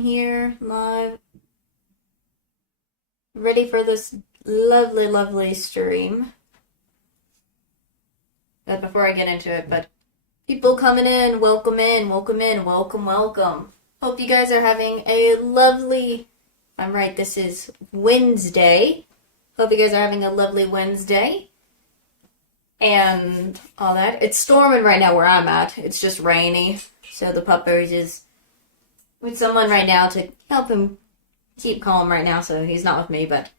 here, live. Ready for this lovely, lovely stream. But before I get into it, people coming in, welcome in, welcome in, welcome, welcome. Hope you guys are having a lovely, I'm right, this is Wednesday. Hope you guys are having a lovely Wednesday. And all that. It's storming right now where I'm at. It's just rainy. So the puppers is with someone right now to help him keep calm right now, so he's not with me, but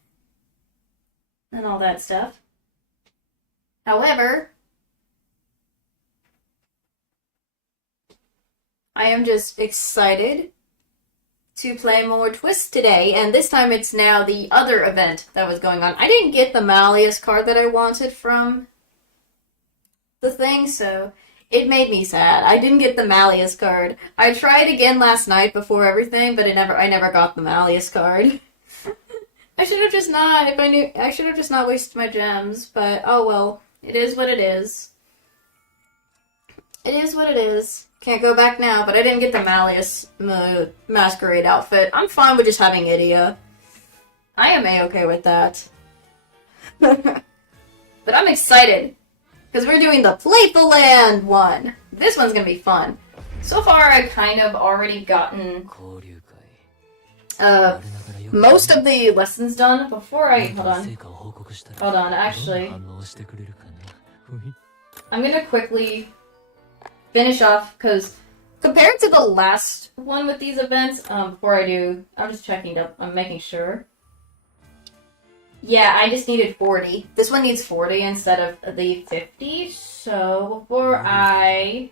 and all that stuff. However, I am just excited to play more Twist today, and this time it's now the other event that was going on. I didn't get the Malleus card that I wanted from the thing, so it made me sad. I didn't get the Malleus card. I tried again last night before everything, but I never got the Malleus card. I should have just not, if I knew, I should have just not wasted my gems, but oh well. It is what it is. It is what it is. Can't go back now, but I didn't get the Malleus masquerade outfit. I'm fine with just having Idia. I am a-okay with that. But I'm excited, because we're doing the Playful Land one. This one's gonna be fun. So far, I've kind of already gotten most of the lessons done. Before I... Hold on, actually. I'm gonna quickly finish off, because compared to the last one with these events, before I do, I'm just checking up, I'm making sure. Yeah, I just needed 40. This one needs 40 instead of the 50, so before I,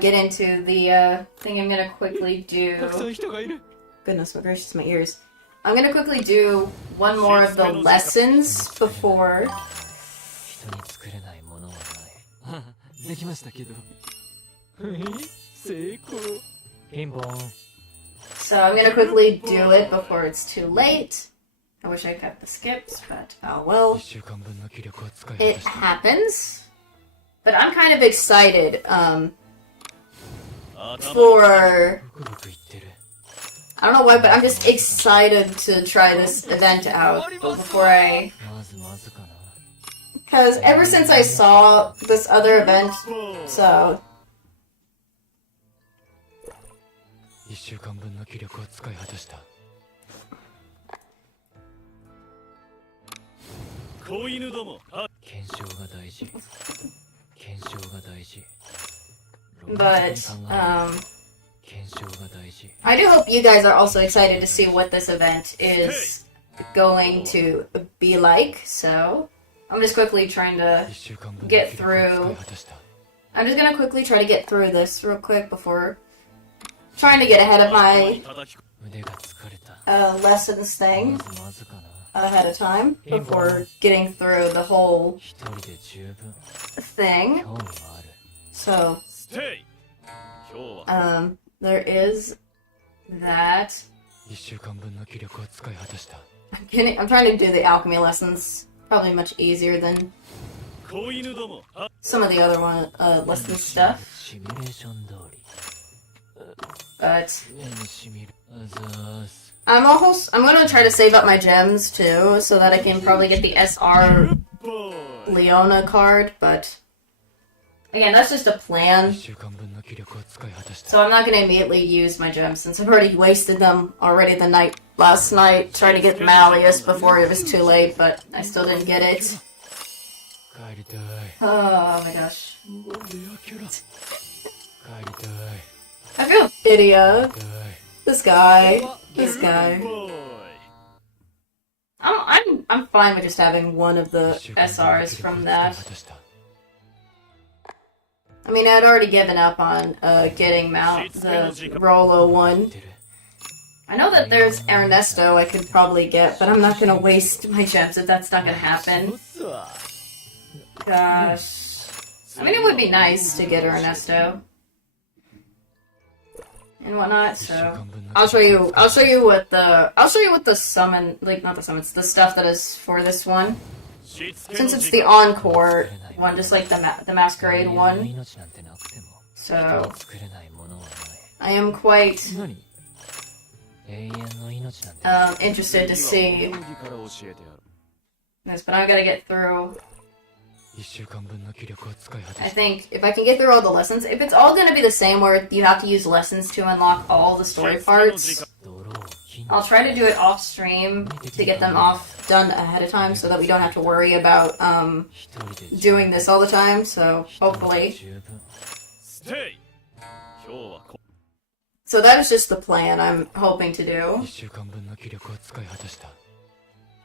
get into the, thing, I'm gonna quickly do... Goodness gracious, my ears. I'm gonna quickly do one more of the lessons before... So I'm gonna quickly do it before it's too late. I wish I kept the skips, but oh well. It happens. But I'm kind of excited, for... I don't know why, but I'm just excited to try this event out before I... Because ever since I saw this other event, so... But, I do hope you guys are also excited to see what this event is going to be like, so I'm just quickly trying to get through. I'm just gonna quickly try to get through this real quick before trying to get ahead of my lessons thing ahead of time before getting through the whole thing. So, there is that. I'm trying to do the alchemy lessons. Probably much easier than some of the other lesson stuff. But I'm gonna try to save up my gems too, so that I can probably get the SR Leona card, but again, that's just a plan. So I'm not going to immediately use my gems since I've already wasted them already last night trying to get Malleus before it was too late, but I still didn't get it. Oh my gosh. I feel idiot. This guy. I'm fine with just having one of the SRs from that. I mean, I'd already given up on getting the Rolo one. I know that there's Ernesto I could probably get, but I'm not gonna waste my gems if that's not gonna happen. Gosh. I mean, it would be nice to get Ernesto and whatnot, so I'll show you what the summon, like, not the summons, the stuff that is for this one. Since it's the encore one, just like the masquerade one. So I am quite interested to see this, but I gotta get through. I think if I can get through all the lessons, if it's all gonna be the same where you have to use lessons to unlock all the story parts, I'll try to do it off stream to get them done ahead of time so that we don't have to worry about doing this all the time, so hopefully. So that is just the plan I'm hoping to do.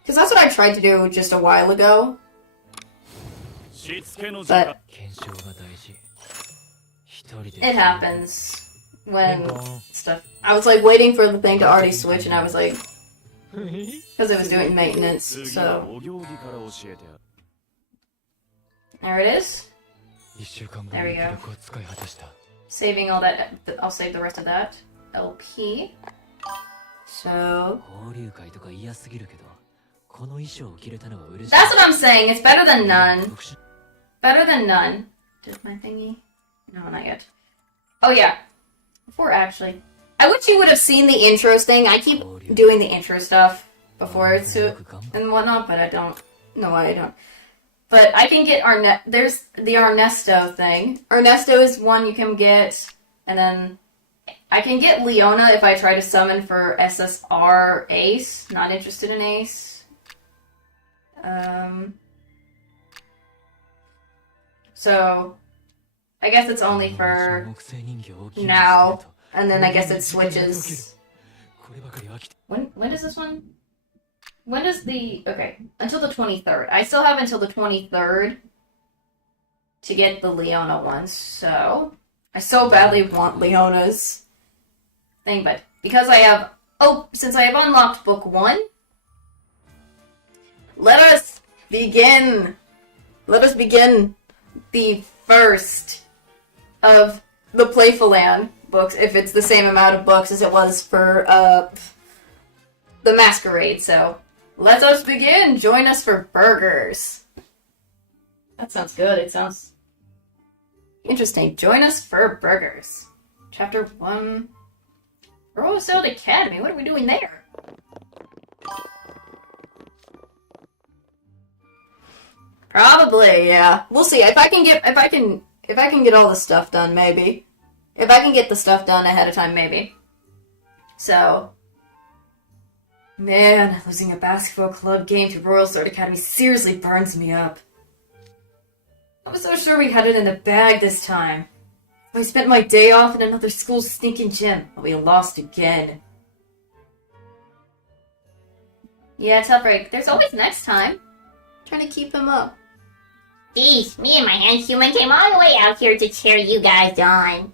Because that's what I tried to do just a while ago. But it happens when stuff... I was like waiting for the thing to already switch and I was like... Because it was doing maintenance, so... There it is. There we go. Saving all that, I'll save the rest of that. LP. So... That's what I'm saying, it's better than none. Better than none. Did my thingy? No, not yet. Oh yeah. Before actually. I wish you would have seen the intros thing. I keep doing the intro stuff before it's and whatnot, but I don't. No, I don't. But I can get there's the Ernesto thing. Ernesto is one you can get, and then I can get Leona if I try to summon for SSR Ace. Not interested in Ace. So I guess it's only for now, and then I guess it switches. When does this one? When does the... Okay, until the 23rd. I still have until the 23rd to get the Leona one, so... I so badly want Leona's thing, but because I have... Oh, since I have unlocked book 1, let us begin! Let us begin the first of the Playful Land books, if it's the same amount of books as it was for, the Masquerade, so... Let us begin! Join us for burgers! That sounds good, it sounds... interesting. Join us for burgers. Chapter 1... Rosefield Academy, what are we doing there? Probably, yeah. We'll see. If I can get all the stuff done, maybe. If I can get the stuff done ahead of time, maybe. So... Man, losing a basketball club game to Royal Sword Academy seriously burns me up. I was so sure we had it in the bag this time. I spent my day off in another school's stinking gym, but we lost again. Yeah, tough break. There's always next time. Trying to keep him up. Geez, me and my henchwoman came all the way out here to cheer you guys on.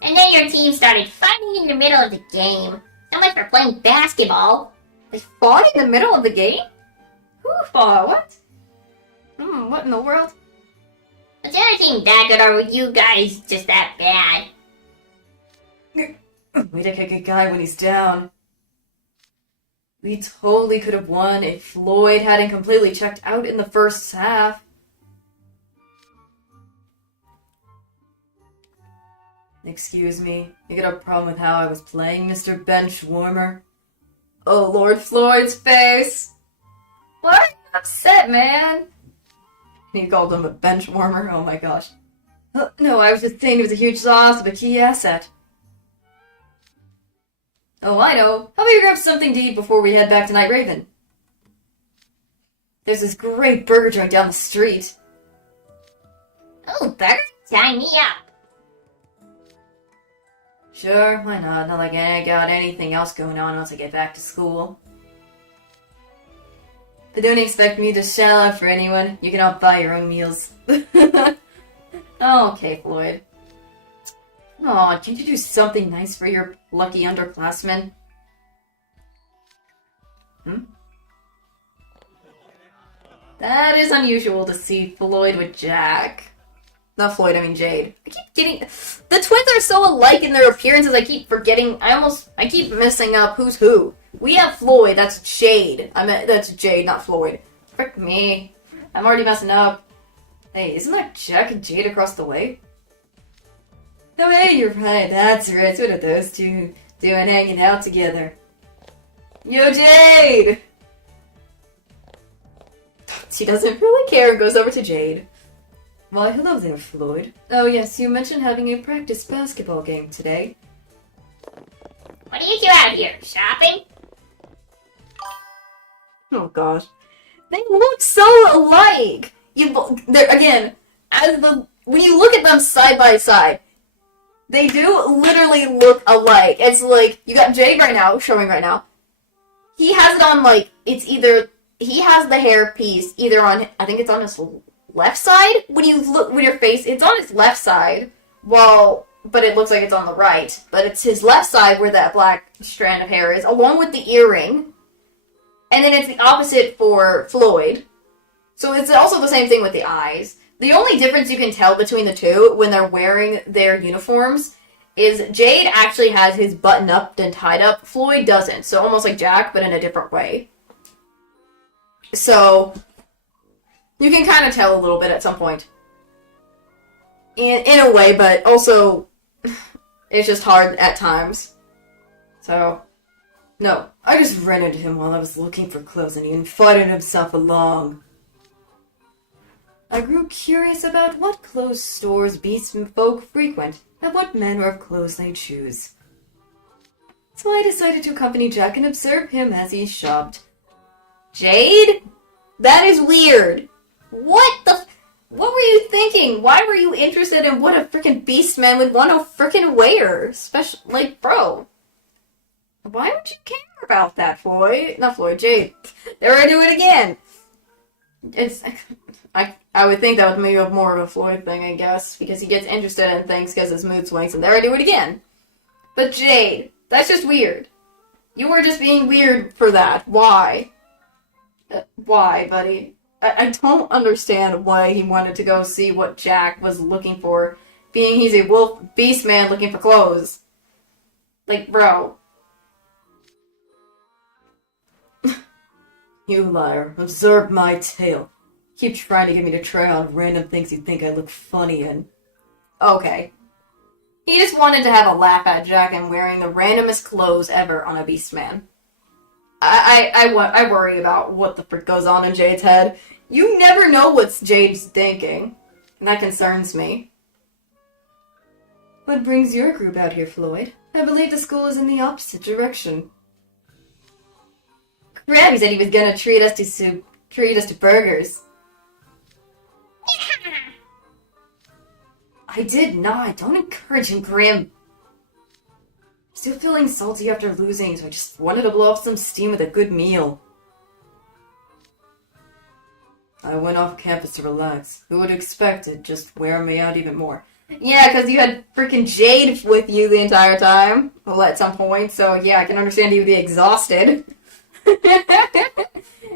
And then your team started fighting in the middle of the game. Not like we're playing basketball. They fought in the middle of the game? Who fought? What? What in the world? Was the other team that good, or were you guys just that bad? Way to kick a guy when he's down. We totally could have won if Floyd hadn't completely checked out in the first half. Excuse me, you got a problem with how I was playing, Mr. Benchwarmer? Oh, Lord Floyd's face! Why are you upset, man? You called him a benchwarmer? Oh my gosh. No, I was just saying it was a huge loss of a key asset. Oh, I know. How about you grab something to eat before we head back to Night Raven? There's this great burger joint down the street. Oh, burger? Sign me up. Sure, why not? Not like I ain't got anything else going on once I get back to school. But don't expect me to shell out for anyone. You can all buy your own meals. Oh, okay, Floyd. Aw, can't you do something nice for your lucky underclassmen? That is unusual to see Floyd with Jack. Not Floyd, I mean Jade. I keep getting... The twins are so alike in their appearances, I keep forgetting... I keep messing up who's who. We have Floyd, that's Jade. That's Jade, not Floyd. Frick me. I'm already messing up. Hey, isn't that Jack and Jade across the way? Oh, hey, you're right. That's right. What are those two doing hanging out together? Yo, Jade! She doesn't really care and goes over to Jade. Why, hello there, Floyd. Oh, yes, you mentioned having a practice basketball game today. What do you do out here? Shopping? Oh, gosh. They look so alike! Again, when you look at them side by side, they do literally look alike. It's like, you got Jade right now, showing right now. He has it on, like, it's either, he has the hair piece either on, I think it's on his left side. When you look with your face, it's on his left side, but it looks like it's on the right. But it's his left side where that black strand of hair is, along with the earring. And then it's the opposite for Floyd. So it's also the same thing with the eyes. The only difference you can tell between the two when they're wearing their uniforms is Jade actually has his button up and tied up. Floyd doesn't. So almost like Jack, but in a different way. So you can kind of tell a little bit at some point. In a way, but also it's just hard at times. So, no. I just ran into him while I was looking for clothes and he invited himself along. I grew curious about what clothes stores beast folk frequent and what manner of clothes they choose. So I decided to accompany Jack and observe him as he shopped. Jade? That is weird. What were you thinking? Why were you interested in what a freaking beast man would want to freaking wear? Bro. Why would you care about that, Floyd? Not Floyd, Jade. There I do it again. I would think that would be more of a Floyd thing, I guess, because he gets interested in things because his mood swings, and there I do it again. But Jade, that's just weird. You were just being weird for that. Why? Why, buddy? I don't understand why he wanted to go see what Jack was looking for, being he's a wolf beast man looking for clothes. Like, bro. You liar. Observe my tail. Keep trying to get me to try on random things you think I look funny in. Okay. He just wanted to have a laugh at Jack and wearing the randomest clothes ever on a beast man. I worry about what the frick goes on in Jade's head. You never know what Jade's thinking. And that concerns me. What brings your group out here, Floyd? I believe the school is in the opposite direction. Krabby said he was gonna treat us to burgers. I did not. Don't encourage him, Grim. Still feeling salty after losing, so I just wanted to blow off some steam with a good meal. I went off campus to relax. Who would expect it? Just wear me out even more. Yeah, because you had freaking Jade with you the entire time. Well, at some point, so yeah, I can understand you'd be exhausted.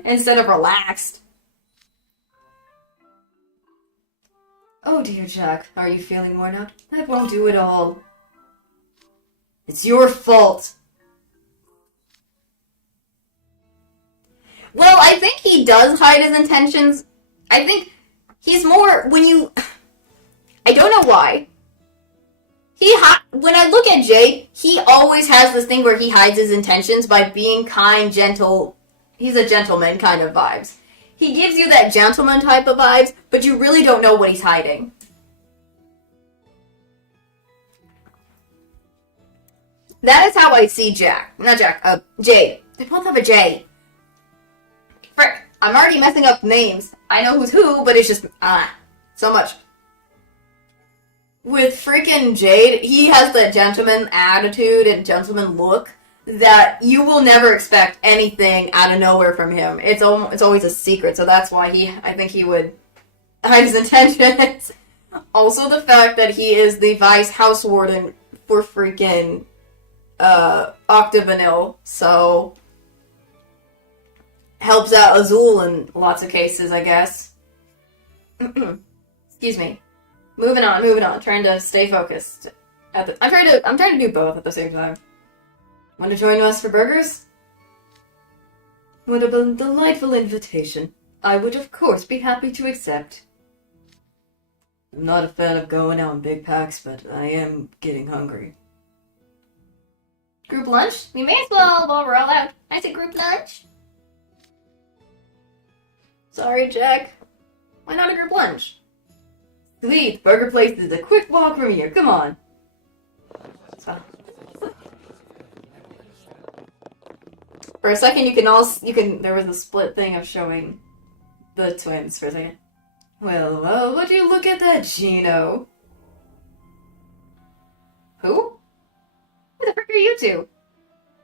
Instead of relaxed. Oh dear, Jack. Are you feeling worn out? That won't do at all. It's your fault. Well, I think he does hide his intentions. I think he's more I don't know why. When I look at Jade, he always has this thing where he hides his intentions by being kind, gentle. He's a gentleman kind of vibes. He gives you that gentleman type of vibes, but you really don't know what he's hiding. That is how I see Jack. Not Jack, Jade. They both have a J. Frick, I'm already messing up names. I know who's who, but it's just, so much. With freaking Jade, he has the gentleman attitude and gentleman look that you will never expect anything out of nowhere from him. It's always a secret, so that's why I think he would hide his intentions. Also, the fact that he is the vice house warden for freaking Octavanil, so helps out Azul in lots of cases, I guess. Excuse me. Moving on. Trying to stay focused. I'm trying to do both at the same time. Want to join us for burgers? What a delightful invitation. I would of course be happy to accept. I'm not a fan of going out in big packs, but I am getting hungry. Group lunch? We may as well while we're all out. I said group lunch. Sorry, Jack. Why not a group lunch? Sweet, burger place is a quick walk from here. Come on. So. For a second, there was a split thing of showing the twins for a second. Well, would you look at that Gino? Who? Who the frick are you two?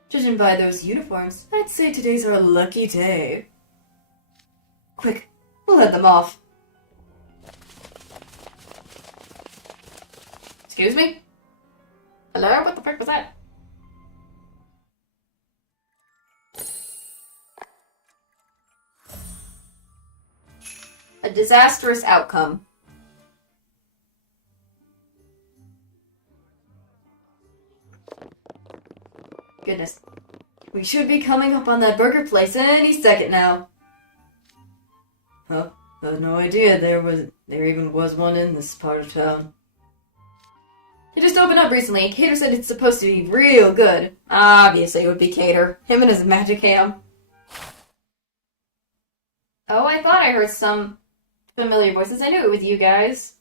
Judging by those uniforms, I'd say today's our lucky day. Quick, we'll head them off. Excuse me? Hello? What the frick was that? A disastrous outcome. Goodness. We should be coming up on that burger place any second now. Huh? I had no idea there even was one in this part of town. It just opened up recently. Cater said it's supposed to be real good. Obviously it would be Cater. Him and his magic ham. Oh, I thought I heard some familiar voices. I knew it was you guys.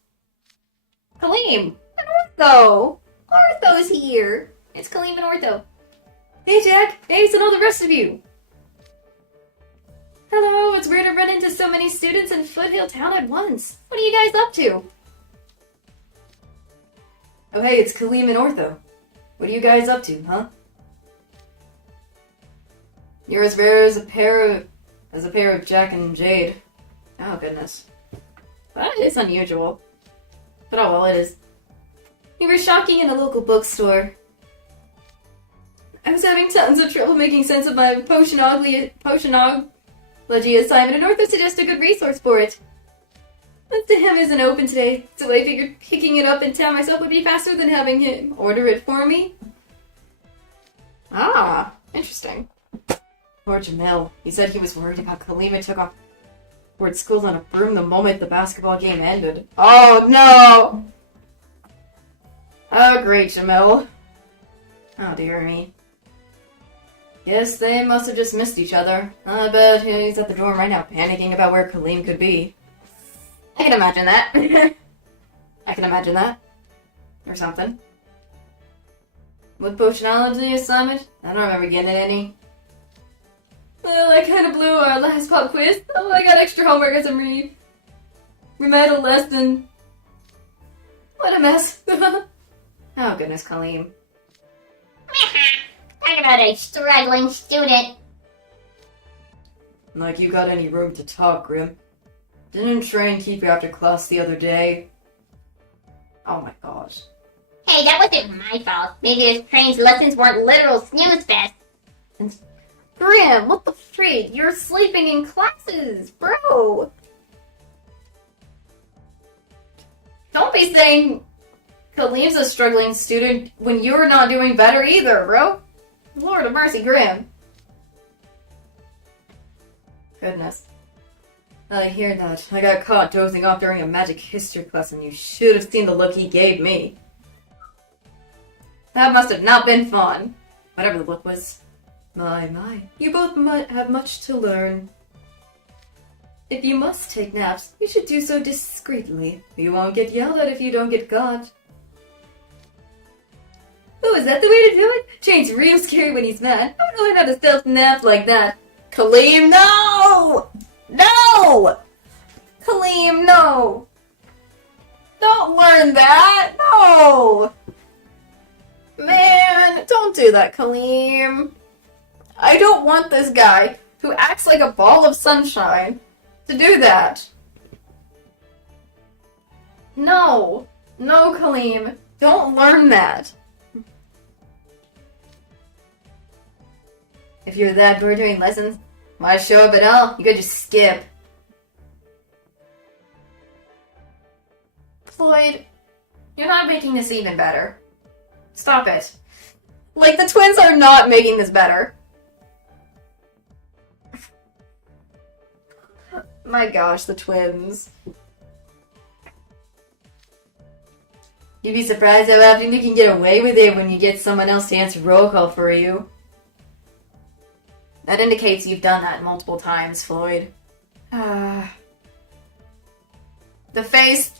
Kaleem! And Ortho! Ortho is here! It's Kaleem and Ortho. Hey, Jack! Ace and all the rest of you! Hello, it's weird to run into so many students in Foothill Town at once. What are you guys up to? Oh hey, it's Kaleem and Ortho. What are you guys up to, huh? You're as rare as a pair of Jack and Jade. Oh, goodness. That is unusual. But oh well, it is. We were shopping in a local bookstore. I was having tons of trouble making sense of my potionology assignment, and Ortho suggested a good resource for it. But the hem isn't open today, so I figured picking it up in town myself would be faster than having him order it for me. Ah, interesting. Poor Jamil. He said he was worried about Kalima took off toward school on a broom the moment the basketball game ended. Oh no! Oh great, Jamil. Oh dear me. Yes, they must have just missed each other. I bet he's at the dorm right now panicking about where Kaleem could be. I can imagine that. I can imagine that. Or something. What potionology assignment? I don't remember getting any. Well, I kind of blew our last pop quiz. Oh, I got extra homework as a remedial lesson. What a mess. Oh goodness, Kaleem. Talk about a struggling student. Like you got any room to talk, Grim. Didn't Train keep you after class the other day? Oh my gosh. Hey, that wasn't my fault. Maybe his train's lessons weren't literal snooze fest. Grim, what the freak? You're sleeping in classes, bro! Don't be saying Kaleem's a struggling student when you're not doing better either, bro. Lord of mercy, Grim. Goodness. I hear that. I got caught dozing off during a magic history class and you should have seen the look he gave me. That must have not been fun. Whatever the look was. My. You both have much to learn. If you must take naps, you should do so discreetly. You won't get yelled at if you don't get caught. Oh, is that the way to do it? Shane's real scary when he's mad. I don't know how to stealth nap like that. Kaleem, no! No! Kaleem, no! Don't learn that! No! Man, don't do that, Kaleem. I don't want this guy, who acts like a ball of sunshine, to do that. No. No, Kaleem. Don't learn that. If you're that bored during lessons, why show up at all? You could just skip. Floyd, you're not making this even better. Stop it. Like, the twins are not making this better. My gosh, the twins. You'd be surprised how often you can get away with it when you get someone else to answer roll call for you. That indicates you've done that multiple times, Floyd. The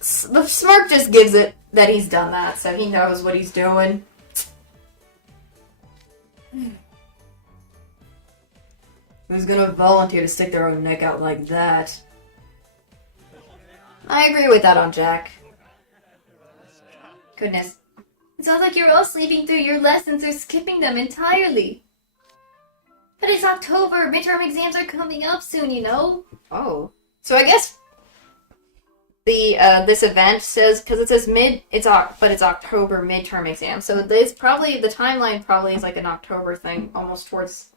smirk just gives it that he's done that, so he knows what he's doing. Who's gonna volunteer to stick their own neck out like that? I agree with that on Jack. Goodness. It sounds like you're all sleeping through your lessons or skipping them entirely. But it's October. Midterm exams are coming up soon, you know? Oh. So I guess this event says, because it says but it's October midterm exam. So this probably, the timeline probably is like an October thing, almost towards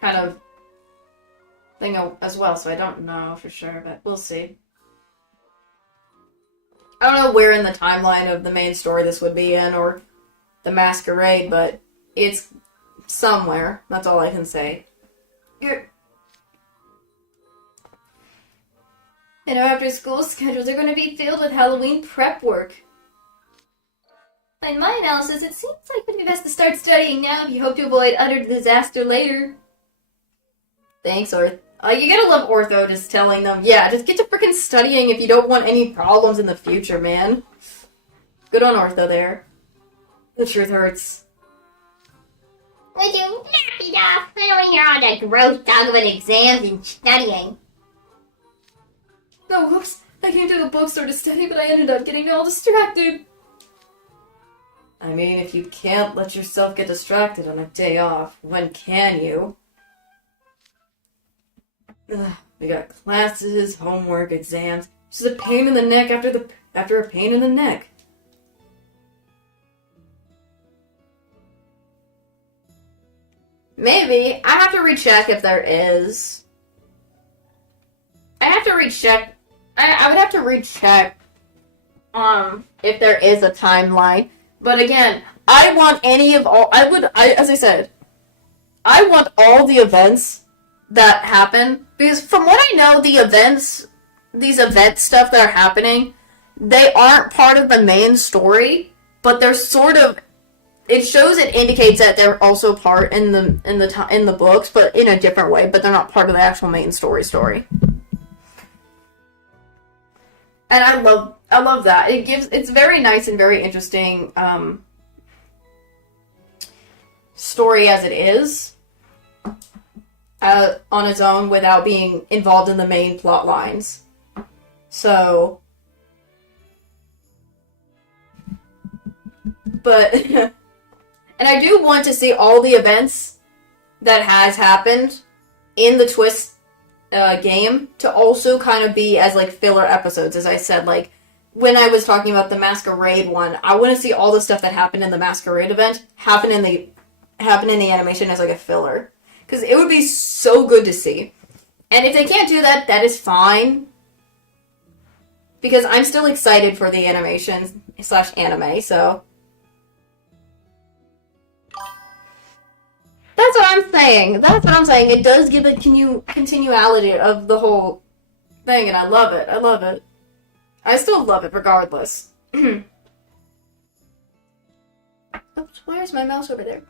kind of thing as well. So I don't know for sure, but we'll see. I don't know where in the timeline of the main story this would be in, or the masquerade, but it's somewhere. That's all I can say. And our after-school schedules are going to be filled with Halloween prep work. In my analysis, it seems like it would be best to start studying now if you hope to avoid utter disaster later. Thanks, Orth. You gotta love Ortho just telling them, yeah, just get to freaking studying if you don't want any problems in the future, man. Good on Ortho there. The truth hurts. Would you knock it off? I don't want to hear all that gross dogwood exams and studying. No, whoops. I came to the bookstore to study, but I ended up getting all distracted. I mean, if you can't let yourself get distracted on a day off, when can you? Ugh, we got classes, homework, exams. Just a pain in the neck after a pain in the neck. Maybe. I have to recheck if there is. I have to recheck. I would have to recheck if there is a timeline. But again, I want any of all. As I said, I want all the events that happen, because from what I know, these event stuff that are happening, they aren't part of the main story, but they're sort of. It indicates that they're also part in the books, but in a different way. But they're not part of the actual main story. And I love that. It's very nice and very interesting story as it is. On its own without being involved in the main plot lines. So, but, and I do want to see all the events that has happened in the Twist game to also kind of be as like filler episodes, as I said, like when I was talking about the Masquerade one, I want to see all the stuff that happened in the Masquerade event happen in the animation as like a filler. Because it would be so good to see. And if they can't do that, that is fine. Because I'm still excited for the animation / anime, so. That's what I'm saying. It does give a continuality of the whole thing, and I love it. I still love it regardless. Oops, where's my mouse over there?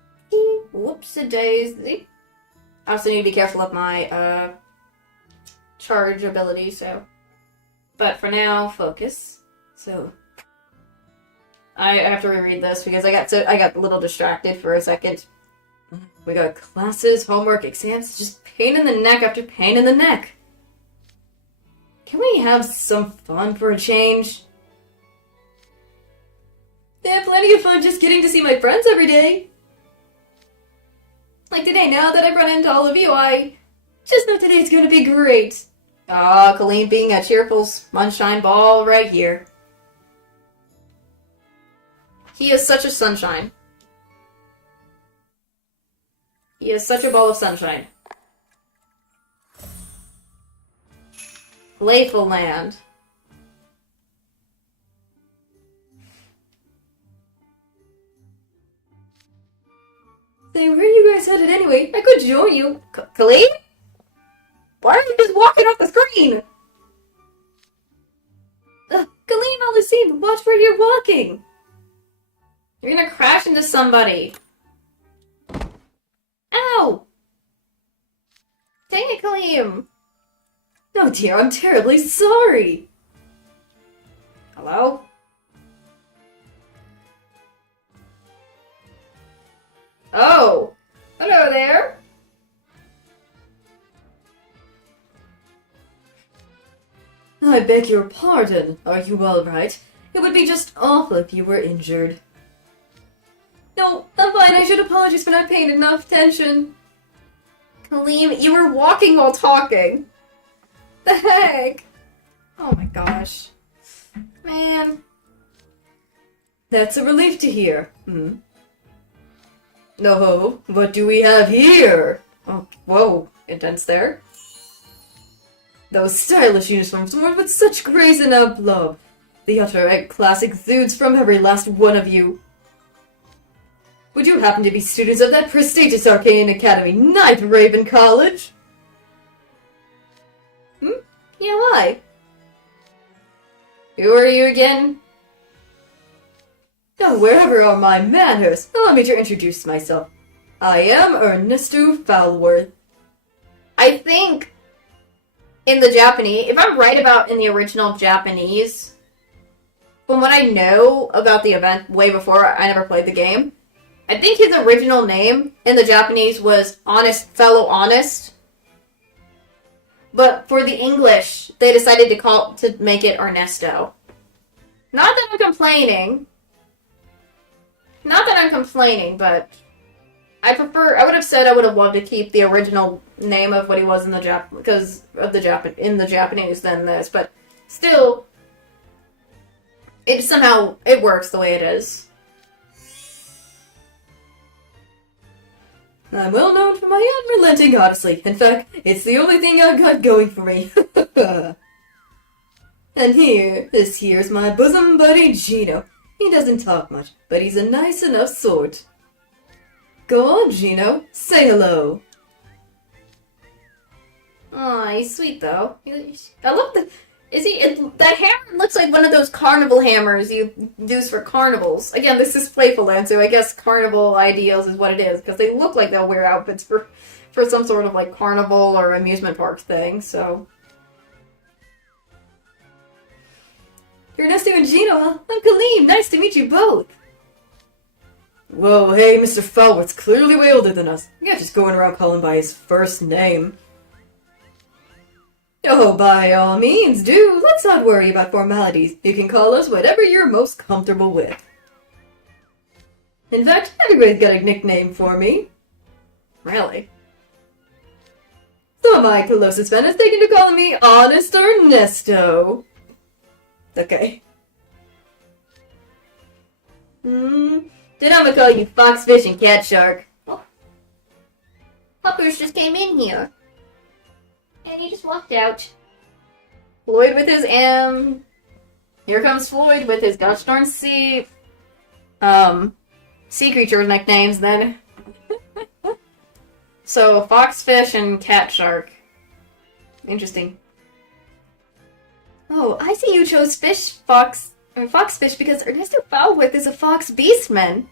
Whoops-a-daisy. I also need to be careful of my charge ability, so. But for now, focus. So I have to reread this because I got a little distracted for a second. We got classes, homework, exams, just pain in the neck after pain in the neck. Can we have some fun for a change? They have plenty of fun just getting to see my friends every day. Like today, now that I've run into all of you, I just know today's gonna be great. Colleen being a cheerful sunshine ball right here. He is such a sunshine. He is such a ball of sunshine. Playful land. Say, where are you guys headed anyway? I could join you. Colleen? Why are you just walking off the screen? Kaleem Al-Asim, watch where you're walking! You're gonna crash into somebody. Ow! Dang it, Kaleem! Oh dear, I'm terribly sorry! Hello? Oh! Hello there! I beg your pardon. Are you alright? It would be just awful if you were injured. No, I'm fine. I should apologize for not paying enough attention. Kaleem, you were walking while talking. The heck? Oh my gosh. Man. That's a relief to hear. No, what do we have here? Oh, whoa. Intense there. Those stylish uniforms worn with such grace and aplomb. The utter class exudes from every last one of you. Would you happen to be students of that prestigious Arcane Academy, Night Raven College? Yeah, why? Who are you again? Now, wherever are my manners? Allow me to introduce myself. I am Ernesto Falworth. I think in the Japanese, if I'm right about in the original Japanese, from what I know about the event way before I never played the game, I think his original name in the Japanese was Fellow Honest. But for the English, they decided to make it Ernesto. Not that I'm complaining. Not that I'm complaining, but I would have said I would have loved to keep the original name of what he was in the Japanese than this, but still, it works the way it is. I'm well known for my unrelenting honesty. In fact, it's the only thing I've got going for me. And this here's my bosom buddy Gino. He doesn't talk much, but he's a nice enough sort. Go on, Gino. Say hello. Aw, he's sweet though. I love that hammer looks like one of those carnival hammers you use for carnivals. Again, this is Playful Land, so I guess carnival ideals is what it is, because they look like they'll wear outfits for some sort of like carnival or amusement park thing, so. Ernesto and Gino, huh? I'm Kaleem. Nice to meet you both. Whoa, hey, Mr. Falworth's clearly way older than us. You're not just going around calling by his first name. Oh, by all means, do. Let's not worry about formalities. You can call us whatever you're most comfortable with. In fact, everybody's got a nickname for me. Really? So my closest friend has taken to calling me Honest Ernesto. Okay. Then I'm gonna call you Foxfish and Cat Shark. Puppers just came in here. And he just walked out. Floyd with his Here comes Floyd with his gosh darn sea creature nicknames then. So, Foxfish and Cat Shark. Interesting. Oh, I see you chose Foxfish because Ernesto Falworth is a fox beastman.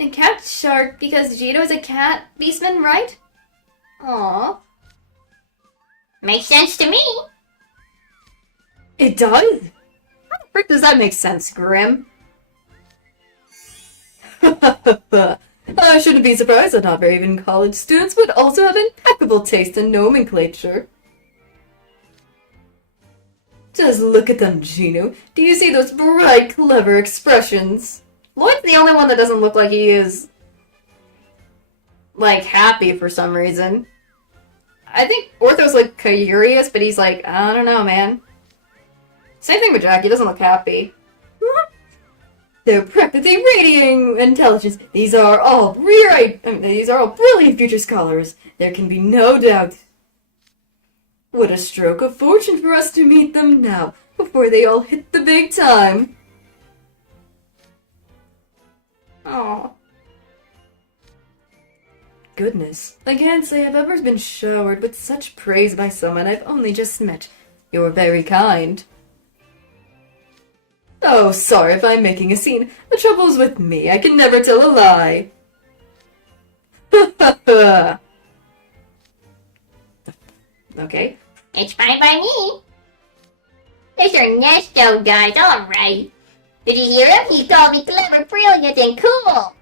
And Cat Shark because Gino is a cat beastman, right? Aww. Makes sense to me. It does? How the frick does that make sense, Grim? I shouldn't be surprised that not very even college students would also have impeccable taste in nomenclature. Just look at them, Gino. Do you see those bright, clever expressions? Lloyd's the only one that doesn't look like he is, like, happy for some reason. I think Ortho's, like, curious, but he's like, I don't know, man. Same thing with Jack, he doesn't look happy. They're practically radiating intelligence. These are all brilliant future scholars. There can be no doubt. What a stroke of fortune for us to meet them now, before they all hit the big time. Aww. goodness. I can't say I've ever been showered with such praise by someone I've only just met. You're very kind. Oh, sorry if I'm making a scene. The trouble's with me. I can never tell a lie. Okay. It's fine by me. There's your Nesto, guys. Alright. Did you hear him? He called me clever, brilliant, and cool.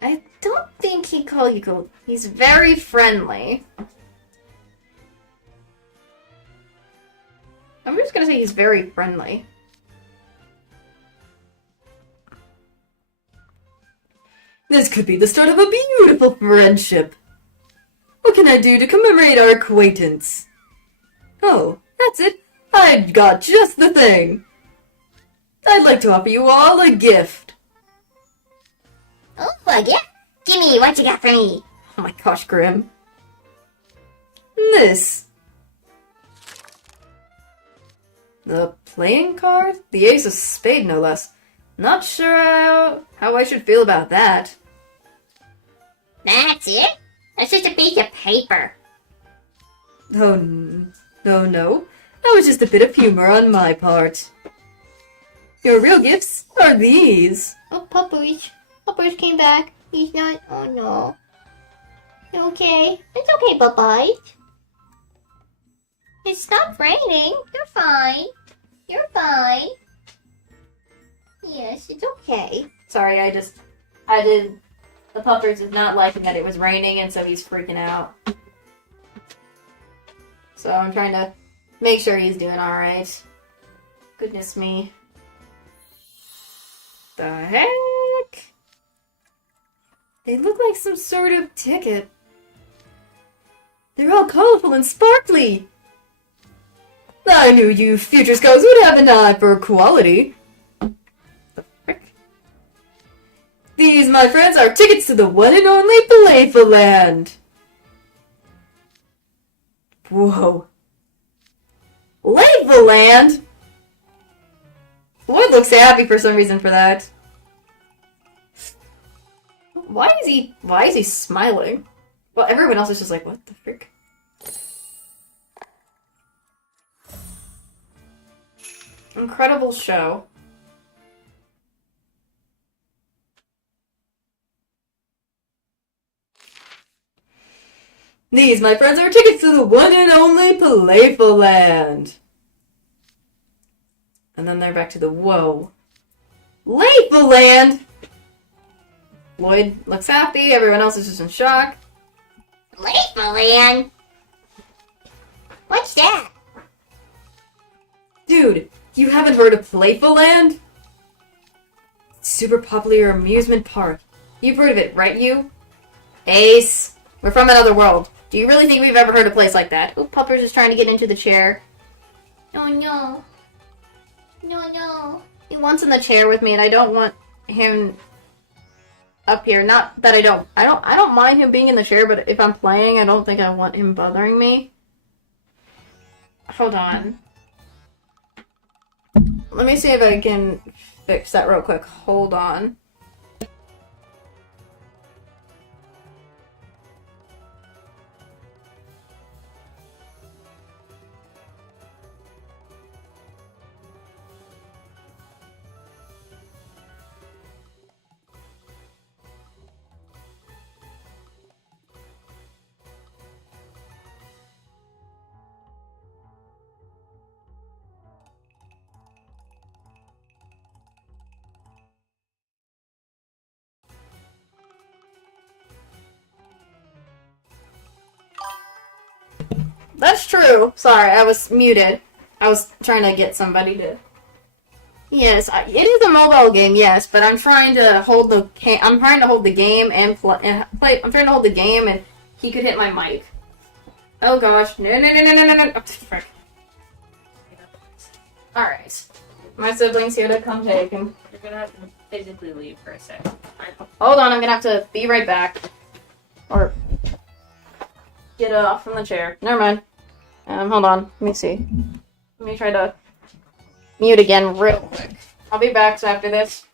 I don't think he called you cool. He's very friendly. I'm just gonna say he's very friendly. This could be the start of a beautiful friendship. What can I do to commemorate our acquaintance? Oh, that's it. I've got just the thing. I'd like to offer you all a gift. Oh, a gift? Gimme, what you got for me? Oh my gosh, Grim. This. The playing card? The ace of spade, no less. Not sure how I should feel about that. That's it? That's just a piece of paper. Oh, no. That was just a bit of humor on my part. Your real gifts are these. Oh, Puppies. Puppies came back. He's not. Oh, no. Okay. It's okay, Puppies. It's not raining. You're fine. You're fine. Yes, it's okay. Sorry, the puppers is not liking that it was raining, and so he's freaking out. So I'm trying to make sure he's doing alright. Goodness me. The heck? They look like some sort of ticket. They're all colorful and sparkly. I knew you future scouts would have an eye for quality. The frick? These, my friends, are tickets to the one and only Playful land. Whoa. Playful land? Lloyd looks happy for some reason for that. Why is he smiling? Well, everyone else is just like, what the frick? Incredible show. These, my friends, are tickets to the one and only Playful land. And then they're back to the whoa. Playful land! Lloyd looks happy, everyone else is just in shock. Playful land? What's that? Dude, you haven't heard of Playful land? Super popular amusement park. You've heard of it, right, you? Ace, we're from another world. Do you really think we've ever heard a place like that? Ooh, Puppers is trying to get into the chair. Oh no. No. He wants in the chair with me, and I don't want him up here. Not that I don't mind him being in the chair, but if I'm playing, I don't think I want him bothering me. Hold on. Let me see if I can fix that real quick. Hold on. That's true. Sorry, I was muted. I was trying to get somebody to. Yes, it is a mobile game. Yes, but I'm trying to hold the. I'm trying to hold the game and play. I'm trying to hold the game, and he could hit my mic. Oh gosh! No! Oh, frick. All right, my siblings here to come take him. You're gonna have to physically leave for a second. Hold on, I'm gonna have to be right back. Or get off from the chair. Never mind. Hold on. Let me see. Let me try to mute again real quick. I'll be back after this.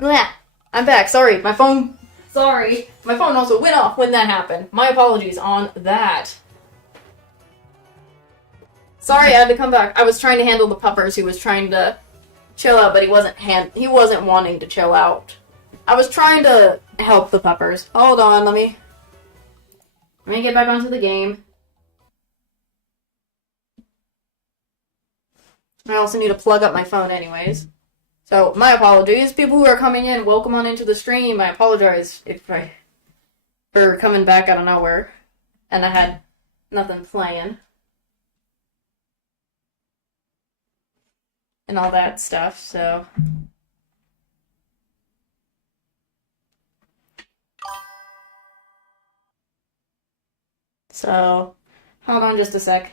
Yeah, I'm back. Sorry, my phone also went off when that happened. My apologies on that. Sorry, I had to come back. I was trying to handle the puppers. He was trying to chill out, but he wasn't wanting to chill out. I was trying to help the puppers. Hold on, let me get back onto the game. I also need to plug up my phone anyways. So, my apologies. People who are coming in, welcome on into the stream. I apologize for coming back out of nowhere. And I had nothing playing. And all that stuff, so... So, hold on just a sec.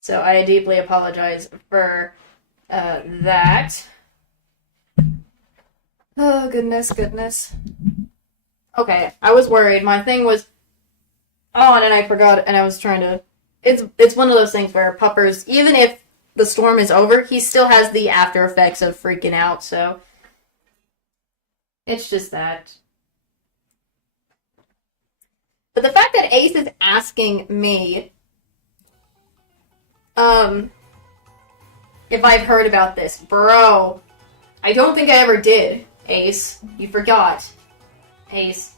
So I deeply apologize for that. Oh, goodness. Okay, I was worried. My thing was... Oh, and then I forgot, and I was trying to... It's one of those things where puppers, even if the storm is over, he still has the after effects of freaking out, so... It's just that. But the fact that Ace is asking me... if I've heard about this. Bro, I don't think I ever did, Ace. You forgot. Ace.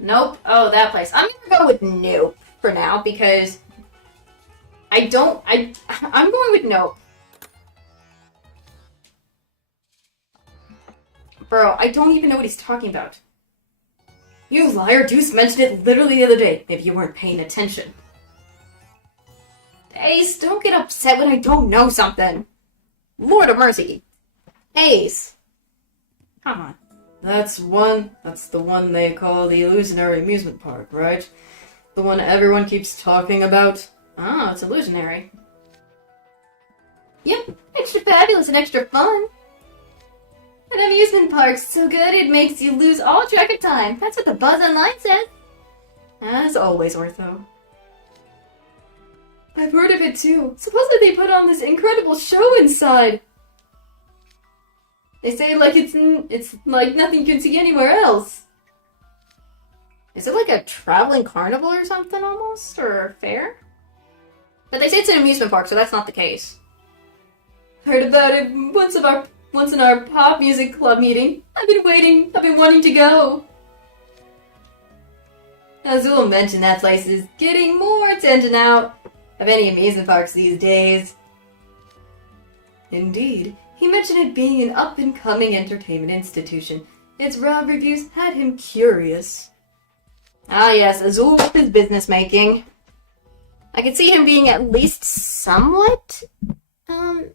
Nope. Oh, that place. I'm gonna go with nope for now, because I'm going with nope. Bro, I don't even know what he's talking about. You liar, Deuce mentioned it literally the other day. Maybe you weren't paying attention. Ace, don't get upset when I don't know something. Lord of mercy. Ace. Come on. That's the one they call the illusionary amusement park, right? The one everyone keeps talking about. Ah, it's illusionary. Yep, extra fabulous and extra fun. An amusement park's so good it makes you lose all track of time. That's what the buzz online says. As always, Ortho. I've heard of it too. Supposedly they put on this incredible show inside. They say it's like nothing you can see anywhere else. Is it like a traveling carnival or something almost? Or a fair? But they say it's an amusement park, so that's not the case. Heard about it once in our pop music club meeting. I've been wanting to go. Azul mentioned that place is getting more attention out of any amusement parks these days. Indeed, he mentioned it being an up-and-coming entertainment institution. Its raw reviews had him curious. Ah yes, Azul with his business making. I could see him being at least somewhat, I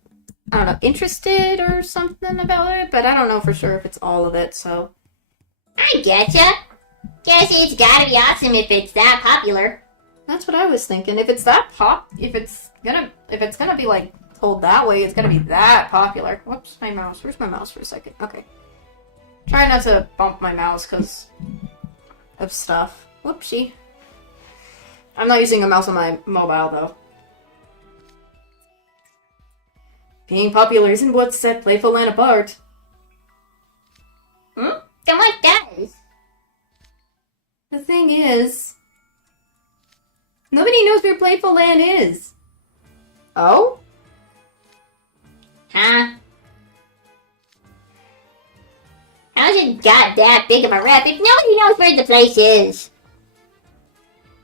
don't know, interested or something about it, but I don't know for sure if it's all of it, so. I getcha. Guess it's gotta be awesome if it's that popular. That's what I was thinking. If it's gonna be like told that way, it's gonna be that popular. Whoops, my mouse. Where's my mouse for a second? Okay. Try not to bump my mouse because of stuff. Whoopsie. I'm not using a mouse on my mobile though. Being popular isn't what set Playful Land apart. Then what does? The thing is, nobody knows where Playful Land is. Oh? Huh? How's it got that big of a rep if nobody knows where the place is?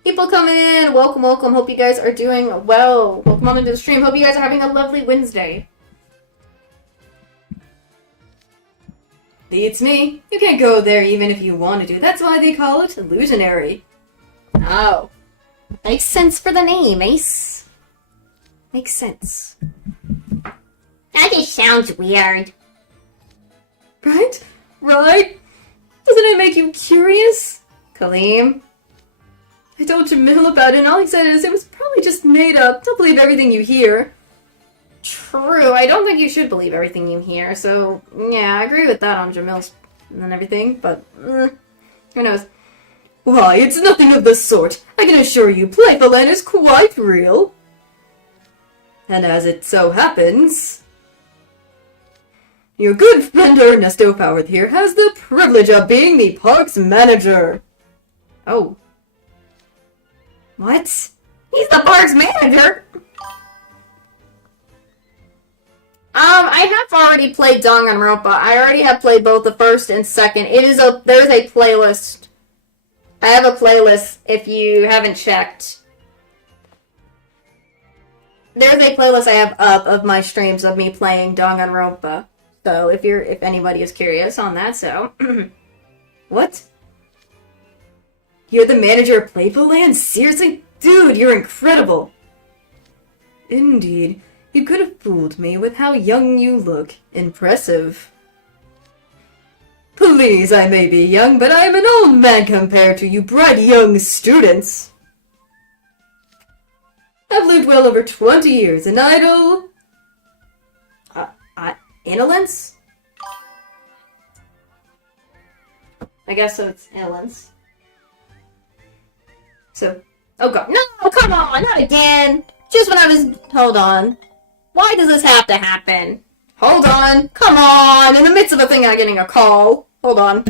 People coming in, welcome. Hope you guys are doing well. Welcome on into the stream. Hope you guys are having a lovely Wednesday. Beats me. You can't go there even if you want to. That's why they call it illusionary. Oh. Makes sense for the name, Ace. Makes sense. That just sounds weird. Right? Right? Doesn't it make you curious? Kaleem? I told Jamil about it and all he said is it was probably just made up. Don't believe everything you hear. true. I don't think you should believe everything you hear. So, yeah, I agree with that on Jamil's and everything, but who knows? Why, it's nothing of the sort. I can assure you, Playful is quite real. And as it so happens, your good friend Ernesto Powerth here has the privilege of being the park's manager. Oh. What? He's the park's manager? I have already played Danganronpa. I already have played both the first and second. There's a playlist. I have a playlist if you haven't checked. There's a playlist I have up of my streams of me playing Danganronpa. So if anybody is curious on that, so what? You're the manager of Playful Land? Seriously? Dude, you're incredible. Indeed. You could have fooled me with how young you look. Impressive. Please, I may be young, but I am an old man compared to you bright young students. I've lived well over 20 years in idle... indolence? I guess so, it's indolence. So, oh god, no, come on, not again! Just when I was, hold on. Why does this have to happen? Hold on, come on, in the midst of a thing I'm getting a call. Hold on.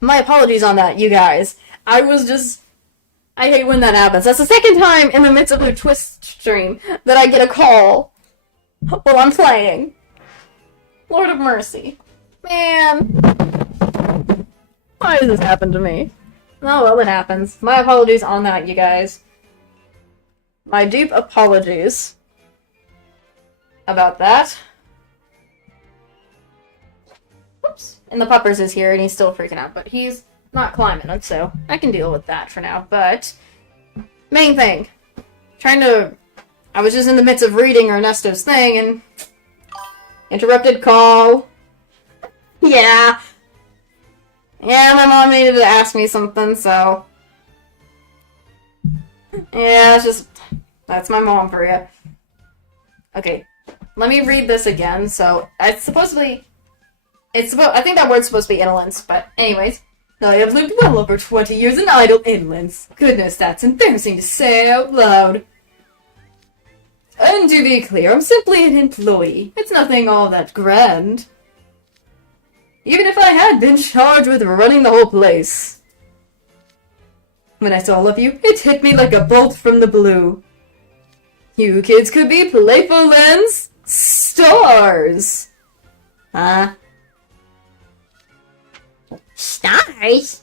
My apologies on that, you guys. I hate when that happens. That's the second time in the midst of a twist stream that I get a call while I'm playing. Lord of mercy. Man. Why does this happen to me? Oh well, it happens. My apologies on that, you guys. My deep apologies about that. Whoops. And the puppers is here, and he's still freaking out, but he's not climbing it, so I can deal with that for now. But, main thing. I was just in the midst of reading Ernesto's thing, and interrupted call. Yeah. Yeah, my mom needed to ask me something, so... Yeah, it's just... That's my mom for you. Okay, let me read this again. So, I think that word's supposed to be indolence, but anyways. I have lived well over 20 years in idle indolence. Goodness, that's embarrassing to say out loud. And to be clear, I'm simply an employee. It's nothing all that grand. Even if I had been charged with running the whole place. When I saw all of you, it hit me like a bolt from the blue. You kids could be Playful Land's stars. Huh? Stars?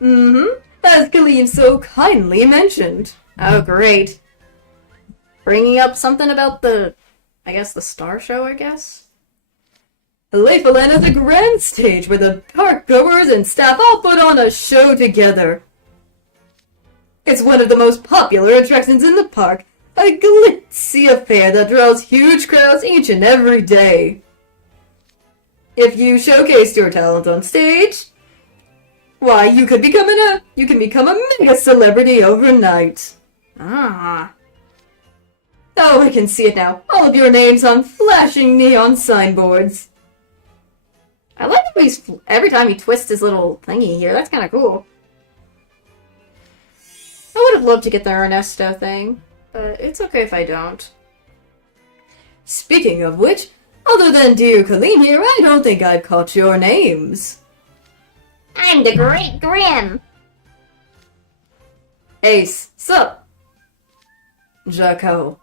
Mm-hmm. as Kaleem so kindly mentioned. Oh, great. Bringing up something about the star show, I guess? Playful is a grand stage where the park goers and staff all put on a show together. It's one of the most popular attractions in the park, a glitzy affair that draws huge crowds each and every day. If you showcased your talent on stage, why, you can become a mega celebrity overnight. Ah. Oh, I can see it now. All of your names on flashing neon signboards. I like how every time he twists his little thingy here. That's kind of cool. I would have loved to get the Ernesto thing, but it's okay if I don't. Speaking of which, other than dear Kaleem here, I don't think I've caught your names. I'm the Great Grim. Ace, sup? Jaco.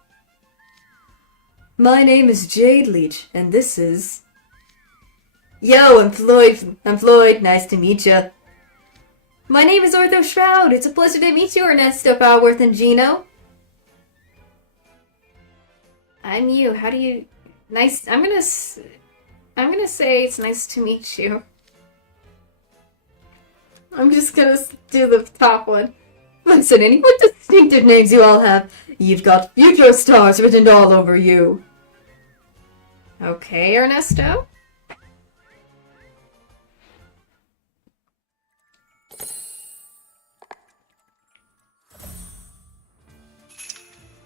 My name is Jade Leech, and this is... Yo, I'm Floyd. Nice to meet ya. My name is Ortho Shroud. It's a pleasure to meet you, Ernesto Falworth and Gino. I'm you. How do you... Nice... I'm gonna say it's nice to meet you. I'm just gonna do the top one. Fascinating. What distinctive names you all have. You've got future stars written all over you. Okay, Ernesto.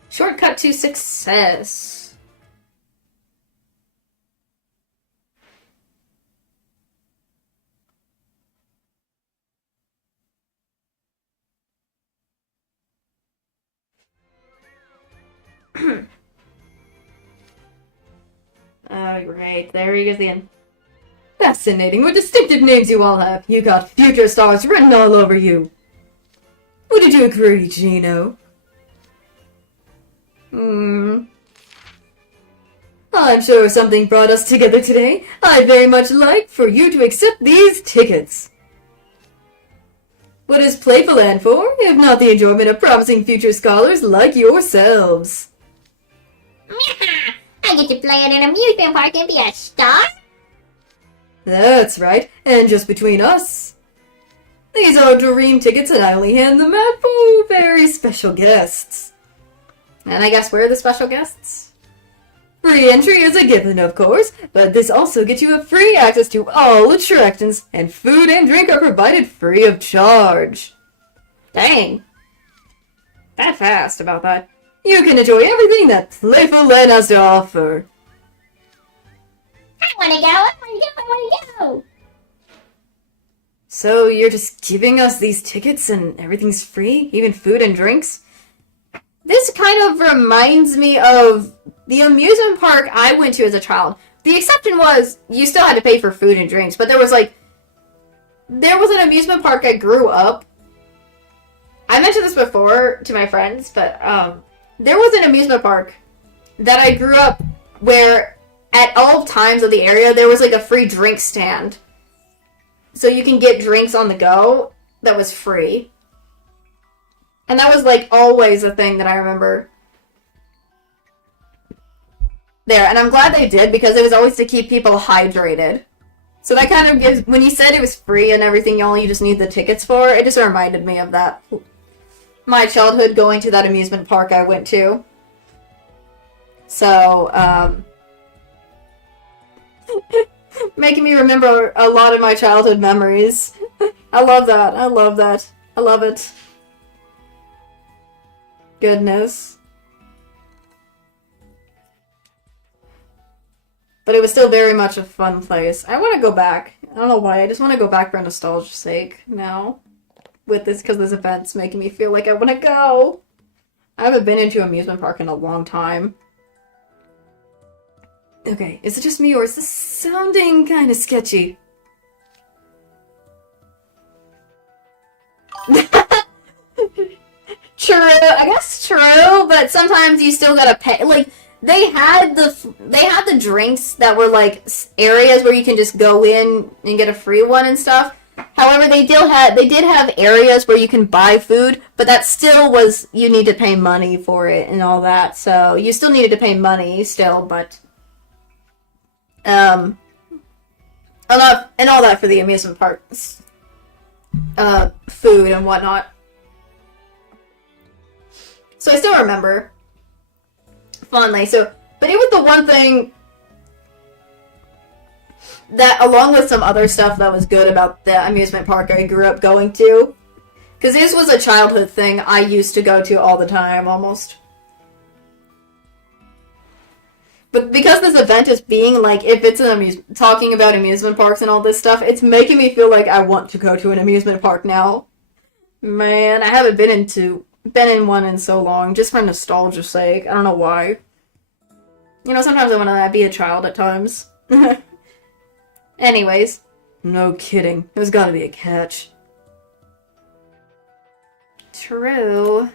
Shortcut to success. Oh, great. There he is again. Fascinating. What distinctive names you all have. You got future stars written all over you. Wouldn't you agree, Gino? I'm sure something brought us together today. I'd very much like for you to accept these tickets. What is Playful Land for, if not the enjoyment of promising future scholars like yourselves? I get to play at an amusement park and be a star? That's right, and just between us. These are dream tickets and I only hand them out for very special guests. And I guess we're the special guests? Free entry is a given, of course, but this also gets you a free access to all attractions, and food and drink are provided free of charge. Dang. That fast about that. You can enjoy everything that Playful Land has to offer. I wanna go! So you're just giving us these tickets and everything's free? Even food and drinks? This kind of reminds me of the amusement park I went to as a child. The exception was you still had to pay for food and drinks, but there was an amusement park I grew up. I mentioned this before to my friends, but there was an amusement park that I grew up where at all times of the area there was like a free drink stand. So you can get drinks on the go that was free. And that was like always a thing that I remember there. And I'm glad they did because it was always to keep people hydrated. So that kind of gives, when you said it was free and everything, all you just need the tickets for, it just reminded me of that. My childhood going to that amusement park I went to. So, making me remember a lot of my childhood memories. I love that. I love that. I love it. Goodness. But it was still very much a fun place. I want to go back. I don't know why. I just want to go back for nostalgia's sake now. With this, because this event's making me feel like I want to go. I haven't been into an amusement park in a long time. Okay, is it just me or is this sounding kind of sketchy? True, I guess true, but sometimes you still gotta pay. Like, they had the drinks that were like areas where you can just go in and get a free one and stuff. However, they did have areas where you can buy food, but that still was you need to pay money for it and all that. So you still needed to pay money still, but a lot and all that for the amusement parks, food and whatnot. So I still remember fondly. So, but it was the one thing that, along with some other stuff that was good about the amusement park I grew up going to, because this was a childhood thing I used to go to all the time, almost. But because this event is being, like, if it's an talking about amusement parks and all this stuff, it's making me feel like I want to go to an amusement park now. Man, I haven't been in one in so long, just for nostalgia's sake. I don't know why. You know, sometimes I want to be a child at times. Anyways. No kidding. There's gotta be a catch. True.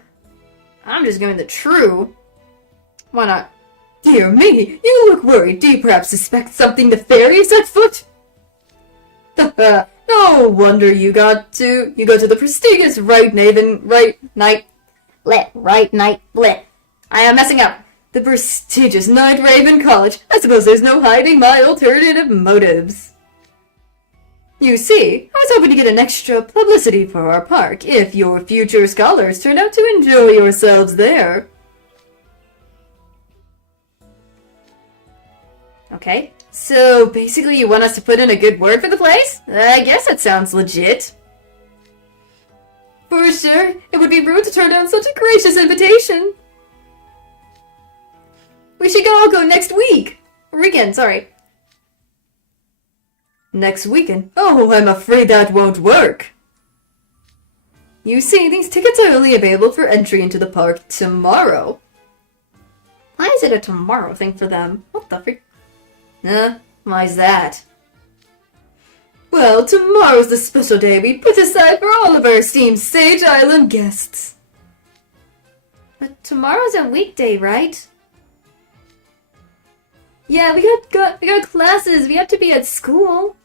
I'm just going the true. Why not? Dear me, you look worried. Do you perhaps suspect something nefarious at foot? No wonder you go to the prestigious Right Night Blit. I am messing up. The prestigious Night Raven College. I suppose there's no hiding my alternative motives. You see, I was hoping to get an extra publicity for our park if your future scholars turn out to enjoy yourselves there. Okay, so basically you want us to put in a good word for the place? I guess that sounds legit. For sure, it would be rude to turn down such a gracious invitation. We should all go next week. Weekend, sorry. Next weekend? Oh, I'm afraid that won't work. You see, these tickets are only available for entry into the park tomorrow. Why is it a tomorrow thing for them? What the freak? Why's that? Well, tomorrow's the special day we put aside for all of our esteemed Sage Island guests. But tomorrow's a weekday, right? Yeah, we got classes. We have to be at school.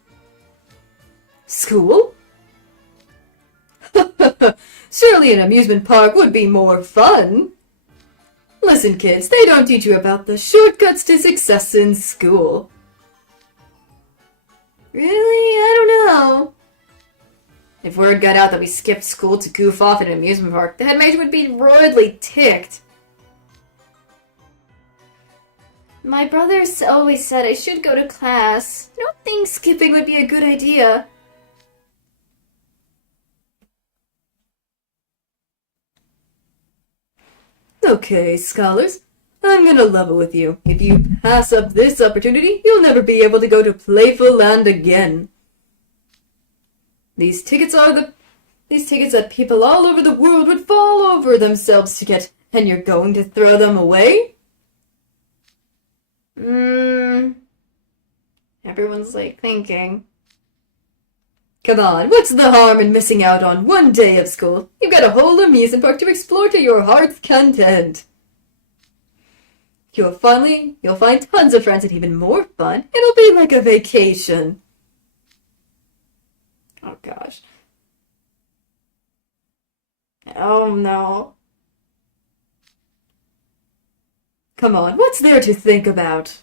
School? Surely an amusement park would be more fun. Listen, kids, they don't teach you about the shortcuts to success in school. Really? I don't know. If word got out that we skipped school to goof off at an amusement park, the headmaster would be royally ticked. My brother always said I should go to class. I don't think skipping would be a good idea. Okay, scholars. I'm gonna level with you. If you pass up this opportunity, you'll never be able to go to Playful Land again. These tickets that people all over the world would fall over themselves to get, and you're going to throw them away? Everyone's like thinking. Come on, what's the harm in missing out on one day of school? You've got a whole amusement park to explore to your heart's content. You'll find tons of friends and even more fun. It'll be like a vacation. Oh gosh. Oh no. Come on, what's there to think about?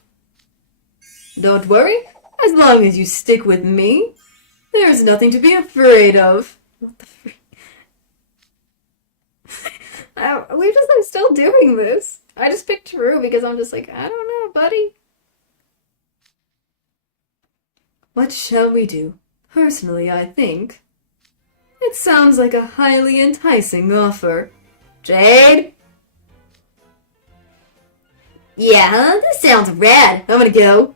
Don't worry, as long as you stick with me, there's nothing to be afraid of. What the freak? We're just still doing this. I just picked True because I'm just like, I don't know, buddy. What shall we do? Personally, I think it sounds like a highly enticing offer. Jade? Yeah, this sounds rad. I'm gonna go.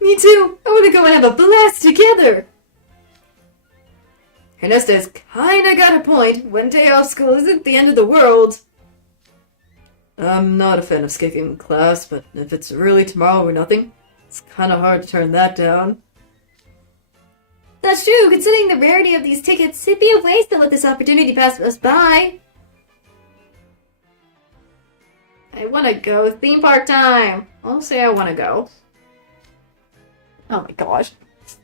Me too. I wanna go and have a blast together. Ernesta's kinda got a point. One day off school isn't the end of the world. I'm not a fan of skipping class, but if it's really tomorrow or nothing, it's kinda hard to turn that down. That's true. Considering the rarity of these tickets, it'd be a waste to let this opportunity pass us by. I wanna go. Theme park time. I'll say I wanna go. Oh my gosh.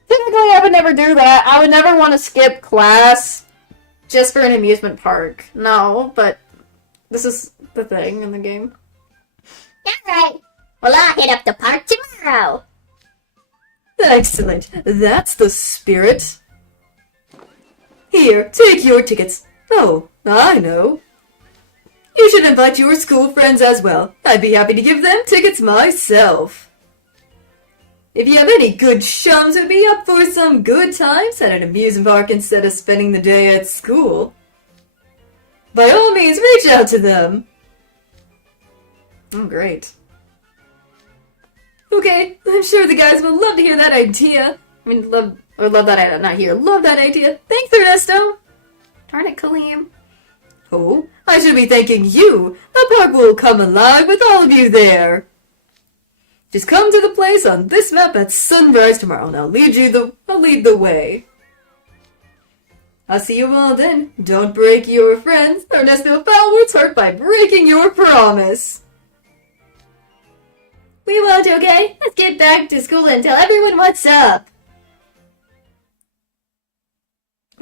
Typically, I would never do that. I would never want to skip class just for an amusement park. No, but this is the thing in the game. Alright. Well, I'll hit up the park tomorrow. Excellent. That's the spirit. Here, take your tickets. Oh, I know. You should invite your school friends as well. I'd be happy to give them tickets myself. If you have any good chums who'd be up for some good times at an amusement park instead of spending the day at school, by all means, reach out to them. Oh, great. Okay, I'm sure the guys will love to hear that idea. I mean, love that, not here. Love that idea. Thanks, Ernesto. Darn it, Kaleem. Oh, I should be thanking you. The park will come alive with all of you there. Just come to the place on this map at sunrise tomorrow, and I'll lead the way. I'll see you all then. Don't break your friends. Ernesto Falwood's hurt by breaking your promise. We won't, okay? Let's get back to school and tell everyone what's up.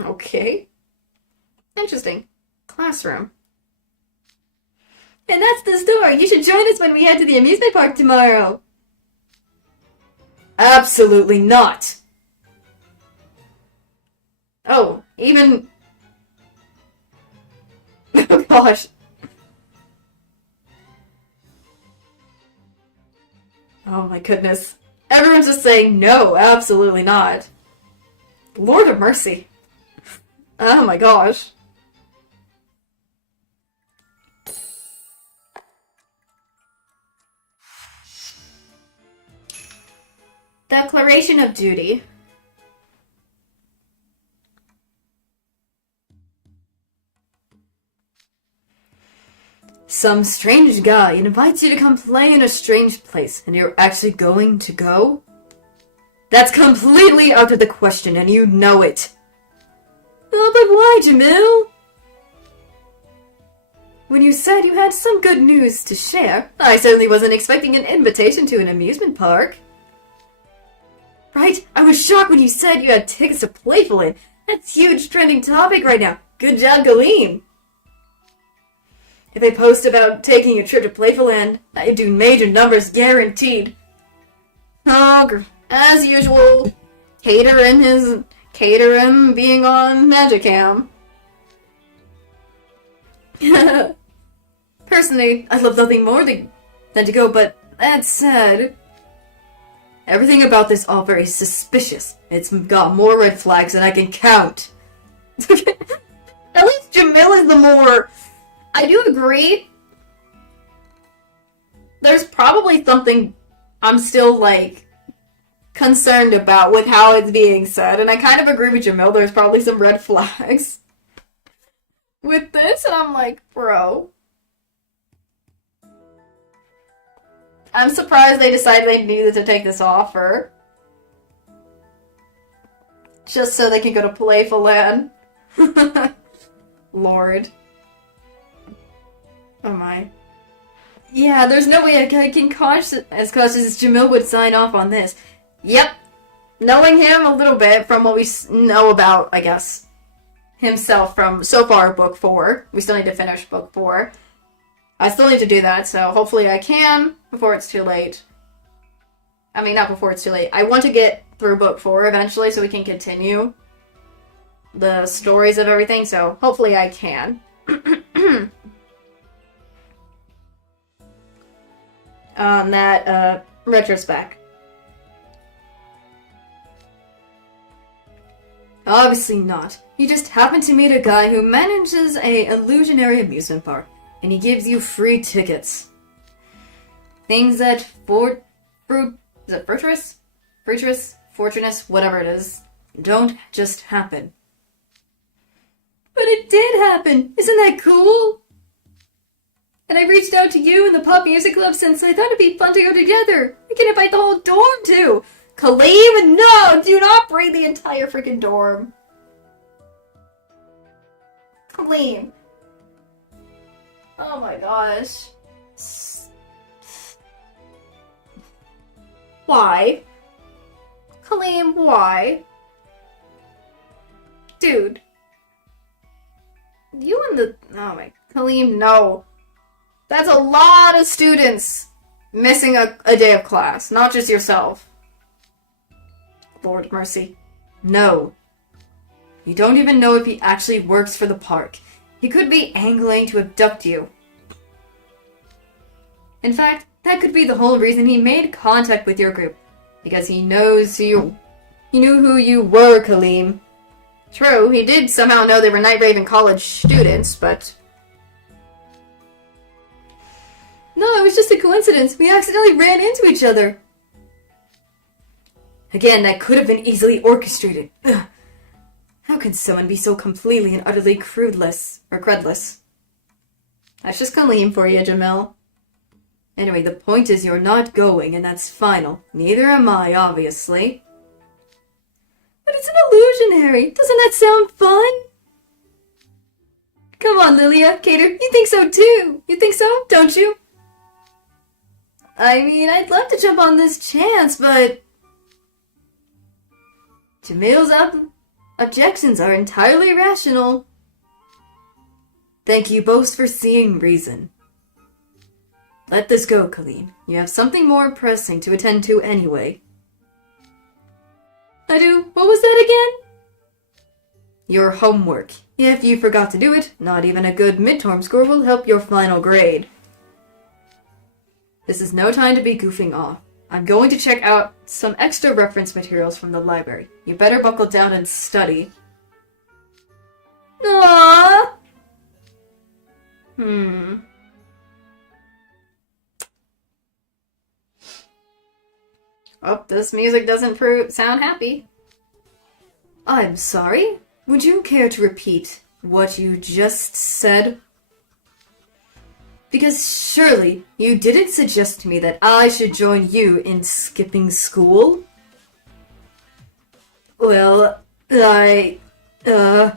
Okay. Interesting. Classroom. And that's the story. You should join us when we head to the amusement park tomorrow. Absolutely not. Oh, even... Oh, gosh. Oh, my goodness. Everyone's just saying, no, absolutely not. Lord of mercy. Oh, my gosh. Declaration of duty. Some strange guy invites you to come play in a strange place, and you're actually going to go? That's completely out of the question, and you know it. Oh, but why, Jamil? When you said you had some good news to share, I certainly wasn't expecting an invitation to an amusement park. Right? I was shocked when you said you had tickets to Playful in. That's a huge trending topic right now. Good job, Galeem. If I post about taking a trip to Playful Land, I do major numbers guaranteed. Oh, as usual, Caterin being on Magicam. Personally, I'd love nothing more than to go, but that said, everything about this offer is suspicious. It's got more red flags than I can count. At least Jamil is the more... I do agree. There's probably something I'm still, like, concerned about with how it's being said, and I kind of agree with Jamil. There's probably some red flags with this, and I'm like, bro. I'm surprised they decided they needed to take this offer. Just so they can go to Playful Land. Lord. Oh my. Yeah, there's no way I can as cautious as Jamil would sign off on this. Yep. Knowing him a little bit from what we know about, I guess, himself from so far book 4. We still need to finish book 4. I still need to do that, so hopefully I can before it's too late. I mean, not before it's too late. I want to get through book 4 eventually so we can continue the stories of everything, so hopefully I can. On that retrospect. Obviously not. You just happen to meet a guy who manages a illusionary amusement park, and he gives you free tickets. Things that Fortress, whatever it is, don't just happen. But it did happen! Isn't that cool? And I reached out to you and the Pop Music Club since I thought it'd be fun to go together. We can invite the whole dorm too. Kaleem, no! Do not bring the entire freaking dorm. Kaleem. Oh my gosh. Why? Kaleem, why? Dude. You and the... Oh my... Kaleem, no. That's a lot of students missing a day of class, not just yourself. Lord mercy. No. You don't even know if he actually works for the park. He could be angling to abduct you. In fact, that could be the whole reason he made contact with your group. Because he knows you. He knew who you were, Kaleem. True, he did somehow know they were Night Raven College students, but... No, it was just a coincidence. We accidentally ran into each other. Again, that could have been easily orchestrated. Ugh. How can someone be so completely and utterly crudless? Or crudless? That's just Kaleem for you, Jamil. Anyway, the point is you're not going, and that's final. Neither am I, obviously. But it's an illusion, Harry. Doesn't that sound fun? Come on, Lilia, Cater, you think so too. You think so, don't you? I mean, I'd love to jump on this chance, but... Jamil's objections are entirely rational. Thank you both for seeing reason. Let this go, Kaleem. You have something more pressing to attend to anyway. I do? What was that again? Your homework. If you forgot to do it, not even a good midterm score will help your final grade. This is no time to be goofing off. I'm going to check out some extra reference materials from the library. You better buckle down and study. Aww. Oh, this music doesn't sound happy. I'm sorry? Would you care to repeat what you just said? Because surely you didn't suggest to me that I should join you in skipping school? Well, Whoa,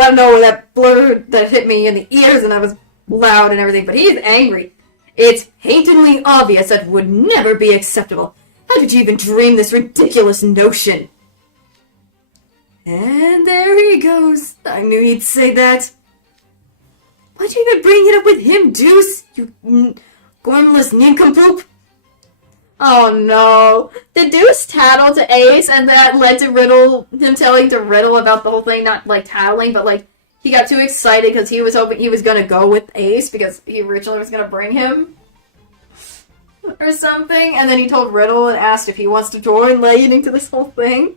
I know that blur that hit me in the ears and I was loud and everything, but he is angry. It's patently obvious that would never be acceptable. How did you even dream this ridiculous notion? And there he goes. I knew he'd say that. Why'd you even bring it up with him, Deuce? You gormless nincompoop. Oh no. Did Deuce tattle to Ace and that led to him telling to Riddle about the whole thing? Not like tattling, but like he got too excited because he was hoping he was gonna go with Ace because he originally was gonna bring him. Or something. And then he told Riddle and asked if he wants to join, leading to this whole thing.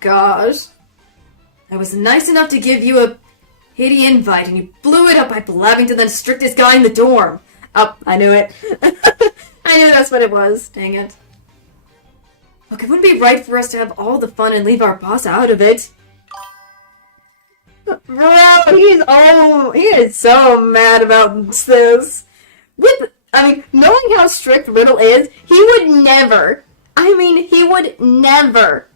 Gosh. I was nice enough to give you a pity invite, and you blew it up by blabbing to the strictest guy in the dorm. Oh, I knew it. I knew that's what it was. Dang it. Look, it wouldn't be right for us to have all the fun and leave our boss out of it. Bro, he is so mad about this. Knowing how strict Riddle is, he would never want to, he would never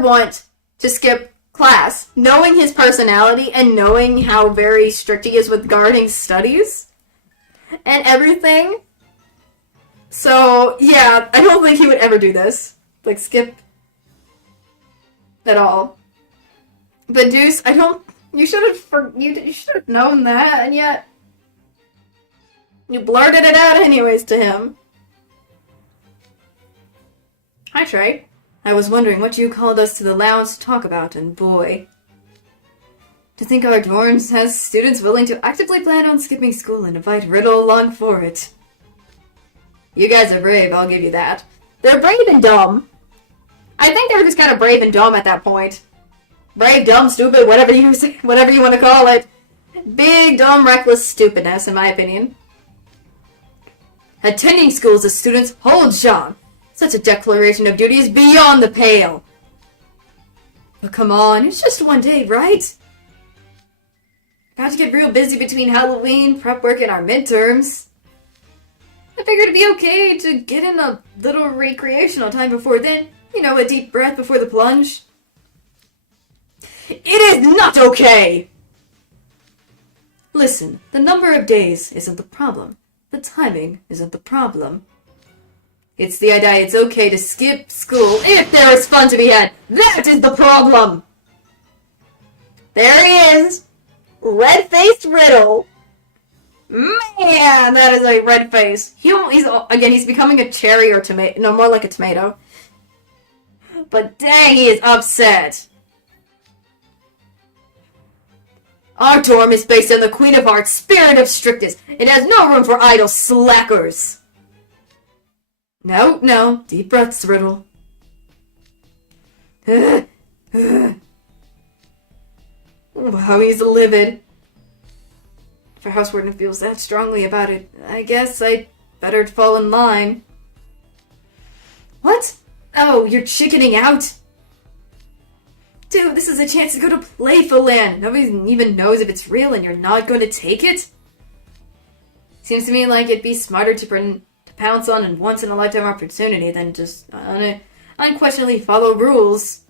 want to skip class, knowing his personality and knowing how very strict he is with guarding studies and everything. So, yeah, I don't think he would ever do this. Like, skip at all. But Deuce, you should have known that, and yet you blurted it out anyways to him. Hi, Trey. I was wondering what you called us to the lounge to talk about, and boy. To think our dorms has students willing to actively plan on skipping school and invite Riddle along for it. You guys are brave, I'll give you that. They're brave and dumb. I think they're just kind of brave and dumb at that point. Brave, dumb, stupid, whatever you want to call it. Big, dumb, reckless stupidness, in my opinion. Attending schools as students, hold Sean. Such a declaration of duty is beyond the pale. But come on, it's just one day, right? About to get real busy between Halloween, prep work, and our midterms. I figured it'd be okay to get in a little recreational time before then. You know, a deep breath before the plunge. It is not okay! Listen, the number of days isn't the problem. The timing isn't the problem. It's the idea it's okay to skip school if there is fun to be had. That is the problem! There he is! Red-faced Riddle. Man, that is a red face. He's becoming a cherry or tomato. No, more like a tomato. But dang, he is upset. Our dorm is based on the Queen of Hearts' spirit of strictness. It has no room for idle slackers. No. Deep breaths, Riddle. Wow, he's livid. If our house warden feels that strongly about it, I guess I'd better fall in line. What? Oh, you're chickening out? Dude, this is a chance to go to Playful land. Nobody even knows if it's real and you're not going to take it? Seems to me like it'd be smarter to pounce on a once-in-a-lifetime opportunity than just unquestionably follow rules.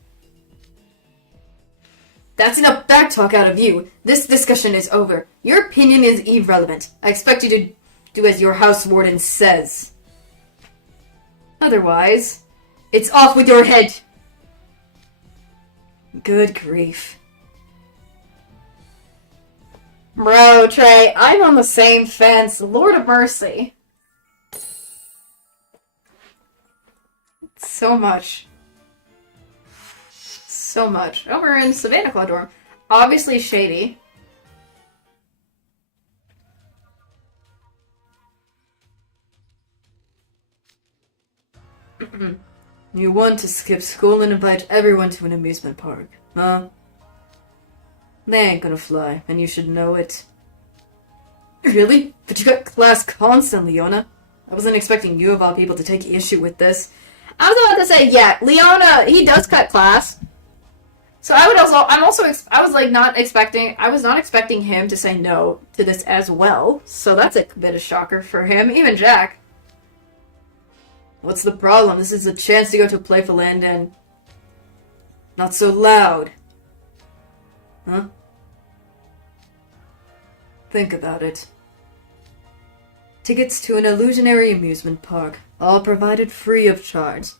That's enough backtalk out of you. This discussion is over. Your opinion is irrelevant. I expect you to do as your house warden says. Otherwise, it's off with your head. Good grief. Bro, Trey, I'm on the same fence. Lord of mercy. So much. So much. Oh, we're in Savannah Claw dorm. Obviously shady. You want to skip school and invite everyone to an amusement park, huh? They ain't gonna fly, and you should know it. Really? But you got class constantly, Leona. I wasn't expecting you of all people to take issue with this. I was about to say, yeah, Leona, he does cut class. So I was not expecting him to say no to this as well. So that's a bit of shocker for him, even Jack. What's the problem? This is a chance to go to Playful land and... Not so loud. Huh? Think about it. Tickets to an illusionary amusement park, all provided free of charge.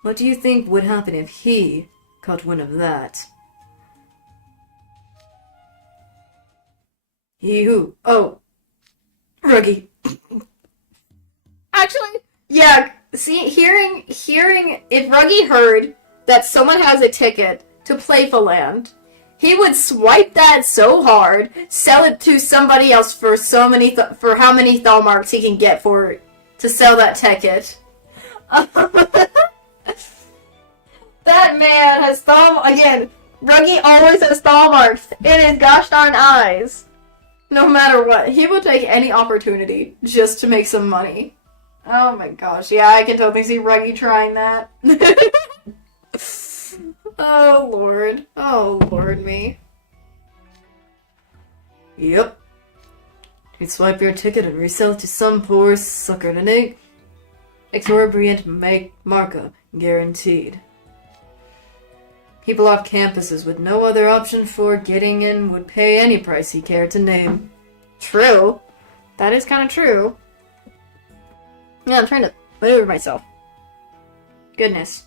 What do you think would happen if he caught wind of that? He who? Oh. Ruggy. Actually, yeah, see, hearing if Ruggy heard that someone has a ticket to Playful land, he would swipe that so hard, sell it to somebody else for for how many thal marks he can get to sell that ticket. That man has again, Ruggy always has thal marks in his gosh darn eyes. No matter what. He will take any opportunity just to make some money. Oh my gosh, yeah, I can totally see Ruggy trying that. Oh lord me. Yep. You'd swipe your ticket and resell it to some poor sucker at an exorbitant markup, guaranteed. People off campuses with no other option for getting in would pay any price he cared to name. True. That is kind of true. Yeah, I'm trying to maneuver myself. Goodness.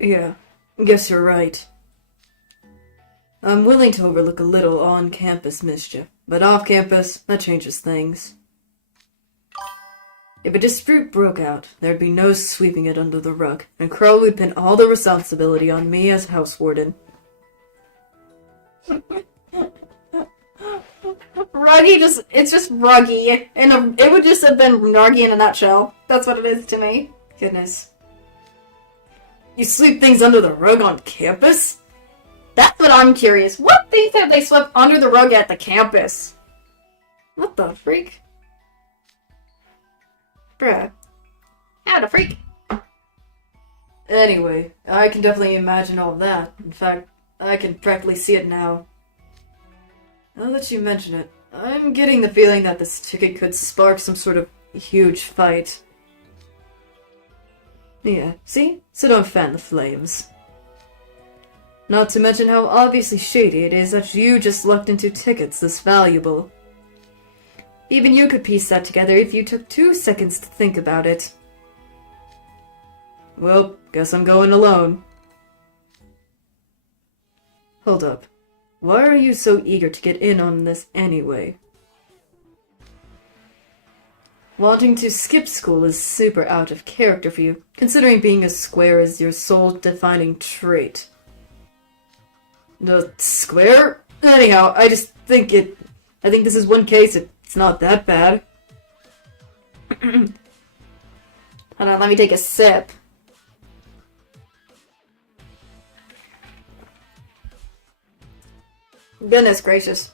Yeah, guess you're right. I'm willing to overlook a little on-campus mischief, but off-campus, that changes things. If a dispute broke out, there'd be no sweeping it under the rug, and Crow would pin all the responsibility on me as house warden. It's just Ruggy, and it would just have been Ruggy in a nutshell. That's what it is to me. Goodness. You sweep things under the rug on campus? That's what I'm curious. What things have they swept under the rug at the campus? What the freak? Bruh. How the freak? Anyway, I can definitely imagine all that. In fact, I can practically see it now. Now that you mention it, I'm getting the feeling that this ticket could spark some sort of huge fight. Yeah, see? So don't fan the flames. Not to mention how obviously shady it is that you just lucked into tickets this valuable. Even you could piece that together if you took 2 seconds to think about it. Well, guess I'm going alone. Hold up. Why are you so eager to get in on this anyway? Wanting to skip school is super out of character for you, considering being a square is your sole defining trait. The square? Anyhow, I think this is one case, it's not that bad. Hold on, let me take a sip. Goodness gracious.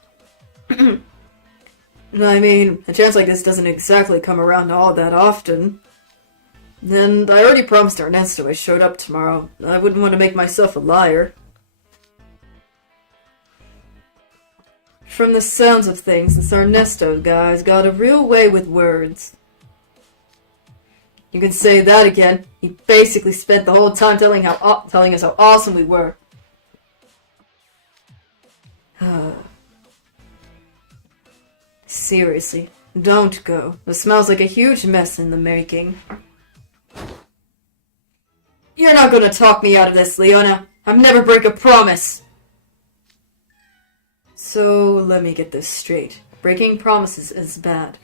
I mean, a chance like this doesn't exactly come around all that often. And I already promised Ernesto I showed up tomorrow. I wouldn't want to make myself a liar. From the sounds of things, this Ernesto guy's got a real way with words. You can say that again. He basically spent the whole time telling us how awesome we were. Seriously, don't go. It smells like a huge mess in the making. You're not gonna talk me out of this, Leona. I'll never break a promise. So, let me get this straight. Breaking promises is bad,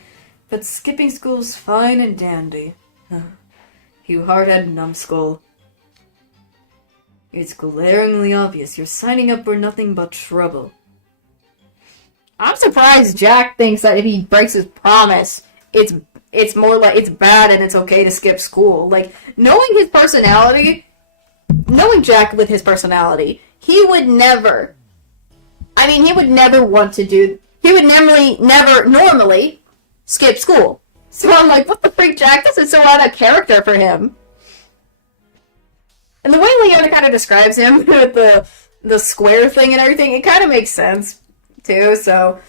but skipping school's fine and dandy. You hard-headed numbskull. It's glaringly obvious you're signing up for nothing but trouble. I'm surprised Jack thinks that if he breaks his promise, it's more like it's bad and it's okay to skip school. Like, knowing Jack with his personality, he would never want to do, he would never normally skip school. So I'm like, what the freak, Jack? This is so out of character for him. And the way Leona kind of describes him with the square thing and everything, it kind of makes sense too, so,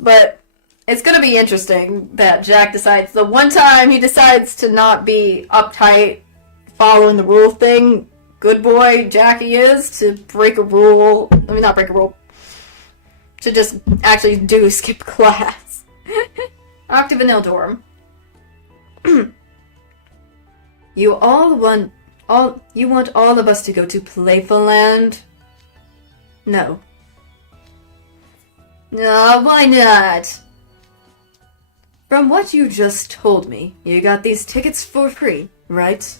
but it's gonna be interesting that Jack decides, the one time he decides to not be uptight, following the rule thing, good boy Jack he is, to break a rule, not break a rule, to just actually skip class. Octavanil dorm. You want all of us to go to Playful land? No. No, why not? From what you just told me, you got these tickets for free, right?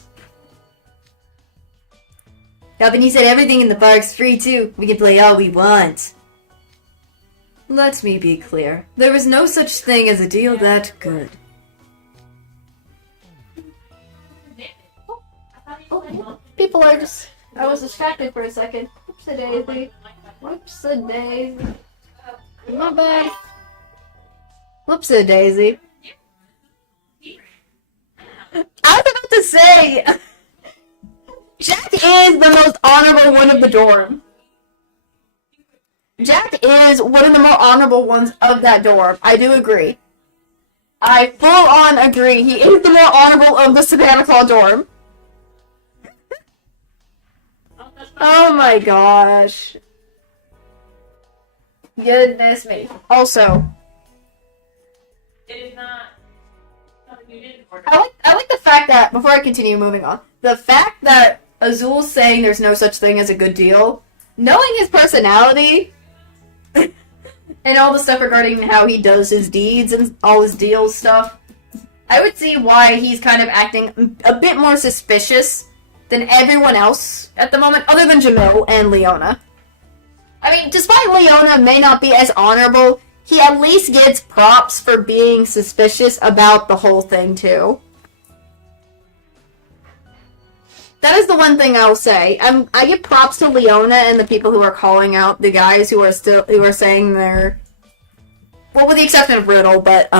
Yeah, but he said everything in the park's free too. We can play all we want. Let me be clear. There is no such thing as a deal that good. People are just... I was distracted for a second. Whoops-a-daisy. Whoops-a-daisy. My bad. Whoops-a-daisy. I was about to say... Jack is the most honorable one of the dorm. Jack is one of the more honorable ones of that dorm. I do agree. I full-on agree. He is the more honorable of the Savannah Claw dorm. Oh my gosh. Goodness me. Also, It is not something you did order. I like the fact that, before I continue moving on, the fact that Azul's saying there's no such thing as a good deal, knowing his personality, and all the stuff regarding how he does his deeds and all his deals stuff, I would see why he's kind of acting a bit more suspicious than everyone else at the moment, other than Jamil and Leona. I mean, despite Leona may not be as honorable, he at least gets props for being suspicious about the whole thing, too. That is the one thing I'll say. I give props to Leona and the people who are calling out the guys who are saying they're... Well, with the exception of Riddle, but,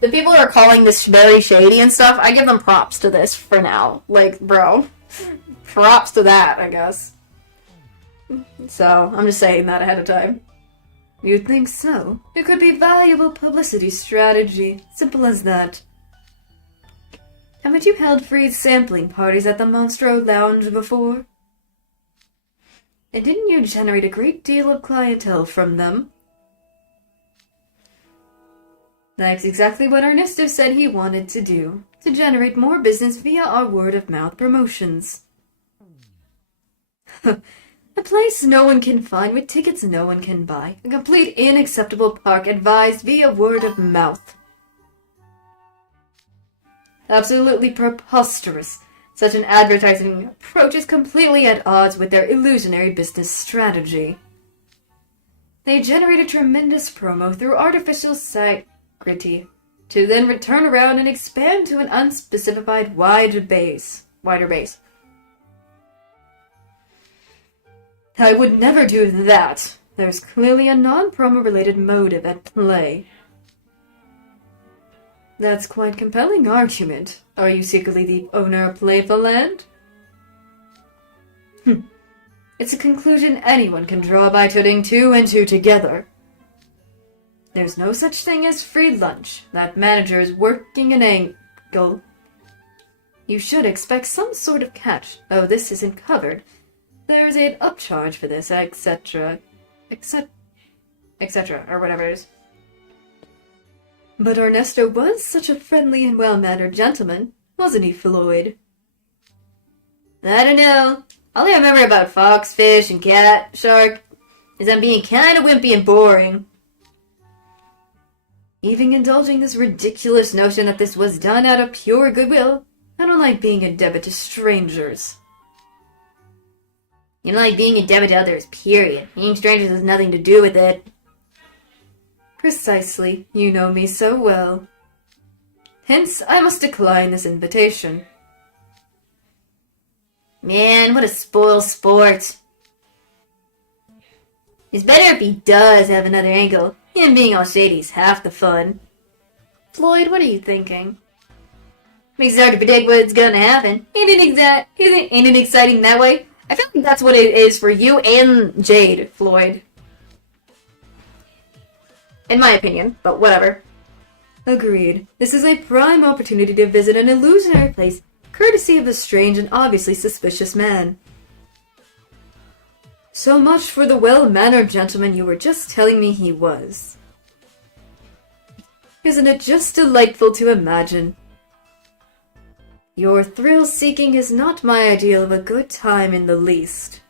the people who are calling this very shady and stuff, I give them props to this for now. Like, bro. Props to that, I guess. So, I'm just saying that ahead of time. You'd think so. It could be valuable publicity strategy. Simple as that. Haven't you held free sampling parties at the Monstro Lounge before? And didn't you generate a great deal of clientele from them? That's exactly what Ernesto said he wanted to do, to generate more business via our word-of-mouth promotions. A place no one can find with tickets no one can buy. A complete unacceptable park advised via word of mouth. Absolutely preposterous. Such an advertising approach is completely at odds with their illusionary business strategy. They generate a tremendous promo through artificial sacrity, to then return around and expand to an unspecified wider base. I would never do that. There's clearly a non-promo related motive at play. That's quite a compelling argument. Are you secretly the owner of Playful Land? It's a conclusion anyone can draw by putting two and two together. There's no such thing as free lunch. That manager is working an angle. You should expect some sort of catch. Oh, this isn't covered. There's an upcharge for this, etc. etc. or whatever it is. But Ernesto was such a friendly and well-mannered gentleman, wasn't he, Floyd? I don't know. All I remember about fox, fish, and cat, shark, is them being kinda wimpy and boring. Even indulging this ridiculous notion that this was done out of pure goodwill, I don't like being in debt to strangers. You don't like being in debt to others, period. Being strangers has nothing to do with it. Precisely. You know me so well. Hence, I must decline this invitation. Man, what a spoil sport. It's better if he does have another angle. Him being all shady is half the fun. Floyd, what are you thinking? Makes it hard to predict what's gonna happen. Ain't it exciting that way? I feel like that's what it is for you and Jade, Floyd. In my opinion, but whatever. Agreed. This is a prime opportunity to visit an illusionary place, courtesy of a strange and obviously suspicious man. So much for the well-mannered gentleman you were just telling me he was. Isn't it just delightful to imagine? Your thrill-seeking is not my ideal of a good time in the least.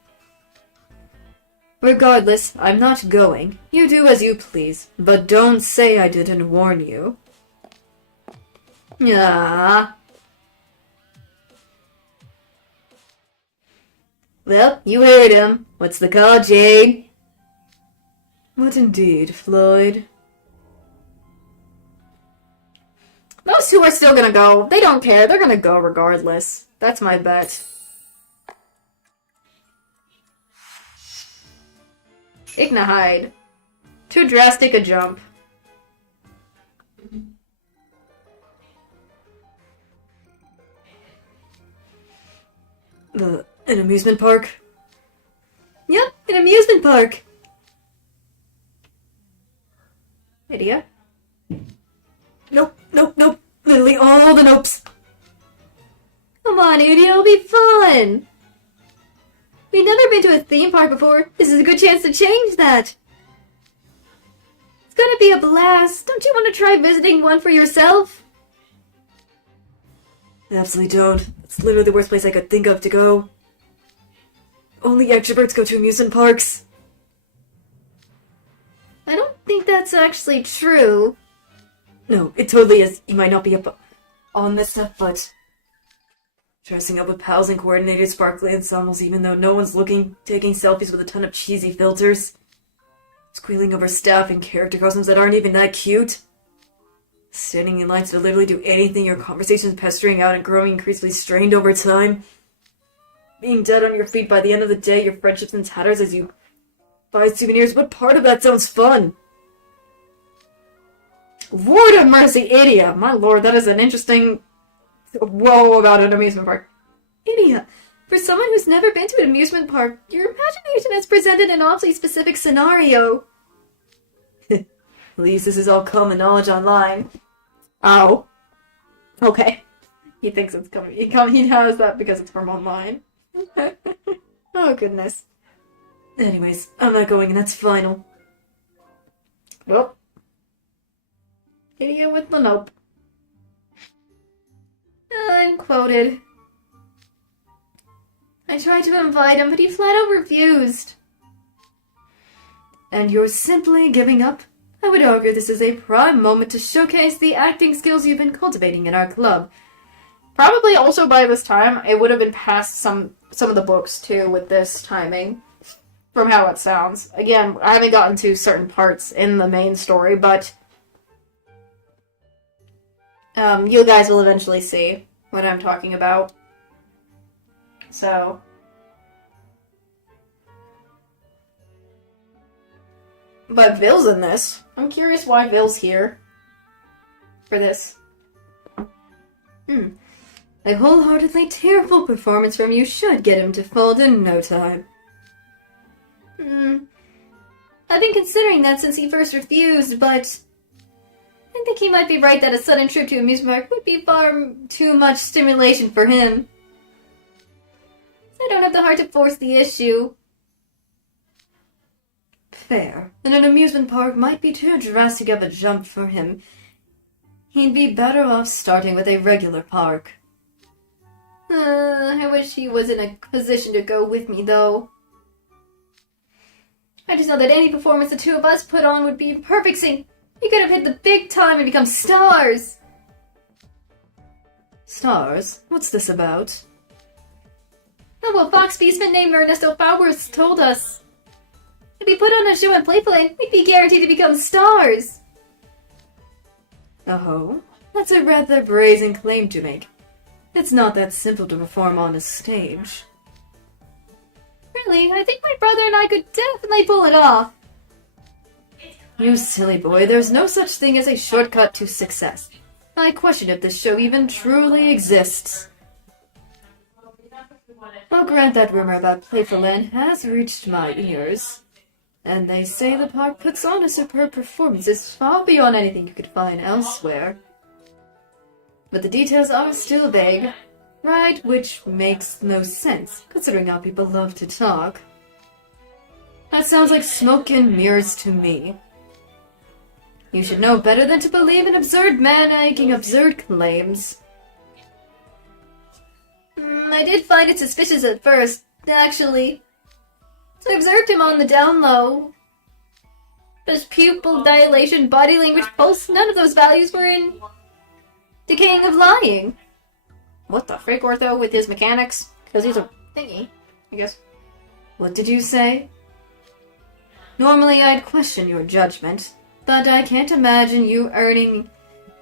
Regardless, I'm not going. You do as you please, but don't say I didn't warn you. Ah. Well, you heard him. What's the call, Jade? What indeed, Floyd? Those two are still gonna go. They don't care. They're gonna go regardless. That's my bet. Ignahide. Too drastic a jump. An amusement park? Yep, an amusement park. Idiot. Nope. Literally all the nopes. Come on, Udi, it'll be fun. We've never been to a theme park before. This is a good chance to change that. It's gonna be a blast. Don't you want to try visiting one for yourself? I absolutely don't. It's literally the worst place I could think of to go. Only extroverts go to amusement parks. I don't think that's actually true. No, it totally is. You might not be up on this stuff, but dressing up with pals and coordinated sparkly ensembles even though no one's looking, taking selfies with a ton of cheesy filters, squealing over staff and character costumes that aren't even that cute, standing in lines to literally do anything, your conversations pestering out and growing increasingly strained over time, being dead on your feet by the end of the day, your friendships in tatters as you buy souvenirs. What part of that sounds fun? Lord of mercy, Idia! My lord, that is an interesting whoa about an amusement park. Idia, for someone who's never been to an amusement park, your imagination has presented an awfully specific scenario. At least this is all common knowledge online. Oh. Okay. He thinks it's coming. He has that because it's from online. Oh, goodness. Anyways, I'm not going, and that's final. Well, idiot with the nope. Unquoted. I tried to invite him, but he flat out refused. And you're simply giving up? I would argue this is a prime moment to showcase the acting skills you've been cultivating in our club. Probably also by this time, it would have been past some of the books, too, with this timing. From how it sounds. Again, I haven't gotten to certain parts in the main story, but you guys will eventually see what I'm talking about. So, but Ville's in this. I'm curious why Ville's here for this. A wholeheartedly tearful performance from you should get him to fold in no time. I've been considering that since he first refused, but I think he might be right that a sudden trip to amusement park would be far too much stimulation for him. I don't have the heart to force the issue. Fair. And an amusement park might be too drastic of a jump for him. He'd be better off starting with a regular park. I wish he was in a position to go with me, though. I just know that any performance the two of us put on would be a perfect scene. We could have hit the big time and become stars. Stars? What's this about? Oh, well, Fox Beastman named Ernesto Powers told us. If we put on a show in Playful, we'd be guaranteed to become stars. Oh, that's a rather brazen claim to make. It's not that simple to perform on a stage. Really, I think my brother and I could definitely pull it off. You silly boy, there's no such thing as a shortcut to success. I question if this show even truly exists. I'll grant that rumor about Playful has reached my ears. And they say the park puts on a superb performances far beyond anything you could find elsewhere. But the details are still vague. Right, which makes no sense, considering how people love to talk. That sounds like smoke and mirrors to me. You should know better than to believe in absurd man making absurd claims. I did find it suspicious at first, actually. So I observed him on the down low. His pupil dilation, body language, pulse, none of those values were in decaying of lying. What the frick, Ortho, with his mechanics? Because he's a thingy, I guess. What did you say? Normally I'd question your judgment, but I can't imagine you erring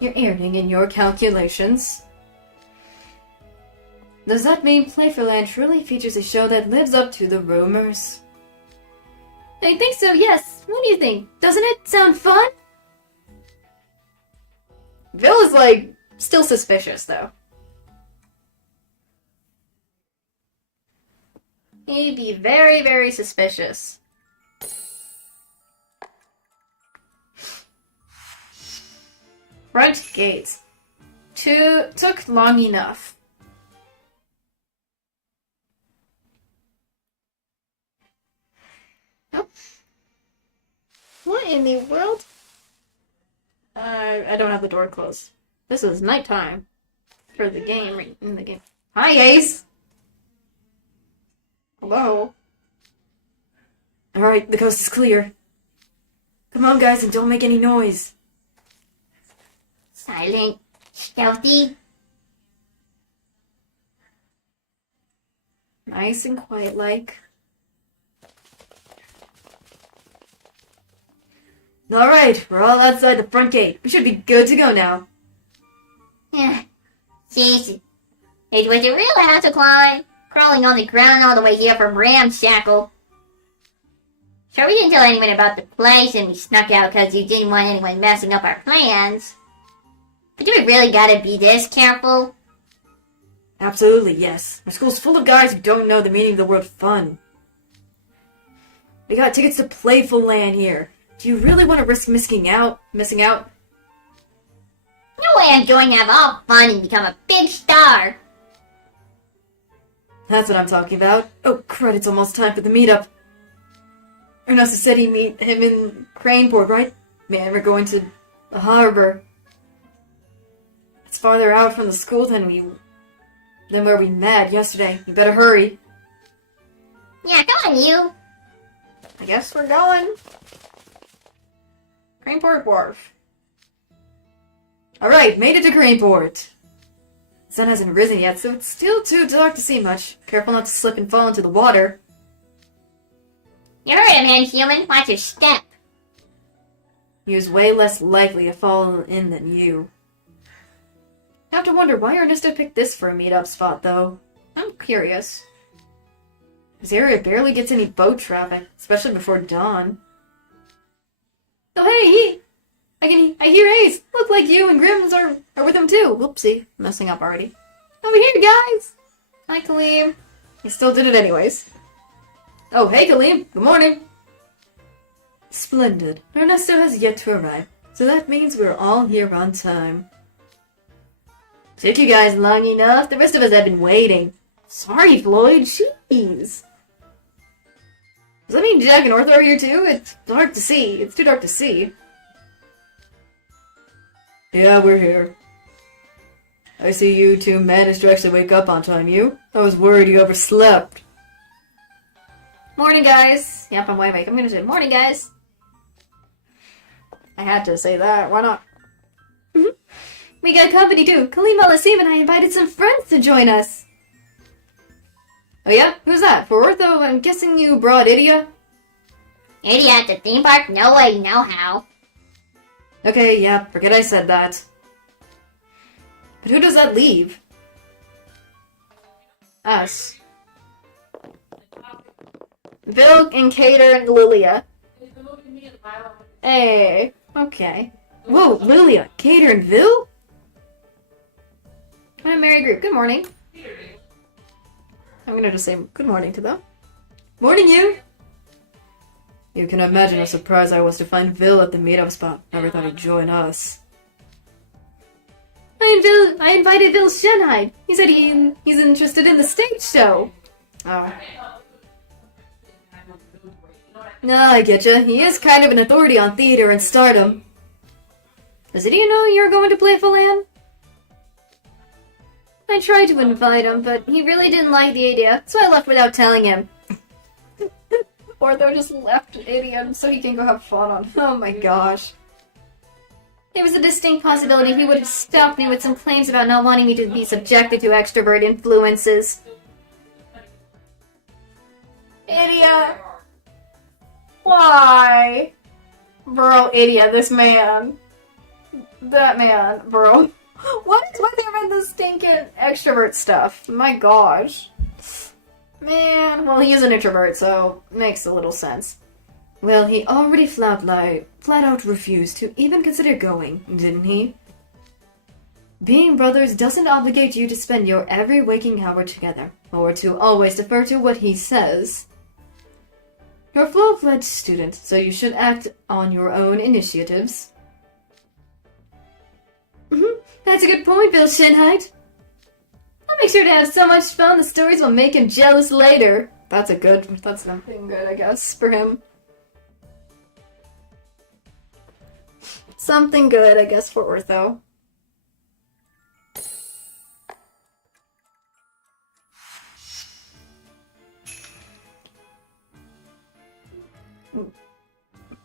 in your calculations. Does that mean Playful truly features a show that lives up to the rumors? I think so, yes. What do you think? Doesn't it sound fun? Bill is, still suspicious, though. He'd be very, very suspicious. Front gates. Took long enough. Oh. What in the world? I don't have the door closed. This is nighttime for the game, right in the game. Hi, Ace! Hello? Alright, the coast is clear. Come on, guys, and don't make any noise. Silent, stealthy. Nice and quiet-like. Alright, we're all outside the front gate. We should be good to go now. Jeez, it was a real house to climb. Crawling on the ground all the way here from Ramshackle. Sure, we didn't tell anyone about the place and we snuck out because you didn't want anyone messing up our plans. But do we really gotta be this careful? Absolutely, yes. Our school's full of guys who don't know the meaning of the word fun. We got tickets to Playful Land here. Do you really want to risk missing out? No way I'm going to have all fun and become a big star. That's what I'm talking about. Oh, crud, it's almost time for the meetup. Ernesto said he'd meet him in Craneport, right? Man, we're going to the harbor. It's farther out from the school than where we met yesterday. You better hurry. Yeah, come on, you. I guess we're going. Craneport Wharf. Alright, made it to Craneport. The sun hasn't risen yet, so it's still too dark to see much. Careful not to slip and fall into the water. You heard him, Inhuman. Watch your step. He was way less likely to fall in than you. I have to wonder why Ernesto picked this for a meetup spot, though. I'm curious. This area barely gets any boat traffic, especially before dawn. Oh hey, I hear Ace. Look like you and Grims are with him too. Whoopsie. Messing up already. Over here, guys. Hi, Kaleem. He still did it anyways. Oh, hey, Kaleem. Good morning. Splendid. Ernesto has yet to arrive, so that means we're all here on time. Took you guys long enough. The rest of us have been waiting. Sorry, Floyd. Jeez. Does that mean Jack and Ortho are here too? It's dark to see. It's too dark to see. Yeah, we're here. I see you two managed to actually wake up on time. You? I was worried you overslept. Morning, guys. Yep, I'm wide awake. I'm gonna say morning, guys. I had to say that. Why not? We got company too. Kaleem Al-Asim and I invited some friends to join us. Oh yeah? Who's that? For Ortho, I'm guessing you brought Idia? Idiot at the theme park? No way, no how. Okay, yeah, forget I said that. But who does that leave? Us. Bill and Cater and Lilia. Hey. Okay. Whoa, Lilia, Cater, and Vil? What a merry group. Good morning. I'm gonna just say good morning to them. Morning, you! You can imagine how surprised I was to find Vil at the meetup spot. Never thought he'd join us. I invited Vil Shenhide. He said he's interested in the stage show. Oh. No, I getcha. He is kind of an authority on theater and stardom. Does he know you're going to Playful Land? I tried to invite him, but he really didn't like the idea, so I left without telling him. Ortho just left Idiom so he can go have fun on. Oh my gosh. There was a distinct possibility he would have stopped me with some claims about not wanting me to be subjected to extrovert influences. Idiot! Why? Bro, idiot, this man. That man, bro. What is with him and the stinking extrovert stuff? My gosh. Man, well, he is an introvert, so makes a little sense. Well, he already flat out refused to even consider going, didn't he? Being brothers doesn't obligate you to spend your every waking hour together, or to always defer to what he says. You're a full-fledged student, so you should act on your own initiatives. That's a good point, Bill Shinhide. I'll make sure to have so much fun the stories will make him jealous later. That's something good, I guess, for him. Something good, I guess, for Ortho.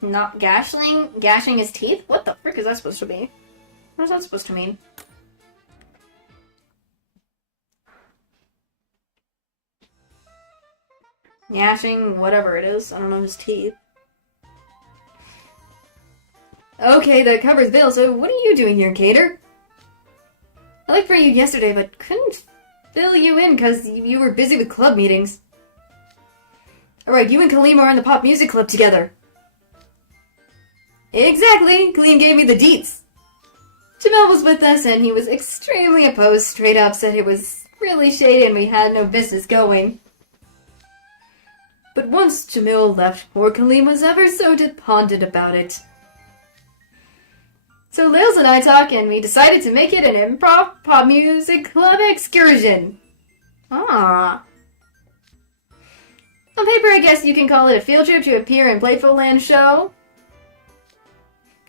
Not gashing his teeth? What the frick is that supposed to be? What is that supposed to mean? Gashing, whatever it is. I don't know his teeth. Okay, that covers Bill, so what are you doing here, Cater? I looked for you yesterday, but couldn't fill you in because you were busy with club meetings. Alright, you and Kaleem are in the pop music club together. Exactly, Kaleem gave me the deets. Jamel was with us and he was extremely opposed, straight up said it was really shady and we had no business going. But once Jamil left, poor Kaleem was ever so despondent about it. So Lils and I talked and we decided to make it an improv pop music club excursion. Ah. I'm paper, I guess you can call it a field trip to appear in Playful Land show.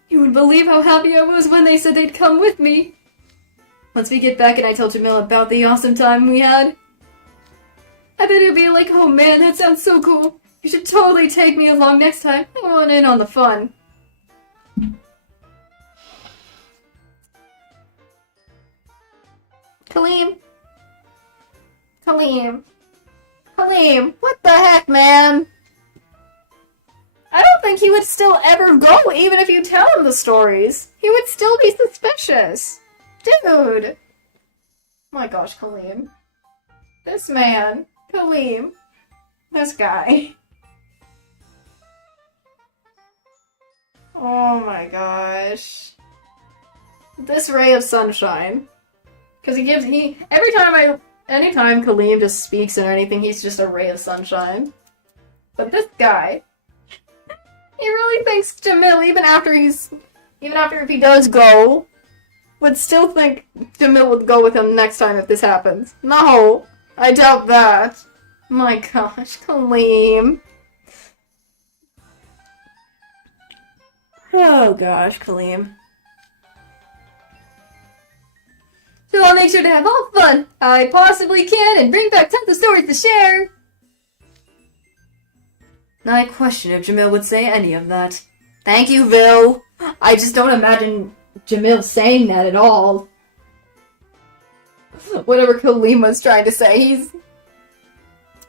You would believe how happy I was when they said they'd come with me. Once we get back and I tell Jamil about the awesome time we had, I bet he'll be like, oh man, that sounds so cool. You should totally take me along next time. I want in on the fun. Kaleem, what the heck, man? I don't think he would still ever go, even if you tell him the stories. He would still be suspicious. Dude. My gosh, Kaleem. This man. Kaleem. This guy. Oh my gosh. This ray of sunshine. Because anytime Kaleem just speaks or anything, he's just a ray of sunshine. But this guy, he really thinks Jamil, even after if he does go, would still think Jamil would go with him next time if this happens. No, I doubt that. My gosh, Kaleem. Oh gosh, Kaleem. So I'll make sure to have all the fun I possibly can and bring back tons of stories to share. I question if Jamil would say any of that. Thank you, Vil. I just don't imagine Jamil saying that at all. Whatever Kaleem was trying to say, he's...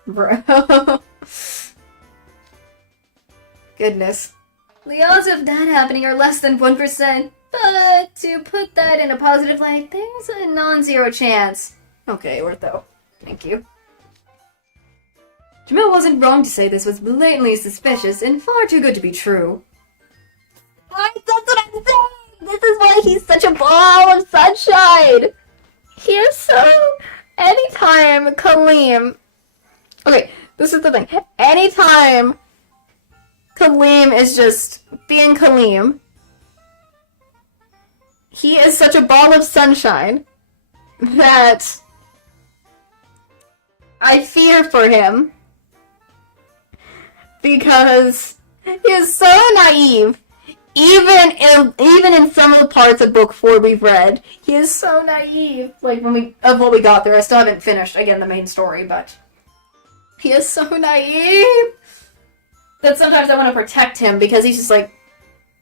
Bro. Goodness. The odds of that happening are less than 1%. But to put that in a positive light, there's a non-zero chance. Okay, Ortho. Thank you. Jamil wasn't wrong to say this was blatantly suspicious and far too good to be true. That's what I'm saying! This is why he's such a ball of sunshine! He is so... Anytime Kaleem... Okay, this is the thing. Anytime Kaleem is just being Kaleem, he is such a ball of sunshine that I fear for him because he is so naive. Even in some of the parts of book 4 we've read, he is so naive. Like of what we got there, I still haven't finished again the main story, but he is so naive that sometimes I want to protect him because he's just like.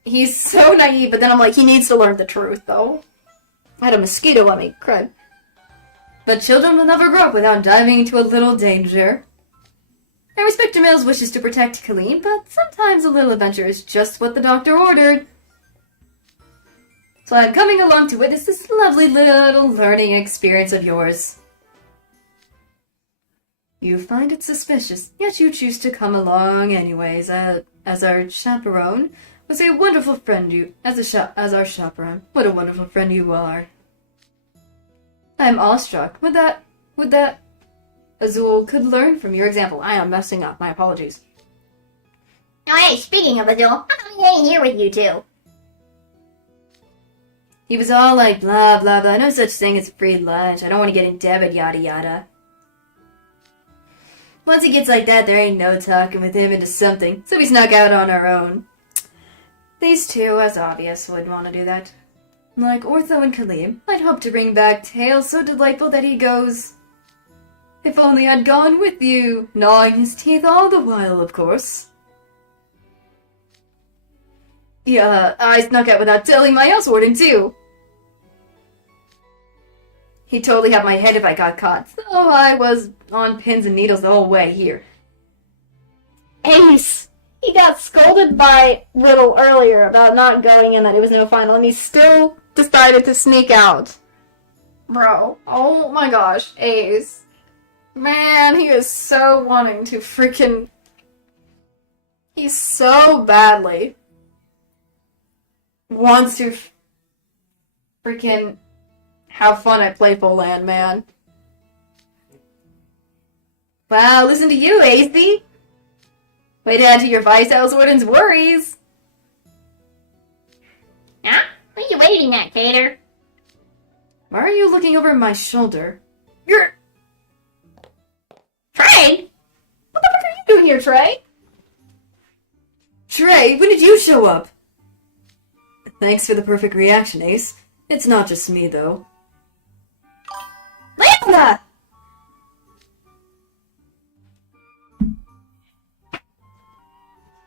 He's so naive, but then I'm like, he needs to learn the truth, though. I had a mosquito on me, crud. But children will never grow up without diving into a little danger. I respect Jamil's wishes to protect Kaleem, but sometimes a little adventure is just what the doctor ordered. So I'm coming along to witness this lovely little learning experience of yours. You find it suspicious, yet you choose to come along anyways, as our chaperone. Was a wonderful friend as our chaperone. What a wonderful friend you are. I am awestruck. Would that Azul could learn from your example. I am messing up. My apologies. Oh hey, speaking of Azul, how come he ain't here with you two? He was all like, blah, blah, blah. No such thing as free lunch. I don't want to get indebted, yada, yada. Once he gets like that, there ain't no talking with him into something, so we snuck out on our own. These two, as obvious, would want to do that. Like Ortho and Kaleem, I'd hope to bring back tales so delightful that he goes, if only I'd gone with you, gnawing his teeth all the while, of course. Yeah, I snuck out without telling my house warden, too. He'd totally have my head if I got caught, so I was on pins and needles the whole way here. Ace! He got scolded by Little earlier about not going and that it was no final, and he still decided to sneak out. Bro, oh my gosh, Ace. Man, he is so wanting to freaking... He so badly wants to freaking have fun at Playful Land, man. Wow, listen to you, AC. Way to add to your Vice House Warden's worries. Huh? What are you waiting at, Tater? Why are you looking over my shoulder? You're... Frank? What the fuck are you doing here, Trey? Trey, when did you show up? Thanks for the perfect reaction, Ace. It's not just me, though. Leona!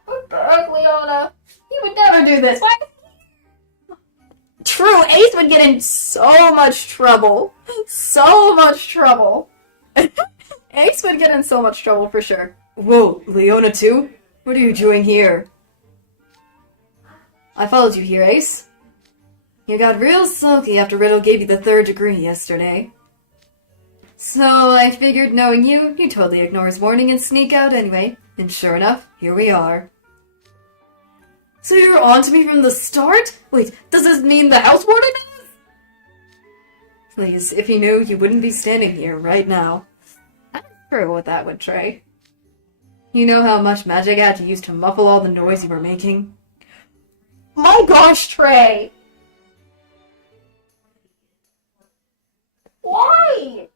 What the heck, Leona? You would never do this. Why? True, Ace would get in so much trouble. So much trouble. Ace would get in so much trouble for sure. Whoa, Leona too? What are you doing here? I followed you here, Ace. You got real sulky after Riddle gave you the 3rd degree yesterday. So I figured knowing you, you'd totally ignore his warning and sneak out anyway. And sure enough, here we are. So you're on to me from the start? Wait, does this mean the house warden knows? Please, if you knew, you wouldn't be standing here right now. I'm true with that one, Trey. You know how much magic I had to use to muffle all the noise you were making? My gosh, Trey! Why?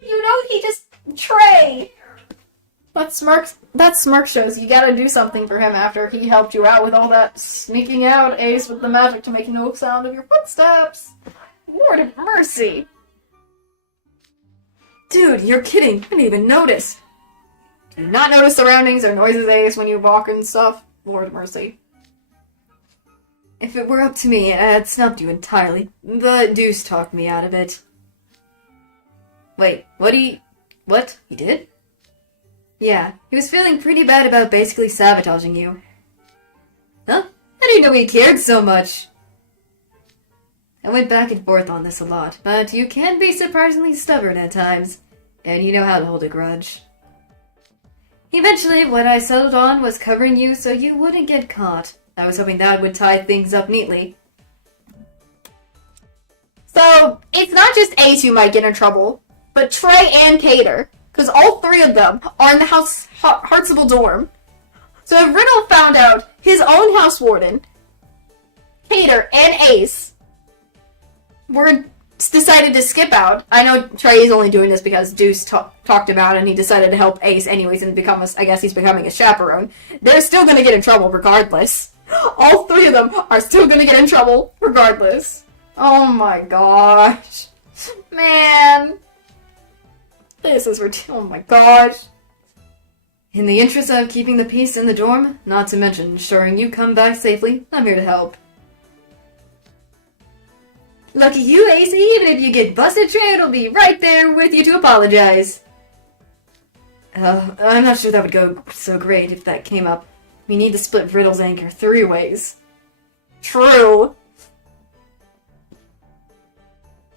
You know he just... Trey! That smirk shows you gotta do something for him after he helped you out with all that sneaking out, Ace, with the magic to make no sound of your footsteps. Lord of mercy. Dude, you're kidding. I didn't even notice. Do you not notice surroundings or noises, Ace, when you walk and stuff? Lord of mercy. If it were up to me, I'd snubbed you entirely, but Deuce talked me out of it. Wait, what? He did? Yeah, he was feeling pretty bad about basically sabotaging you. Huh? I didn't know he cared so much. I went back and forth on this a lot, but you can be surprisingly stubborn at times, and you know how to hold a grudge. Eventually, what I settled on was covering you so you wouldn't get caught. I was hoping that would tie things up neatly. So, it's not just Ace who might get in trouble, but Trey and Cater. Because all 3 of them are in the Hartsable dorm. So if Riddle found out his own house warden, Cater, and Ace decided to skip out. I know Trey is only doing this because Deuce talked about it and he decided to help Ace anyways and I guess he's becoming a chaperone. They're still going to get in trouble regardless. All 3 of them are still going to get in trouble regardless. Oh my gosh. Man. This is ridiculous. Oh my gosh. In the interest of keeping the peace in the dorm, not to mention ensuring you come back safely, I'm here to help. Lucky you, Ace. Even if you get busted, Trey will be right there with you to apologize. I'm not sure that would go so great if that came up. We need to split Riddle's anchor 3 ways. True.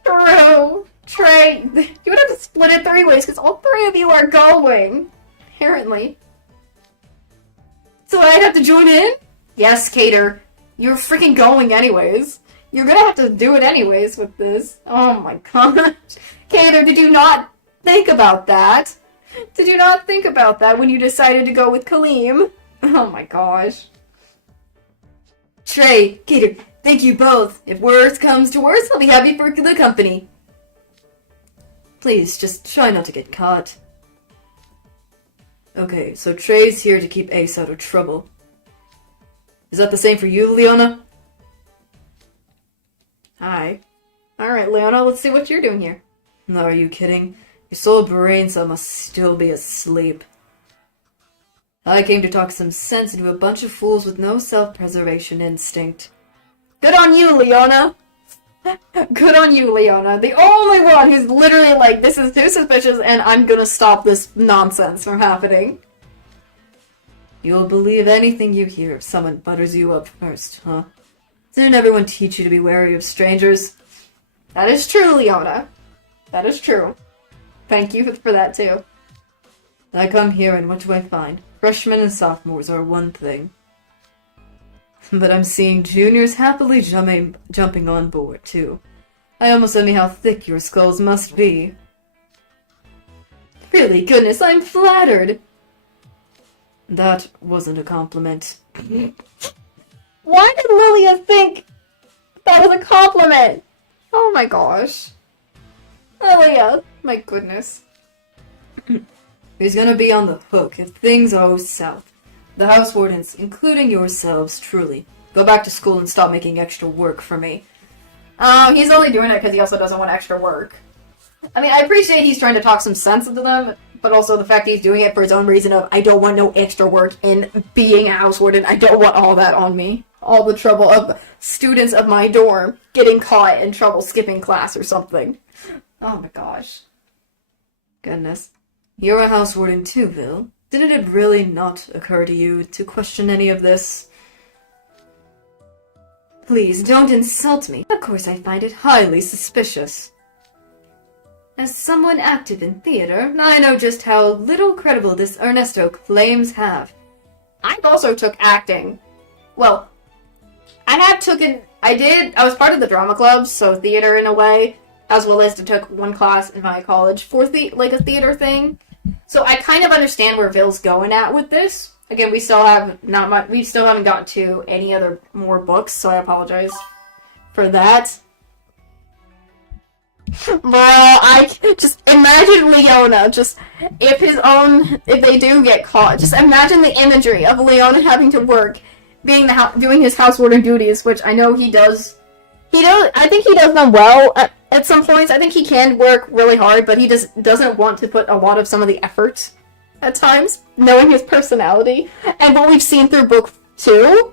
True. Trey, you would have to split it 3 ways because all 3 of you are going. Apparently. So I'd have to join in? Yes, Cater. You're freaking going anyways. You're gonna have to do it anyways with this. Oh my gosh. Cater, did you not think about that? Did you not think about that when you decided to go with Kaleem? Oh my gosh. Trey, Cater, thank you both. If worse comes to worse, I'll be happy for the company. Please, just try not to get caught. Okay, so Trey's here to keep Ace out of trouble. Is that the same for you, Leona? Hi. Alright, Leona, let's see what you're doing here. No, are you kidding? Your soul brain cell must still be asleep. I came to talk some sense into a bunch of fools with no self-preservation instinct. Good on you, Leona! Good on you, Leona. The only one who's literally like, this is too suspicious and I'm gonna stop this nonsense from happening. You'll believe anything you hear if someone butters you up first, huh? Didn't everyone teach you to be wary of strangers? That is true, Leona. That is true. Thank you for that, too. I come here and what do I find? Freshmen and sophomores are one thing. But I'm seeing juniors happily jumping on board, too. I almost envy how thick your skulls must be. Really, goodness, I'm flattered! That wasn't a compliment. Why did Lilia think that was a compliment? Oh my gosh. Lilia, my goodness. He's gonna be on the hook if things go south. The house wardens, including yourselves, truly. Go back to school and stop making extra work for me. He's only doing it because he also doesn't want extra work. I mean, I appreciate he's trying to talk some sense into them, but also the fact he's doing it for his own reason of, I don't want no extra work in being a house warden. I don't want all that on me. All the trouble of students of my dorm getting caught in trouble skipping class or something. Oh my gosh. Goodness. You're a house warden too, Vil. Didn't it really not occur to you to question any of this? Please, don't insult me. Of course I find it highly suspicious. As someone active in theater, I know just how little credible this Ernesto claims have. I also took acting. Well, I was part of the drama club, so theater in a way, as well as I took one class in my college for like a theater thing. So I kind of understand where Vil's going at with this. Again, we still haven't gotten to any other more books, so I apologize for that. Bro, I just imagine Leona, if they do get caught, just imagine the imagery of Leona having to work, doing his house warden duties, which I know he does. I think he does them well at some points. I think he can work really hard, but he just doesn't want to put a lot of some of the effort at times, knowing his personality and what we've seen through book 2.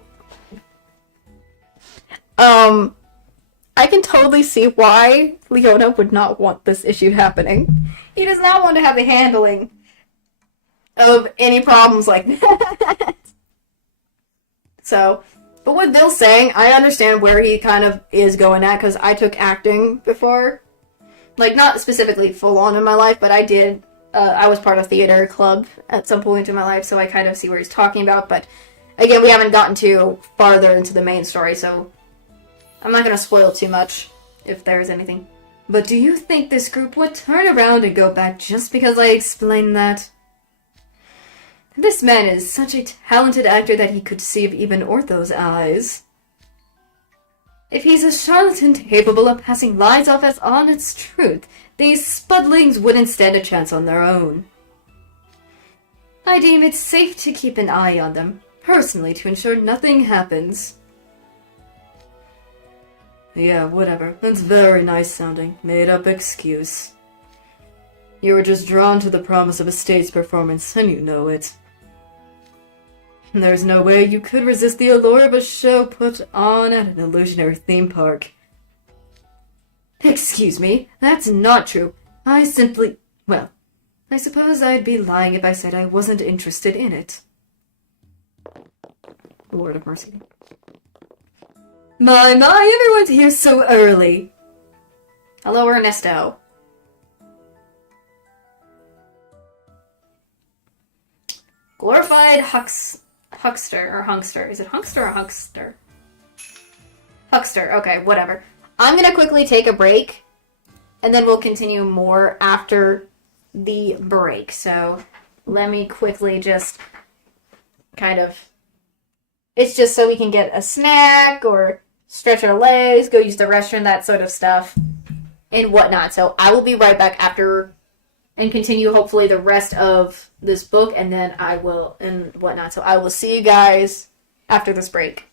I can totally see why Leona would not want this issue happening. He does not want to have the handling of any problems like that. So, but what Bill's saying, I understand where he kind of is going at, because I took acting before. Like, not specifically full on in my life, but I did. I was part of theater club at some point in my life, so I kind of see where he's talking about. But again, we haven't gotten too farther into the main story, so I'm not going to spoil too much, if there's anything. But do you think this group would turn around and go back just because I explained that? This man is such a talented actor that he could deceive even Ortho's eyes. If he's a charlatan capable of passing lies off as honest truth, these spudlings wouldn't stand a chance on their own. I deem it safe to keep an eye on them, personally, to ensure nothing happens. Yeah, whatever. That's very nice sounding. Made up excuse. You were just drawn to the promise of a stage performance, and you know it. There's no way you could resist the allure of a show put on at an illusionary theme park. Excuse me, that's not true. I suppose I'd be lying if I said I wasn't interested in it. Lord of mercy. My, everyone's here so early. Hello, Ernesto. Glorified huckster, or hunkster. Is it hunkster or hunkster? Huckster, okay, whatever. I'm gonna quickly take a break, and then we'll continue more after the break. So, let me quickly just it's just so we can get a snack, or stretch our legs, go use the restroom, that sort of stuff, and whatnot. So, I will be right back after and continue hopefully the rest of this book, and then I will, and whatnot. So I will see you guys after this break.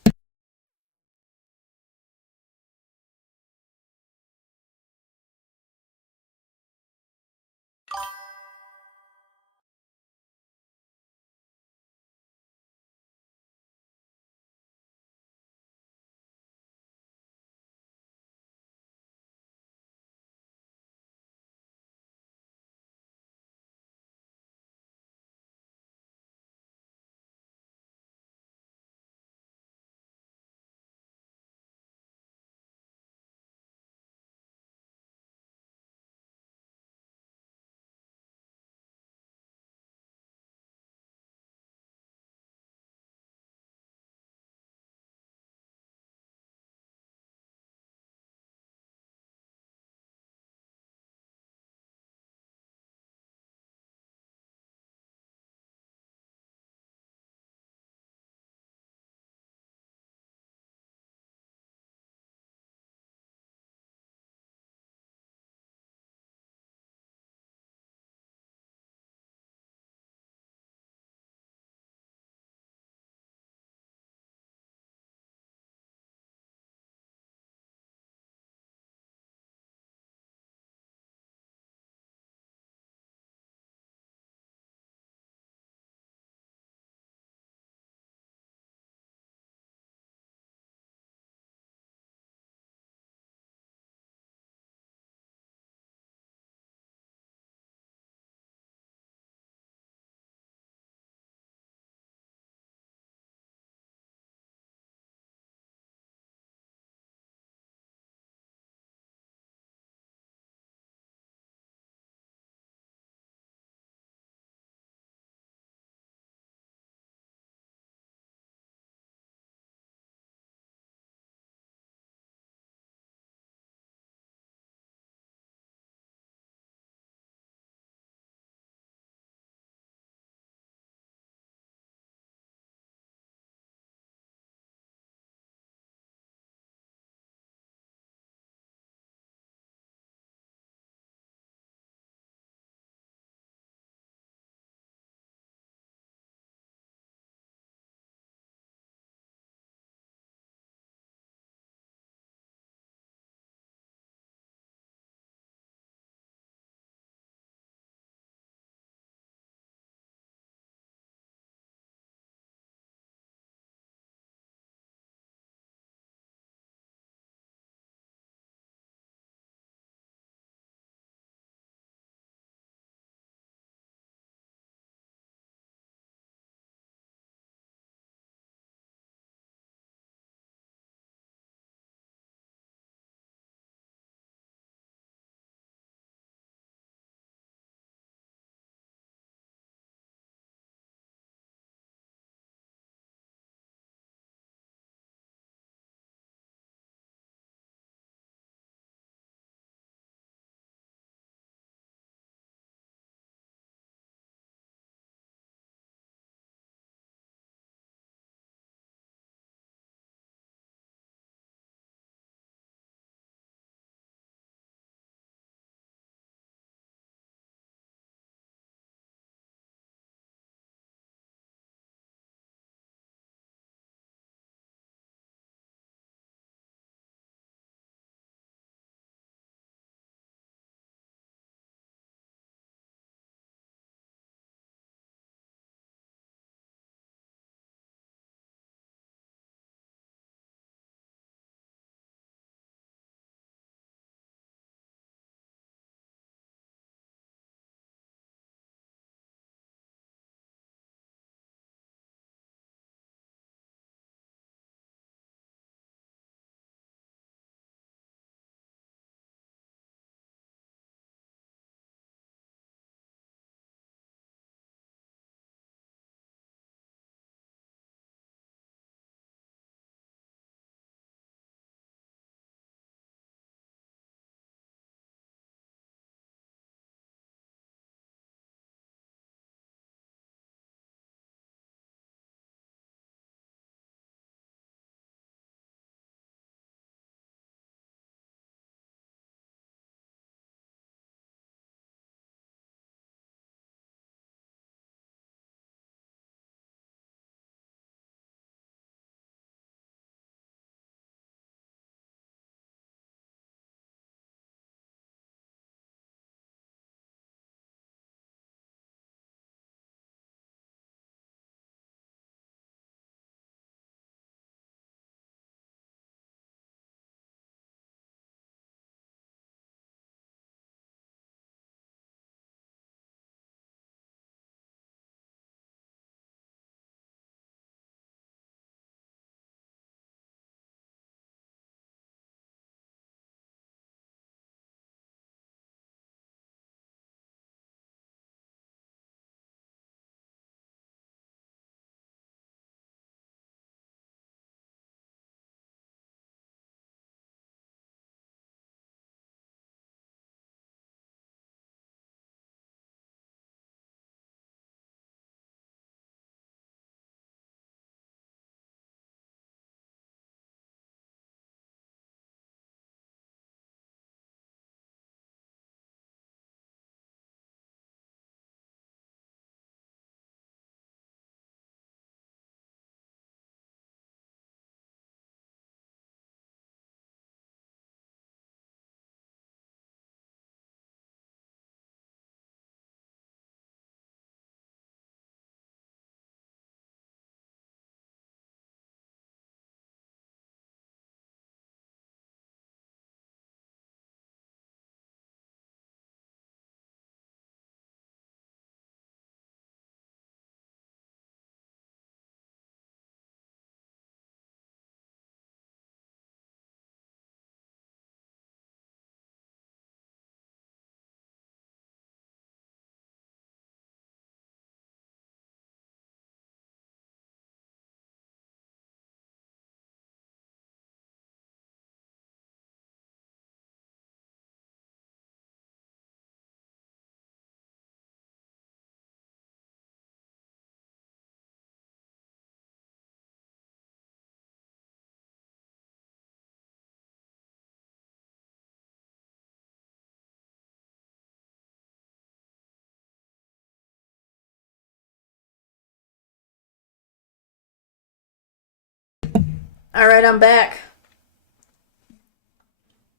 Alright, I'm back.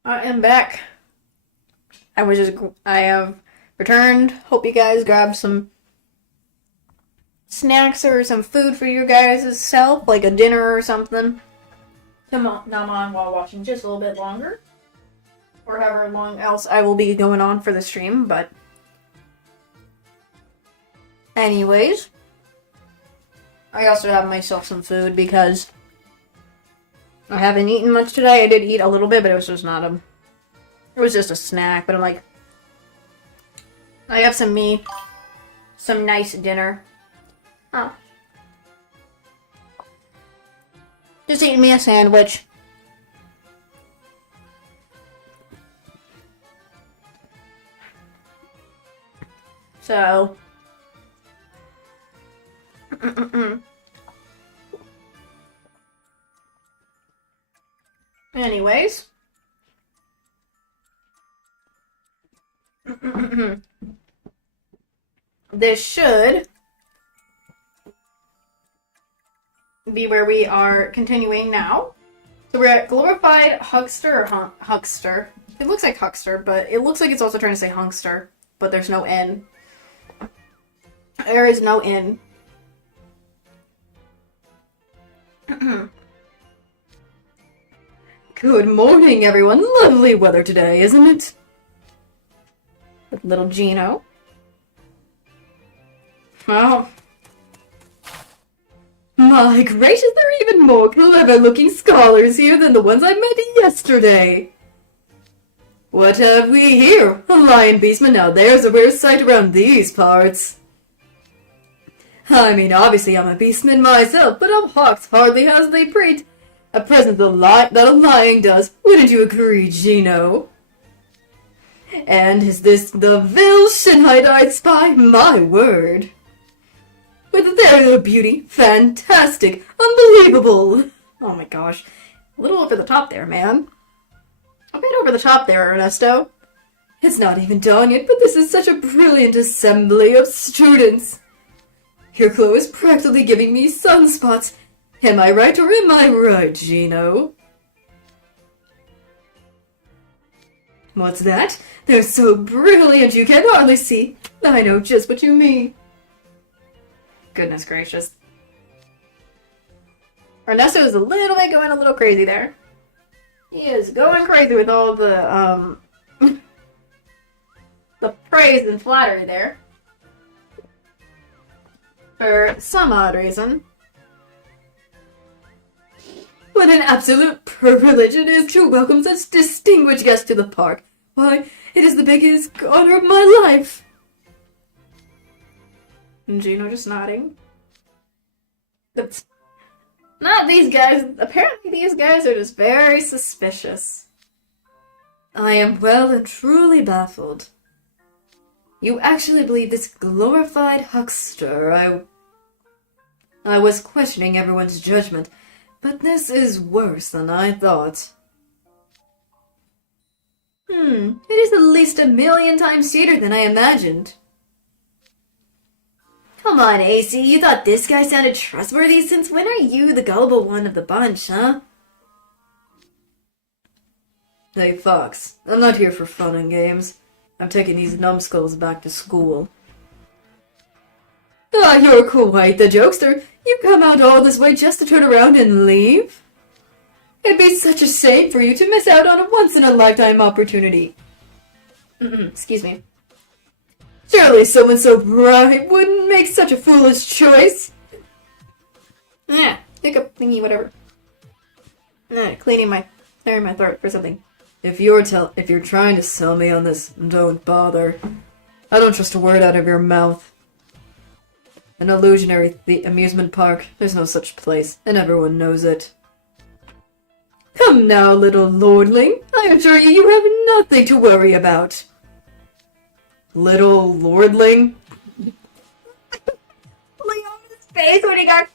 I am back. I have returned. Hope you guys grabbed some snacks or some food for your guys' self, like a dinner or something. Come on, nom on while watching just a little bit longer. Or however long else I will be going on for the stream, but... Anyways. I also have myself some food because I haven't eaten much today. I did eat a little bit, but it was just not a... It was just a snack, but I'm like... I have some meat. Some nice dinner. Oh. Just eating me a sandwich. So... Anyways. This should be where we are continuing now. So we're at glorified huckster or huckster. It looks like huckster, but it looks like it's also trying to say hunkster, but there's no N. There is no N. Good morning, everyone. Lovely weather today, isn't it? With little Gino. Oh. My gracious, there are even more clever-looking scholars here than the ones I met yesterday. What have we here? A lion beastman. Now there's a rare sight around these parts. I mean, obviously I'm a beastman myself, but a hawk hardly has the presence that a lion does. Wouldn't you agree, Gino? And is this the Vilshenite I spy? My word. With their beauty, fantastic, unbelievable. Oh my gosh. A little over the top there, man. A bit over the top there, Ernesto. It's not even dawn yet, but this is such a brilliant assembly of students. Your glow is practically giving me sunspots. Am I right or am I right, Gino? What's that? They're so brilliant you can hardly see. I know just what you mean. Goodness gracious. Ernesto is a little bit going a little crazy there. He is going crazy with all the, the praise and flattery there. For some odd reason. What an absolute privilege it is to welcome such distinguished guests to the park. Why, it is the biggest honor of my life. And Gino just nodding. That's not these guys. Apparently these guys are just very suspicious. I am well and truly baffled. You actually believe this glorified huckster? I was questioning everyone's judgment, but this is worse than I thought. It is at least 1,000,000 times sweeter than I imagined. Come on, AC, you thought this guy sounded trustworthy? Since when are you the gullible one of the bunch, huh? Hey, Fox, I'm not here for fun and games. I'm taking these numbskulls back to school. Ah, you're quite the jokester. You come out all this way just to turn around and leave? It'd be such a shame for you to miss out on a once-in-a-lifetime opportunity. Excuse me. Surely someone so bright wouldn't make such a foolish choice. Yeah, hiccup thingy, whatever. Clearing my throat for something. If you're trying to sell me on this, don't bother. I don't trust a word out of your mouth. An illusionary amusement park. There's no such place, and everyone knows it. Come now, little lordling. I assure you, you have nothing to worry about. Little lordling? Leon's face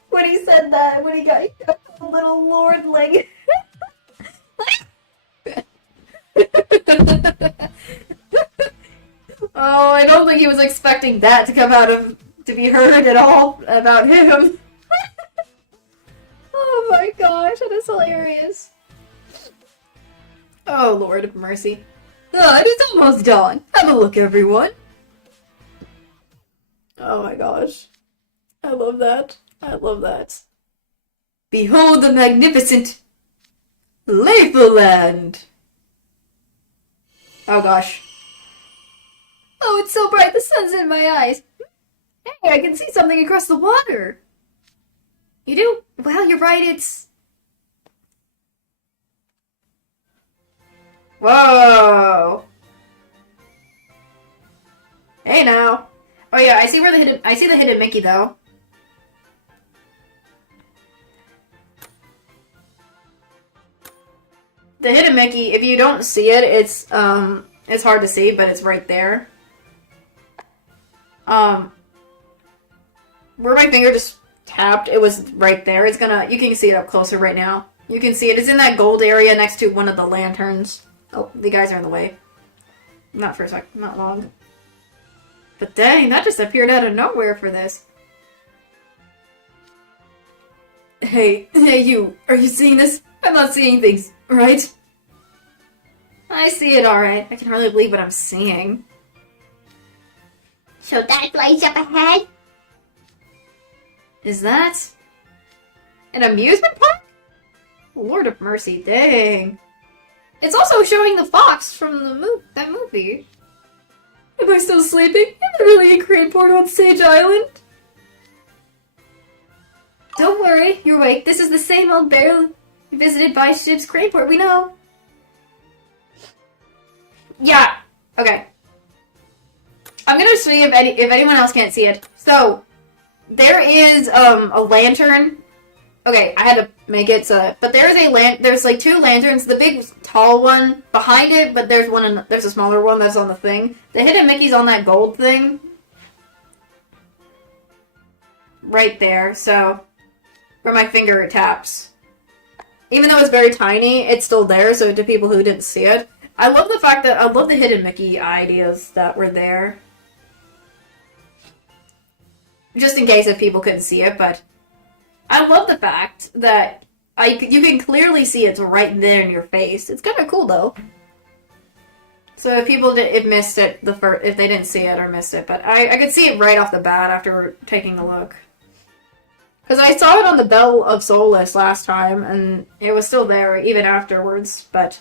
when he said that, when he got a little lordling. Oh, I don't think he was expecting that to be heard at all about him. Oh my god. gosh, that is hilarious. Oh, Lord of mercy. It's almost dawn. Have a look, everyone. Oh my gosh. I love that. I love that. Behold the magnificent Playful land. Oh gosh. Oh, it's so bright, the sun's in my eyes. Hey, I can see something across the water. You do? Well, you're right, it's... Whoa! Hey now. Oh yeah, I see the hidden Mickey though. The hidden Mickey, if you don't see it, it's hard to see, but it's right there. Where my finger just tapped, it was right there. You can see it up closer right now. You can see it. It's in that gold area next to one of the lanterns. Oh, the guys are in the way. Not for a sec, not long. But dang, that just appeared out of nowhere for this. Hey you, are you seeing this? I'm not seeing things, right? I see it alright. I can hardly believe what I'm seeing. So that lights up ahead? Is that an amusement park? Lord of mercy, dang. It's also showing the fox from that movie. Am I still sleeping? Am I really in Craneport on Sage Island? Don't worry, you're awake. This is the same old barely visited by ships Craneport we know. Yeah, okay. I'm gonna see if anyone else can't see it. So, there is a lantern. Okay, I had to make it so, but there's like two lanterns. The big tall one behind it, but there's a smaller one that's on the thing. The hidden Mickey's on that gold thing. Right there, so where my finger taps. Even though it's very tiny, it's still there, so to people who didn't see it. I love the hidden Mickey ideas that were there. Just in case if people couldn't see it, but I love the fact that you can clearly see it's right there in your face. It's kind of cool though. So if people missed it if they didn't see it or missed it, but I could see it right off the bat after taking a look. Because I saw it on the Bell of Solace last time, and it was still there even afterwards, but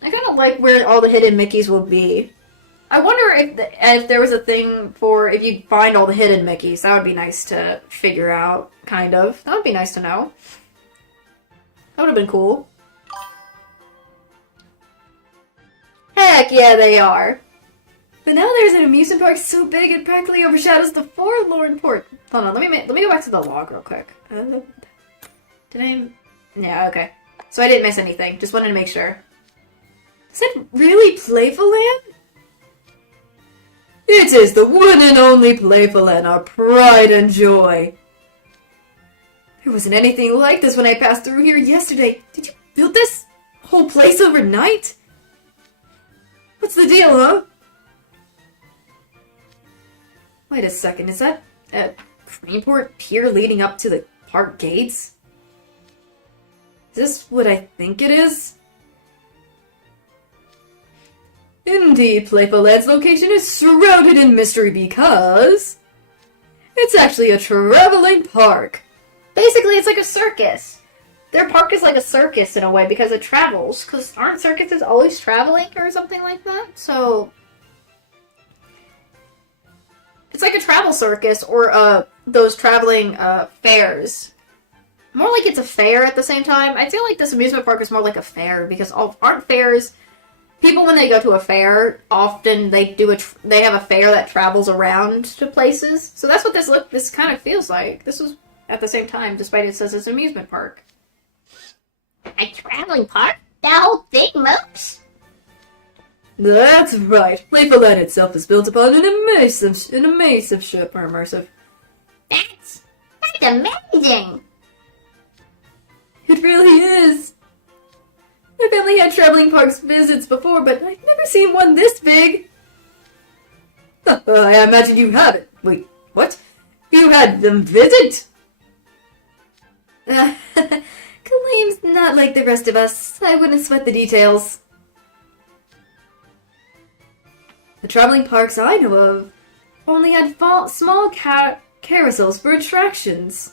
I kind of like where all the hidden Mickeys will be. I wonder if there was a thing for if you find all the hidden Mickeys. That would be nice to figure out, kind of. That would be nice to know. That would have been cool. Heck yeah, they are. But now there's an amusement park so big it practically overshadows the forlorn port. Hold on, let me go back to the log real quick. Did I? Yeah, okay. So I didn't miss anything. Just wanted to make sure. Is it really Playful Land? It is the one and only Playful land, our pride and joy. There wasn't anything like this when I passed through here yesterday. Did you build this whole place overnight? What's the deal, huh? Wait a second, is that a Craneport pier leading up to the park gates? Is this what I think it is? Indeed, Playful Land's location is shrouded in mystery because it's actually a traveling park. Basically, it's like a circus. Their park is like a circus in a way because it travels. Because aren't circuses always traveling or something like that? So it's like a travel circus or those traveling fairs. More like it's a fair at the same time. I feel like this amusement park is more like a fair because aren't fairs? People, when they go to a fair, often they have a fair that travels around to places. So that's what this kind of feels like. This was at the same time, despite it says it's an amusement park. A traveling park? That whole thing moves? That's right. Playful Land itself is built upon an immersive ship, or immersive. That's amazing! It really is. I've only had traveling parks visits before, but I've never seen one this big. I imagine you haven't. Wait, what? You had them visit? Kaleem's not like the rest of us. I wouldn't sweat the details. The traveling parks I know of only had small carousels for attractions.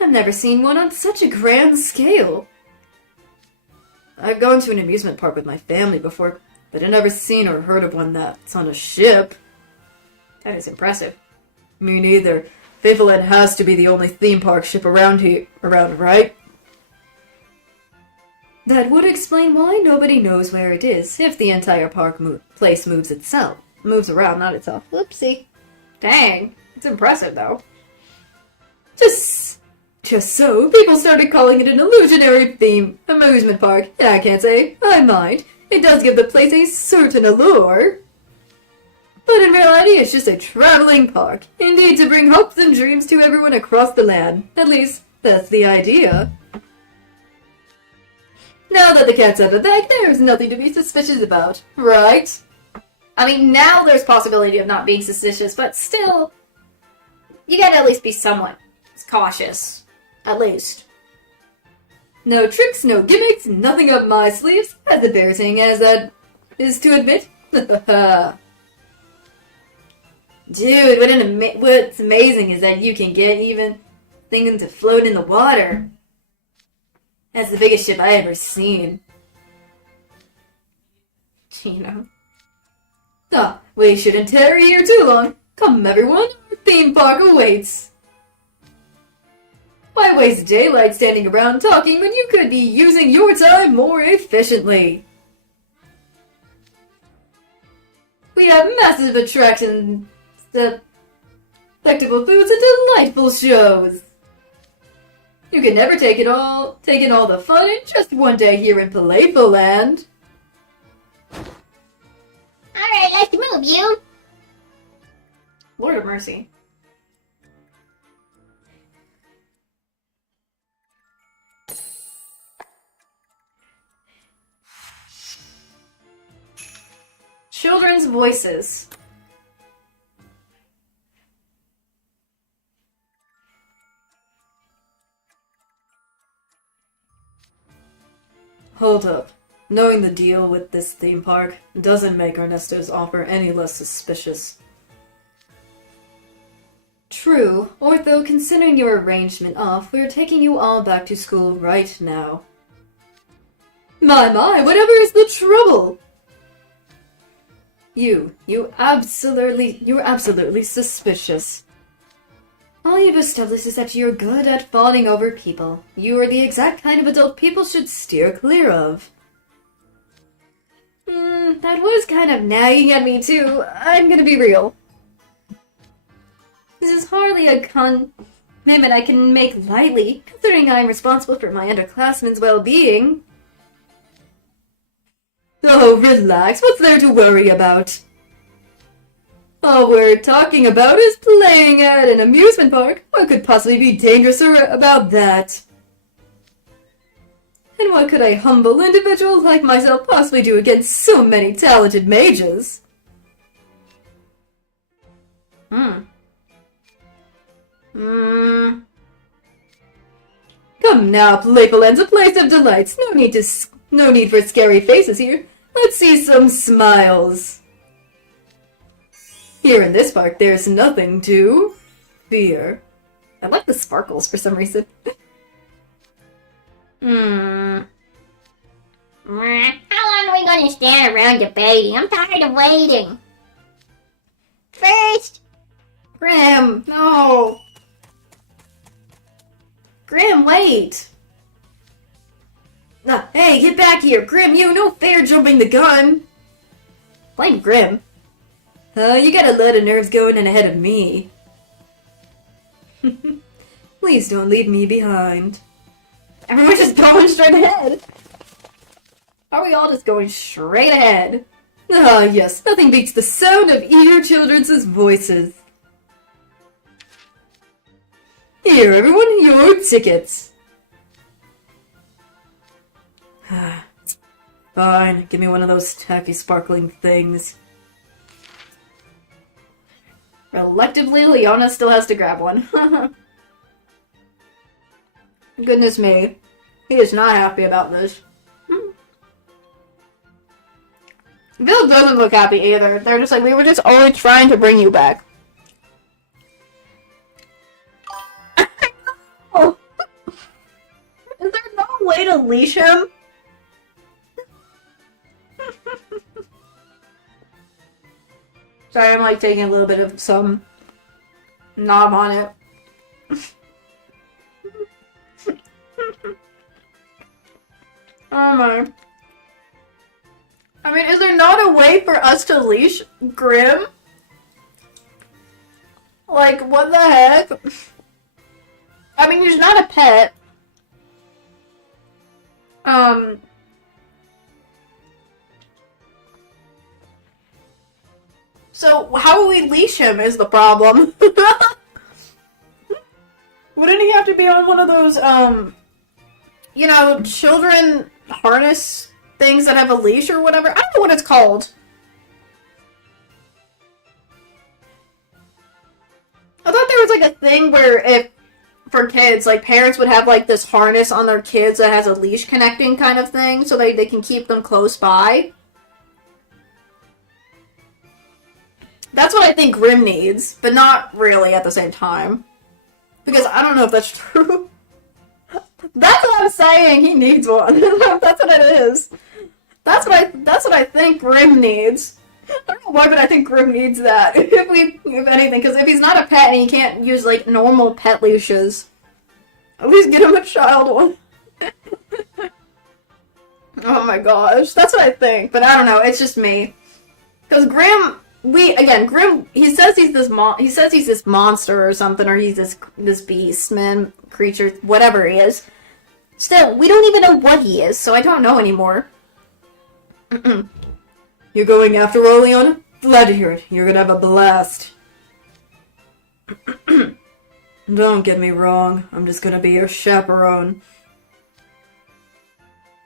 I've never seen one on such a grand scale. I've gone to an amusement park with my family before, but I've never seen or heard of one that's on a ship. That is impressive. Me neither. Playful has to be the only theme park ship around, right? That would explain why nobody knows where it is if the entire place moves around, not itself. Whoopsie. Dang. It's impressive, though. Just so, people started calling it an illusionary theme amusement park. Yeah, I can't say I mind. It does give the place a certain allure. But in reality, it's just a traveling park. Indeed, to bring hopes and dreams to everyone across the land. At least, that's the idea. Now that the cat's out of the bag, there's nothing to be suspicious about, right? I mean, now there's possibility of not being suspicious, but still, you gotta at least be somewhat cautious. At least. No tricks, no gimmicks, nothing up my sleeves, as embarrassing as that is to admit. Dude, what's amazing is that you can get even things to float in the water. That's the biggest ship I ever seen. You know. Ah, we shouldn't tarry here too long. Come everyone, our theme park awaits. Why waste daylight standing around talking when you could be using your time more efficiently? We have massive attractions, spectacle foods, and delightful shows. You can never take in all the fun in just one day here in Playful Land. Alright, let's move, you. Lord of mercy. Children's voices. Hold up. Knowing the deal with this theme park doesn't make Ernesto's offer any less suspicious. True, Ortho, considering your arrangement off, we're taking you all back to school right now. My, whatever is the trouble? You're absolutely suspicious. All you've established is that you're good at fawning over people. You are the exact kind of adult people should steer clear of. That was kind of nagging at me too. I'm gonna be real. This is hardly a commitment I can make lightly, considering I'm responsible for my underclassmen's well-being. Oh, relax. What's there to worry about? All we're talking about is playing at an amusement park. What could possibly be dangerous about that? And what could a humble individual like myself possibly do against so many talented mages? Come now, Playful Land's a place of delights. No need for scary faces here. Let's see some smiles. Here in this park, there's nothing to fear. I like the sparkles for some reason. How long are we going to stand around debating? I'm tired of waiting. First, Grim, no. Grim, wait. Hey, get back here! Grim, no fair jumping the gun! Blame Grim. You got a lot of nerves going in ahead of me. Please don't leave me behind. Everyone's just going straight ahead. Are we all just going straight ahead? Ah, yes, nothing beats the sound of eager children's voices. Here, everyone, your tickets. Fine, give me one of those taffy sparkling things. Reluctantly, Leona still has to grab one. Goodness me. He is not happy about this. Bill doesn't look happy either. They're just like, we were just always trying to bring you back. Oh. Is there no way to leash him? Sorry, I'm like taking a little bit of some knob on it. Oh my. I mean, is there not a way for us to leash Grim? Like, what the heck? I mean, he's not a pet. So, how will we leash him is the problem. Wouldn't he have to be on one of those, you know, children harness things that have a leash or whatever? I don't know what it's called. I thought there was like a thing where if, for kids, like parents would have like this harness on their kids that has a leash connecting kind of thing so they can keep them close by. That's what I think Grim needs, but not really at the same time. Because I don't know if that's true. That's what I'm saying, he needs one. That's what it is. That's what I think Grim needs. I don't know why, but I think Grim needs that. If anything, because if he's not a pet and he can't use like normal pet leashes, at least get him a child one. Oh my gosh, that's what I think. But I don't know, it's just me. Because Grim, Grim, he says he's this monster or something, or he's this beast, man, creature, whatever he is. Still, we don't even know what he is, so I don't know anymore. You're going after Oleana? Glad to hear it. You're gonna have a blast. Don't get me wrong. I'm just gonna be your chaperone.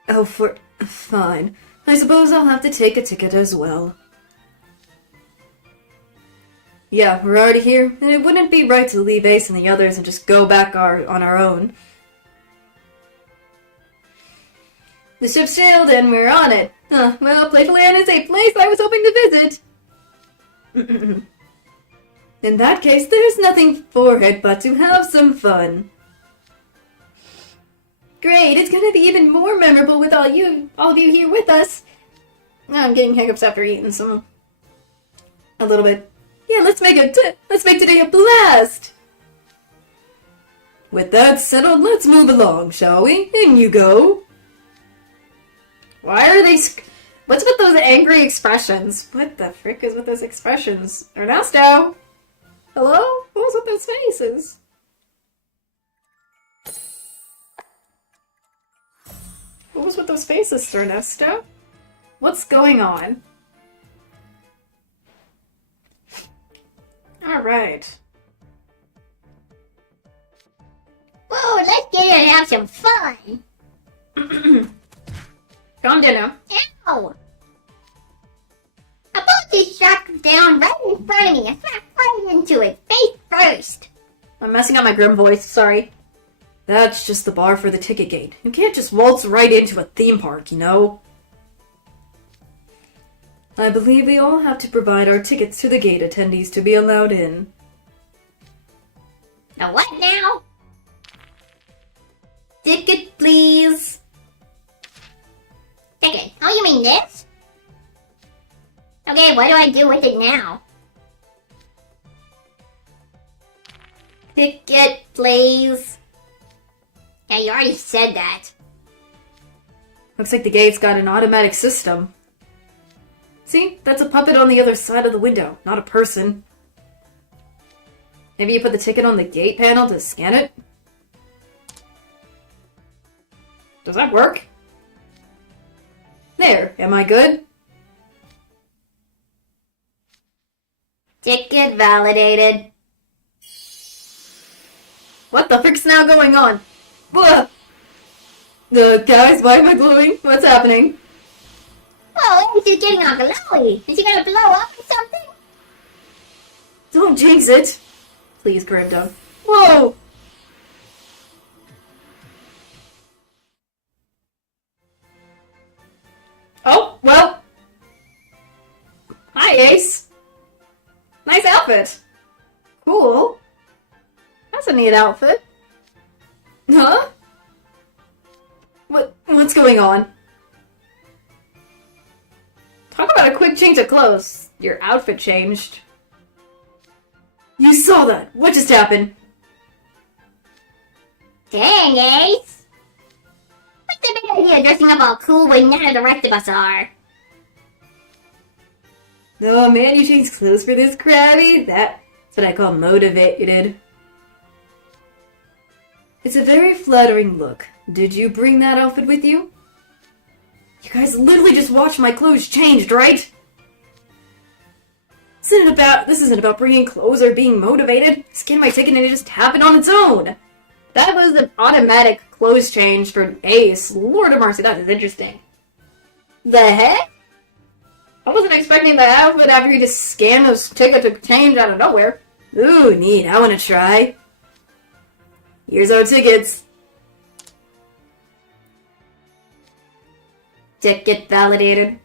Oh, fine. I suppose I'll have to take a ticket as well. Yeah, we're already here, and it wouldn't be right to leave Ace and the others and just go back on our own. The ship sailed and we're on it. Well, Playful is a place I was hoping to visit. In that case, there's nothing for it but to have some fun. Great, it's gonna be even more memorable with all of you here with us. I'm getting hiccups after eating a little bit. Yeah, let's make today a blast. With that settled, let's move along, shall we? In you go. Why are they... What's with those angry expressions? What the frick is with those expressions? Ernesto? Hello? What was with those faces? What was with those faces, Ernesto? What's going on? Alright. Whoa, let's get in and have some fun. Calm down. Ow! A boat just shot down right in front of me. I smacked right into it, face first. I'm messing up my Grim voice, sorry. That's just the bar for the ticket gate. You can't just waltz right into a theme park, you know? I believe we all have to provide our tickets to the gate attendees to be allowed in. Now what now? Ticket, please. Ticket. Oh, you mean this? Okay, what do I do with it now? Ticket, please. Yeah, you already said that. Looks like the gate's got an automatic system. See? That's a puppet on the other side of the window, not a person. Maybe you put the ticket on the gate panel to scan it? Does that work? There, am I good? Ticket validated. What the frick's now going on? What? Guys, why am I glowing? What's happening? Whoa, Ace is getting all glowy. Is he gonna blow up or something? Don't jinx it. Please, Grim, don't. Whoa! Hey, Ace. Nice outfit. Cool. That's a neat outfit. Huh? What's going on? Talk about a quick change of clothes. Your outfit changed. You saw that! What just happened? Dang, Ace! What's the big idea dressing up all cool when none of the rest of us are? Oh man, you changed clothes for this, Krabby? That's what I call motivated. It's a very flattering look. Did you bring that outfit with you? You guys literally just watched my clothes changed, right? This isn't about bringing clothes or being motivated. Skin my ticket and it just happened on its own. That was an automatic clothes change for Ace. Lord of mercy, that is interesting. The heck? I wasn't expecting that outfit after he just scanned his ticket to change out of nowhere. Ooh, neat. I want to try. Here's our tickets. Ticket validated.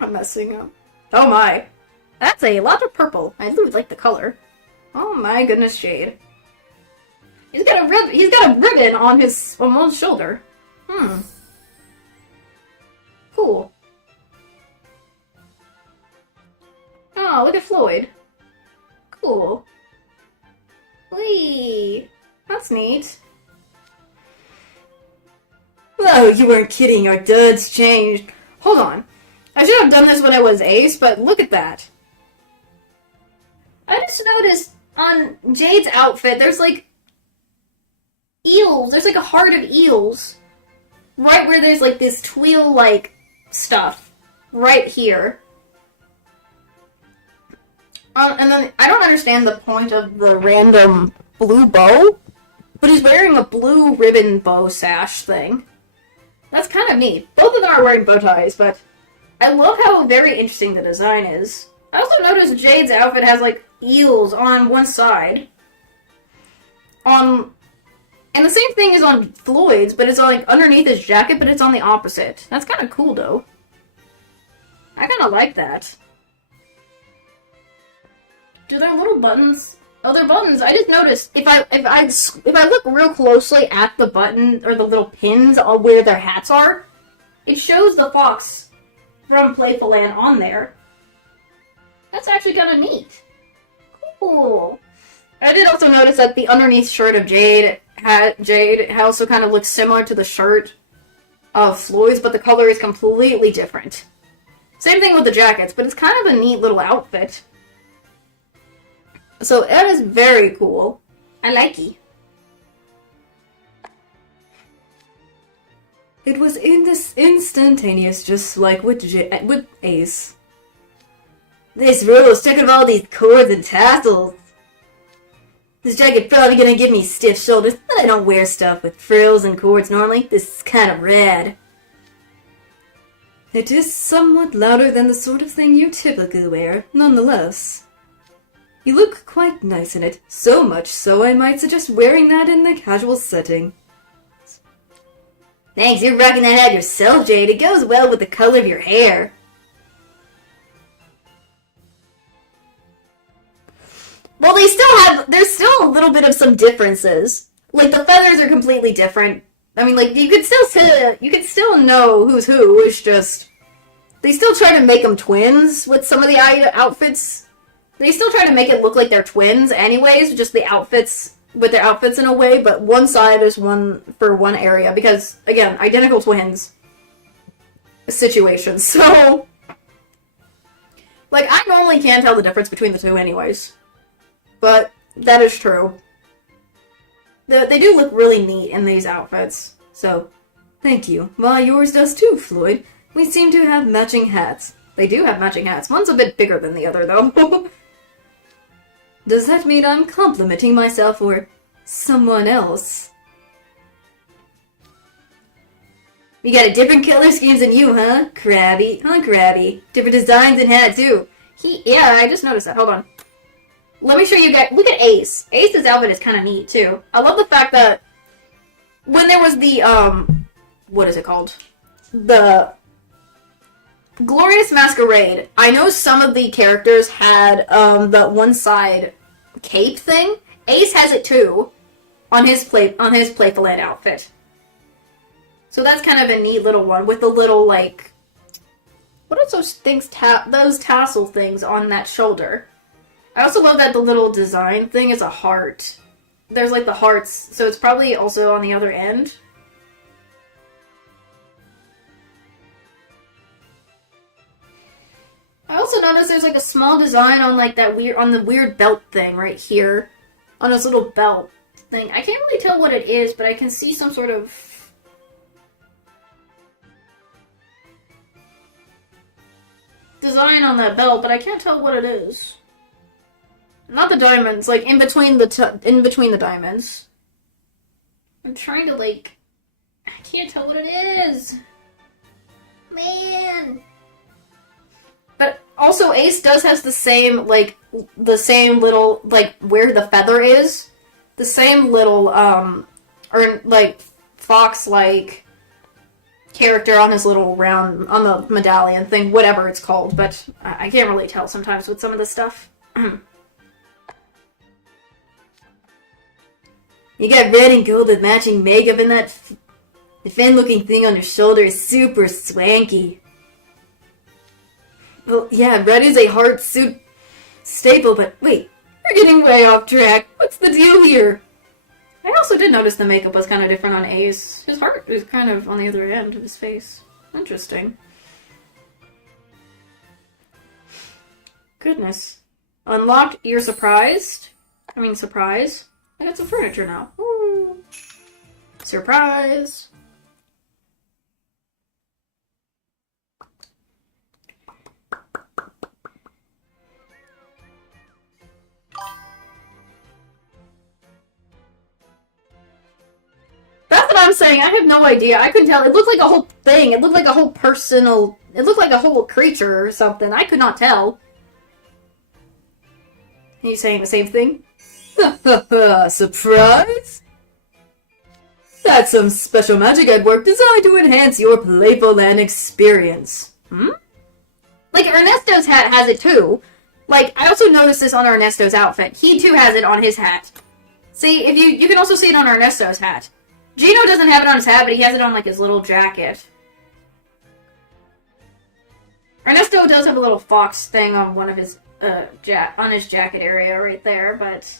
I'm messing up. Oh my. That's a lot of purple. I really like the color. Oh my goodness, Jade. He's got a ribbon on his shoulder. Cool. Oh, look at Floyd. Cool. Whee! That's neat. Oh, you weren't kidding. Our duds changed. Hold on. I should have done this when I was Ace, but look at that. I just noticed on Jade's outfit, there's like eels. There's like a heart of eels. Right where there's like this twill-like stuff. Right here. And then, I don't understand the point of the random blue bow, but he's wearing a blue ribbon bow sash thing. That's kind of neat. Both of them are wearing bow ties, but I love how very interesting the design is. I also noticed Jade's outfit has, like, eels on one side. And the same thing is on Floyd's, but it's, like, underneath his jacket, but it's on the opposite. That's kind of cool, though. I kind of like that. Do their little buttons? Oh, they're buttons. I just noticed if I look real closely at the button or the little pins on where their hats are, it shows the fox from Playful Land on there. That's actually kind of neat. Cool. I did also notice that the underneath shirt of Jade also kind of looks similar to the shirt of Floyd's, but the color is completely different. Same thing with the jackets, but it's kind of a neat little outfit. So that is very cool. I like it. It was instantaneous, just like with Ace. This rose stuck of all these cords and tassels. This jacket probably gonna give me stiff shoulders, but I don't wear stuff with frills and cords normally. This is kind of rad. It is somewhat louder than the sort of thing you typically wear, nonetheless. You look quite nice in it, so much so I might suggest wearing that in the casual setting. Thanks, you're rocking that hat yourself, Jade. It goes well with the color of your hair. Well, there's still a little bit of some differences. Like, the feathers are completely different. I mean, like, you could still know who's who. It's just, they still try to make them twins with some of the outfits. They still try to make it look like they're twins anyways, just the outfits, with their outfits in a way, but one side is one for one area, because, again, identical twins situations, so, like, I normally can't tell the difference between the two anyways, but that is true. They do look really neat in these outfits, so, thank you. Why, yours does too, Floyd. We seem to have matching hats. They do have matching hats. One's a bit bigger than the other, though. Does that mean I'm complimenting myself or someone else? We got a different color schemes than you, huh? Krabby. Huh, Krabby? Different designs and hat, too. Yeah, I just noticed that. Hold on. Let me show you guys. Look at Ace. Ace's outfit is kind of neat, too. I love the fact that when there was the, what is it called? Glorious Masquerade. I know some of the characters had the one side cape thing. Ace has it too on his Playful Land outfit. So that's kind of a neat little one with the little like, what are those things? Those tassel things on that shoulder. I also love that the little design thing is a heart. There's like the hearts, so it's probably also on the other end. I also noticed there's like a small design on like that the weird belt thing right here. On this little belt thing. I can't really tell what it is, but I can see some sort of design on that belt, but I can't tell what it is. Not the diamonds, like in between the diamonds. I'm trying to like, I can't tell what it is. Man. But also Ace does has the same little, like, where the feather is. The same little, or, like, fox-like character on his little round, on the medallion thing, whatever it's called. But I can't really tell sometimes with some of this stuff. You got red and gold with matching makeup and that fin-looking thing on your shoulder is super swanky. Well, yeah, red is a hard suit staple, but wait, we're getting way off track. What's the deal here? I also did notice the makeup was kind of different on Ace. His heart was kind of on the other end of his face. Interesting. Goodness. Unlocked, you're surprised? I mean, surprise. I got some furniture now. Ooh. Surprise! That's what I'm saying. I have no idea. I couldn't tell. It looked like a whole thing. It looked like a whole personal... It looked like a whole creature or something. I could not tell. Are you saying the same thing? Surprise? That's some special magic at work designed to enhance your Playful Land experience. Like, Ernesto's hat has it too. Like, I also noticed this on Ernesto's outfit. He too has it on his hat. See, if you can also see it on Ernesto's hat. Gino doesn't have it on his hat, but he has it on, like, his little jacket. Ernesto does have a little fox thing on one of his, on his jacket area right there, but...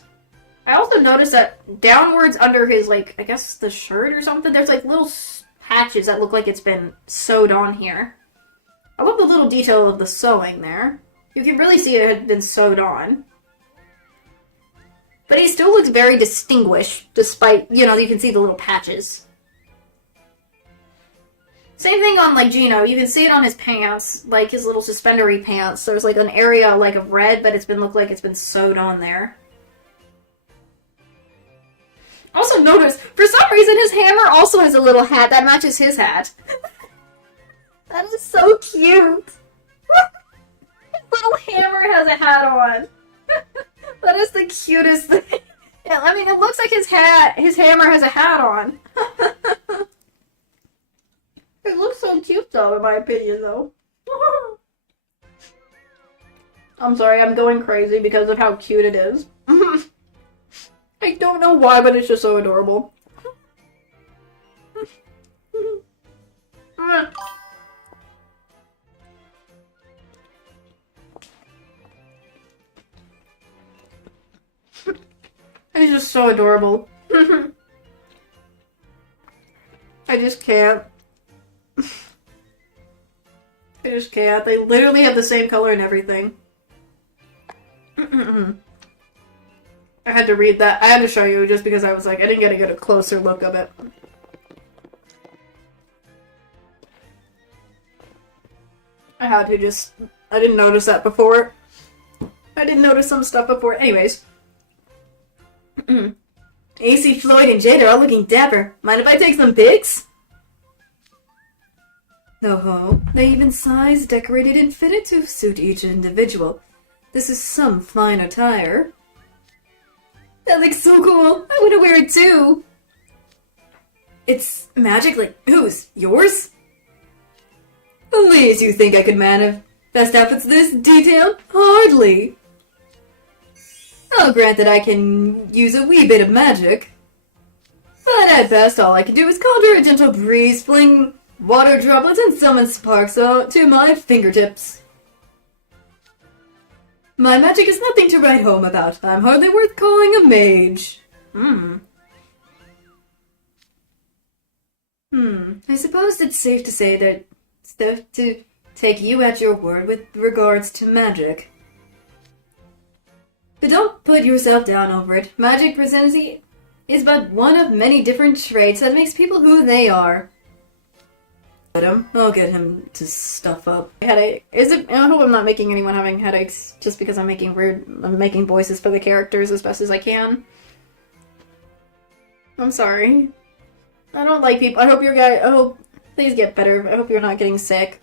I also noticed that downwards under his, like, I guess the shirt or something, there's, like, little patches that look like it's been sewed on here. I love the little detail of the sewing there. You can really see it had been sewed on. But he still looks very distinguished, despite, you know, you can see the little patches. Same thing on, like, Gino. You can see it on his pants, like, his little suspendery pants. There's, like, an area, like, of red, but it's been looked like it's been sewed on there. Also notice, for some reason, his hammer also has a little hat that matches his hat. That is so cute. His little hammer has a hat on. That is the cutest thing. Yeah, I mean, it looks like his hammer has a hat on. It looks so cute, though, in my opinion, though. I'm sorry, I'm going crazy because of how cute it is. I don't know why, but it's just so adorable. It's just so adorable. I just can't. I just can't. They literally have the same color and everything. I had to read that. I had to show you just because I was like, I didn't get a closer look of it. I had to just... I didn't notice that before. I didn't notice some stuff before. Anyways. AC, Floyd, and Jade are all looking dapper. Mind if I take some pics? No, they even sized, decorated, and fitted to suit each individual. This is some fine attire. That looks so cool! I want to wear it too! It's magic, like, whose? Yours? At least you think I could manifest outfits this detailed? Hardly. I'll grant that I can use a wee bit of magic. But at best, all I can do is conjure a gentle breeze, fling water droplets, and summon sparks to my fingertips. My magic is nothing to write home about. I'm hardly worth calling a mage. I suppose it's safe to say that to take you at your word with regards to magic. But don't put yourself down over it. Magic presence is but one of many different traits that makes people who they are. I'll get him to stuff up. Headache. Is it? I hope I'm not making anyone having headaches just because I'm making voices for the characters as best as I can. I'm sorry. I don't like people. I hope please get better. I hope you're not getting sick.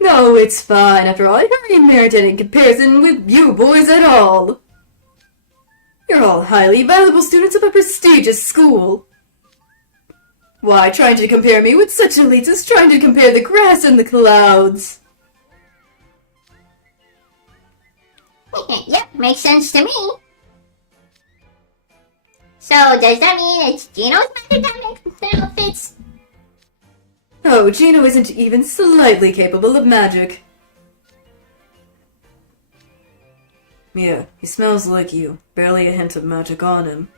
No, it's fine. After all, I hardly merited in comparison with you boys at all. You're all highly valuable students of a prestigious school. Why, trying to compare me with such elites is trying to compare the grass and the clouds. Yep, makes sense to me. So, does that mean it's Gino's magic outfits? Oh, Gino isn't even slightly capable of magic. Yeah, he smells like you. Barely a hint of magic on him.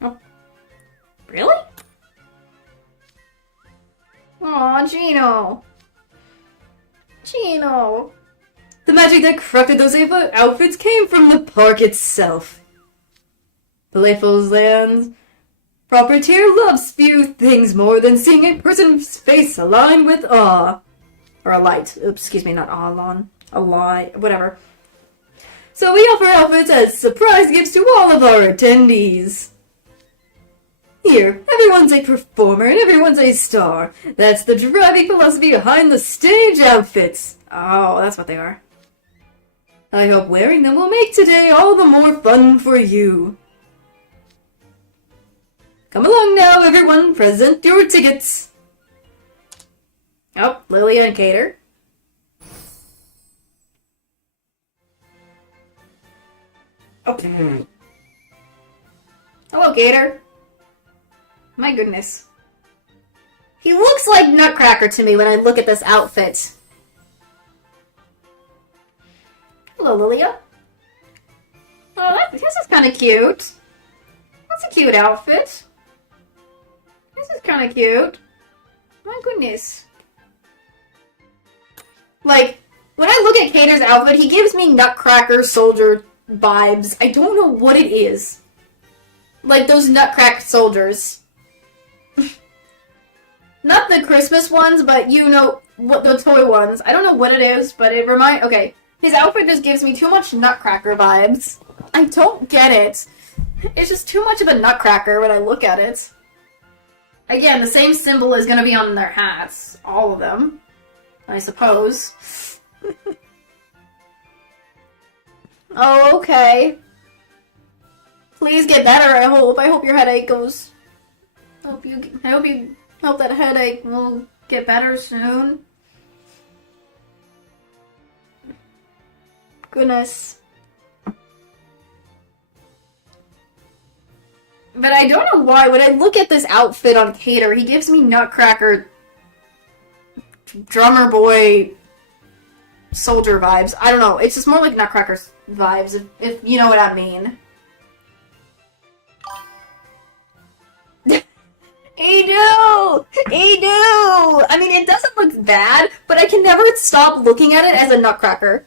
Oh. Really? Aw, Gino. Gino. The magic that crafted those outfits came from the park itself. Playful's land's proper tier loves few things more than seeing a person's face aligned with awe. Or a light. Oops, excuse me, not awe, a light, whatever. So we offer outfits as surprise gifts to all of our attendees. Here, everyone's a performer and everyone's a star. That's the driving philosophy behind the stage outfits. Oh, that's what they are. I hope wearing them will make today all the more fun for you. Come along now, everyone. Present your tickets. Oh, Lilia and Cater. Okay. Hello, Gator. My goodness. He looks like Nutcracker to me when I look at this outfit. Hello, Lilia. Oh, this is kind of cute. That's a cute outfit. This is kind of cute. My goodness. Like, when I look at Cater's outfit, he gives me Nutcracker soldier vibes. I don't know what it is. Like those Nutcracker soldiers. Not the Christmas ones, but you know, what the toy ones. I don't know what it is, but it okay. His outfit just gives me too much Nutcracker vibes. I don't get it. It's just too much of a Nutcracker when I look at it. Again, the same symbol is gonna be on their hats. All of them. I suppose. Oh, okay. Please get better, I hope. I hope your headache goes... I hope that headache will get better soon. Goodness. But I don't know why, when I look at this outfit on Cater, he gives me Nutcracker drummer boy soldier vibes. I don't know, it's just more like Nutcracker vibes, if you know what I mean. He do! He do! I mean, it doesn't look bad, but I can never stop looking at it as a Nutcracker.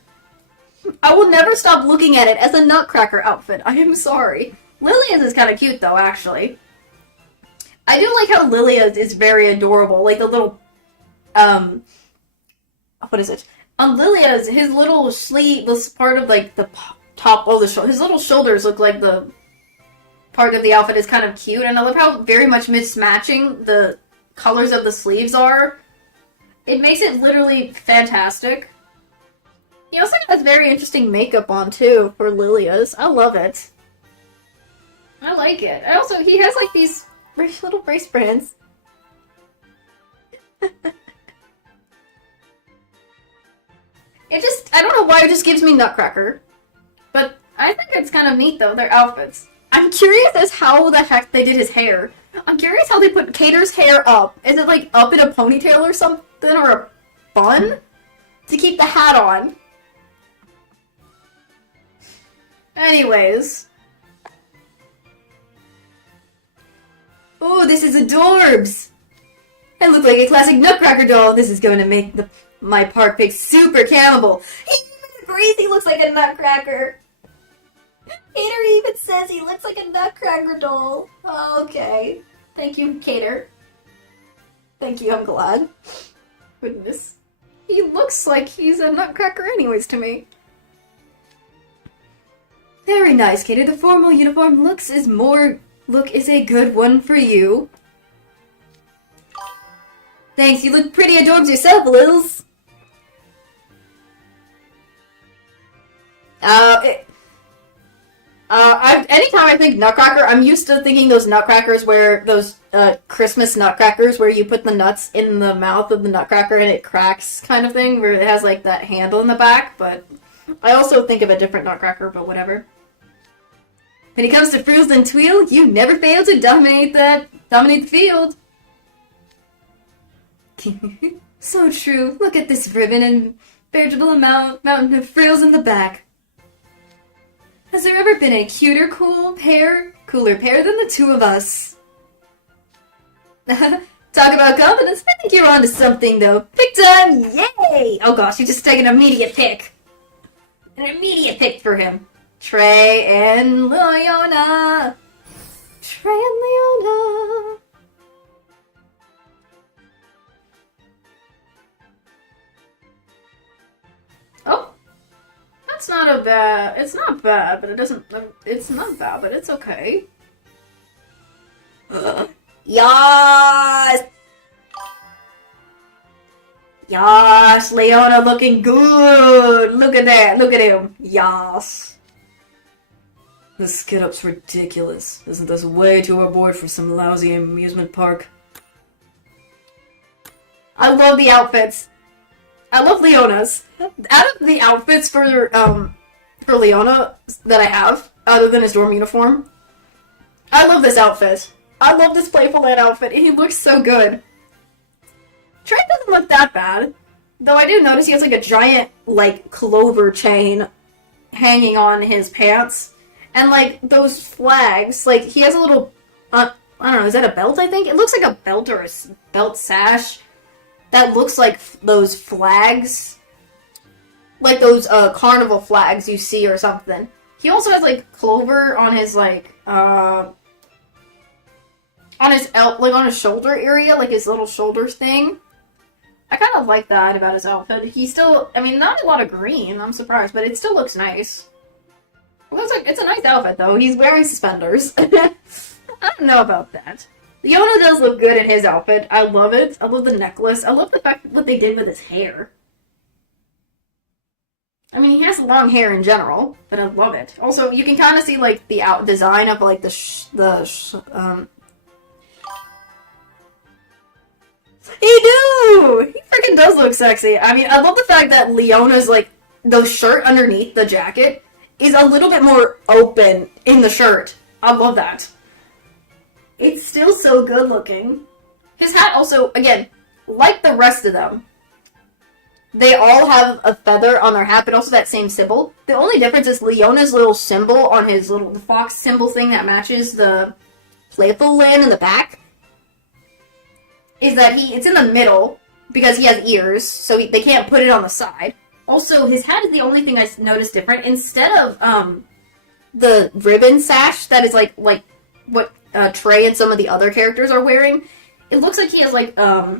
I will never stop looking at it as a Nutcracker outfit. I am sorry. Lilia's is kind of cute, though, actually. I do like how Lilia's is very adorable. Like, the little, what is it? On Lilia's, his little sleeve, this part of, like, the top of the shoulder, his little shoulders look like the part of the outfit is kind of cute, and I love how very much mismatching the colors of the sleeves are. It makes it literally fantastic. He also has very interesting makeup on, too, for Lilia's. I love it. I like it. And also, he has, like, these little bracelets. I don't know why it just gives me Nutcracker. But I think it's kind of neat, though, their outfits. I'm curious as how the heck they did his hair. I'm curious how they put Cater's hair up. Is it, like, up in a ponytail or something, or a bun? To keep the hat on. Anyways. Oh, this is adorbs! I look like a classic Nutcracker doll. This is going to make my park pick super cannibal. He even agrees he looks like a Nutcracker. Cater even says he looks like a Nutcracker doll. Oh, okay. Thank you, Cater. Thank you, I'm glad. Goodness. He looks like he's a Nutcracker anyways to me. Very nice, Cater. The formal uniform look is a good one for you. Thanks, you look pretty adorbs yourself, Littles. Anytime I think Nutcracker, I'm used to thinking those Nutcrackers those Christmas Nutcrackers where you put the nuts in the mouth of the Nutcracker and it cracks kind of thing, where it has like that handle in the back, but I also think of a different Nutcracker, but whatever. When it comes to frills and twill, you never fail to dominate the field. So true. Look at this ribbon and veritable mountain of frills in the back. Has there ever been a cooler pair than the two of us? Talk about confidence. I think you're onto something, though. Pick time! Yay! Oh gosh, you just take an immediate pick. An immediate pick for him. Trey and Leona. Trey and Leona. Oh. That's not a bad... It's not bad, but it doesn't... It's not bad, but it's okay. Yas! Yas! Leona looking good! Look at that! Look at him! Yas! This get-up's ridiculous. Isn't this way too overboard for some lousy amusement park? I love the outfits. I love Leona's. Out of the outfits for Leona that I have, other than his dorm uniform, I love this outfit. I love this Playful Land outfit. He looks so good. Trey doesn't look that bad. Though I do notice he has like a giant, like, clover chain hanging on his pants. And like those flags, like he has a little, I don't know, is that a belt I think? It looks like a belt or a belt sash. That looks like those flags. Like those carnival flags you see or something. He also has like clover on his like, on his shoulder area, like his little shoulder thing. I kind of like that about his outfit. He still, I mean, not a lot of green, I'm surprised, but it still looks nice. It looks like, it's a nice outfit though. He's wearing suspenders. I don't know about that. Leona does look good in his outfit. I love it. I love the necklace. I love the fact what they did with his hair. I mean, he has long hair in general, but I love it. Also, you can kind of see like the design of like He do! He freaking does look sexy. I mean, I love the fact that Leona's like the shirt underneath the jacket is a little bit more open in the shirt. I love that. It's still so good looking. His hat also, again, like the rest of them, they all have a feather on their hat, but also that same symbol. The only difference is Leona's little symbol on his little fox symbol thing that matches the Playful Land in the back is that it's in the middle because he has ears, so they can't put it on the side. Also, his hat is the only thing I noticed different. Instead of the ribbon sash that is like what Trey and some of the other characters are wearing, it looks like he has like anytime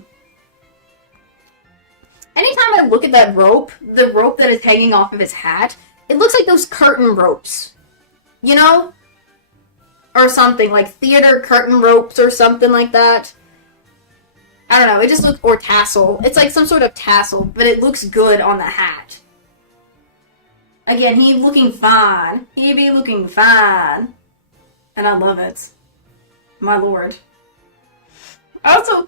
I look at that rope, the rope that is hanging off of his hat, it looks like those curtain ropes. You know? Or something, like theater curtain ropes or something like that. I don't know, it just looks, or tassel. It's like some sort of tassel, but it looks good on the hat. Again, he looking fine. He be looking fine. And I love it. My lord. Also,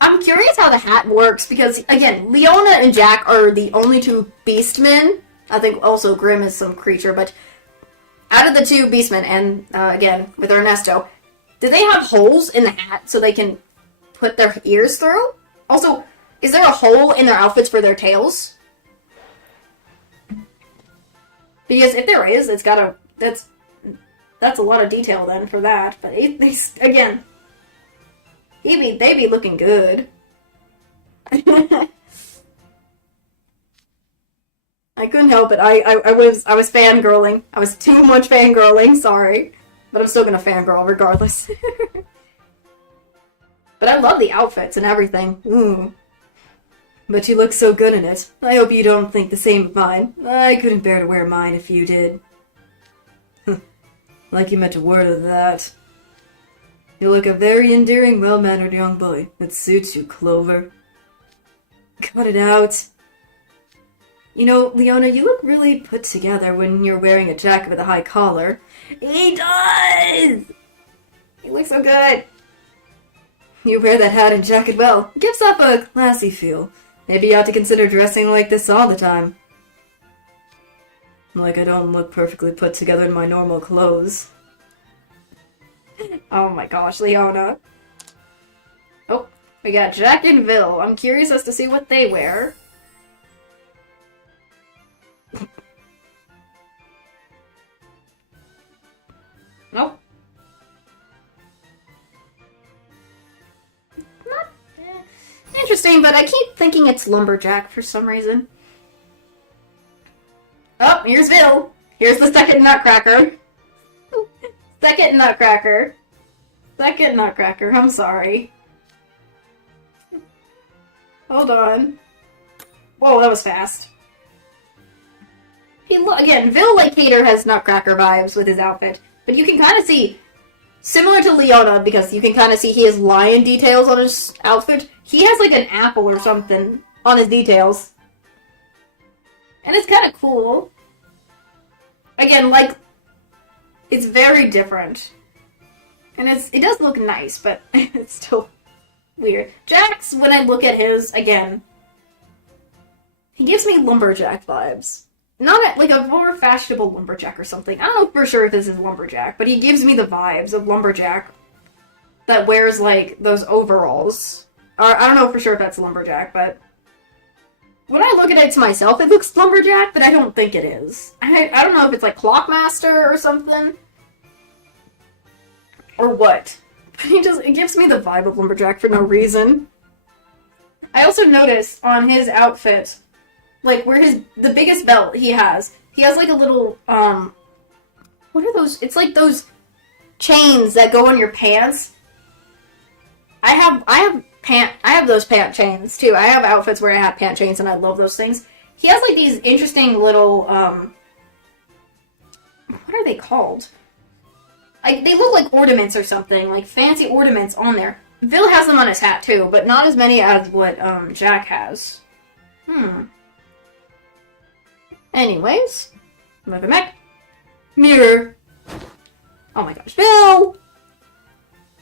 I'm curious how the hat works because, again, Leona and Jack are the only two beastmen. I think also Grimm is some creature, but out of the two beastmen, and again, with Ernesto, do they have holes in the hat so they can put their ears through? Also, is there a hole in their outfits for their tails? Because if there is, it's gotta... That's a lot of detail then for that. But again, they be looking good. I couldn't help it. I was fangirling. I was too much fangirling. Sorry, but I'm still gonna fangirl regardless. But I love the outfits and everything. But you look so good in it. I hope you don't think the same of mine. I couldn't bear to wear mine if you did. Like you meant a word of that. You look a very endearing, well-mannered young boy. It suits you, Clover. Cut it out. You know, Leona, you look really put together when you're wearing a jacket with a high collar. He does! He looks so good. You wear that hat and jacket well. It gives off a classy feel. Maybe you ought to consider dressing like this all the time. Like I don't look perfectly put together in my normal clothes. Oh my gosh, Leona. Oh, we got Jack and Vil. I'm curious as to see what they wear. Nope. Not interesting, but I keep thinking it's Lumberjack for some reason. Oh, here's Vil. Here's the second Nutcracker. Second Nutcracker. Second Nutcracker. I'm sorry. Hold on. Whoa, that was fast. Again, Vil like Hater has Nutcracker vibes with his outfit, but you can kind of see, similar to Leona, because you can kind of see he has lion details on his outfit. He has like an apple or something on his details. And it's kind of cool. Again, like, it's very different. And it does look nice, but it's still weird. Jack's, when I look at his, again, he gives me Lumberjack vibes. Not like a more fashionable Lumberjack or something. I don't know for sure if this is Lumberjack, but he gives me the vibes of Lumberjack that wears, like, those overalls. Or, I don't know for sure if that's Lumberjack, but when I look at it to myself, it looks Lumberjack, but I don't think it is. I don't know if it's like Clockmaster or something. Or what. But it gives me the vibe of Lumberjack for no reason. I also noticed on his outfit, like where the biggest belt he has like a little, what are those? It's like those chains that go on your pants. I have those pant chains, too. I have outfits where I have pant chains, and I love those things. He has, like, these interesting little, what are they called? Like, they look like ornaments or something, like fancy ornaments on there. Vil has them on his hat, too, but not as many as what, Jack has. Anyways, moving back. Mirror. Oh my gosh, Vil!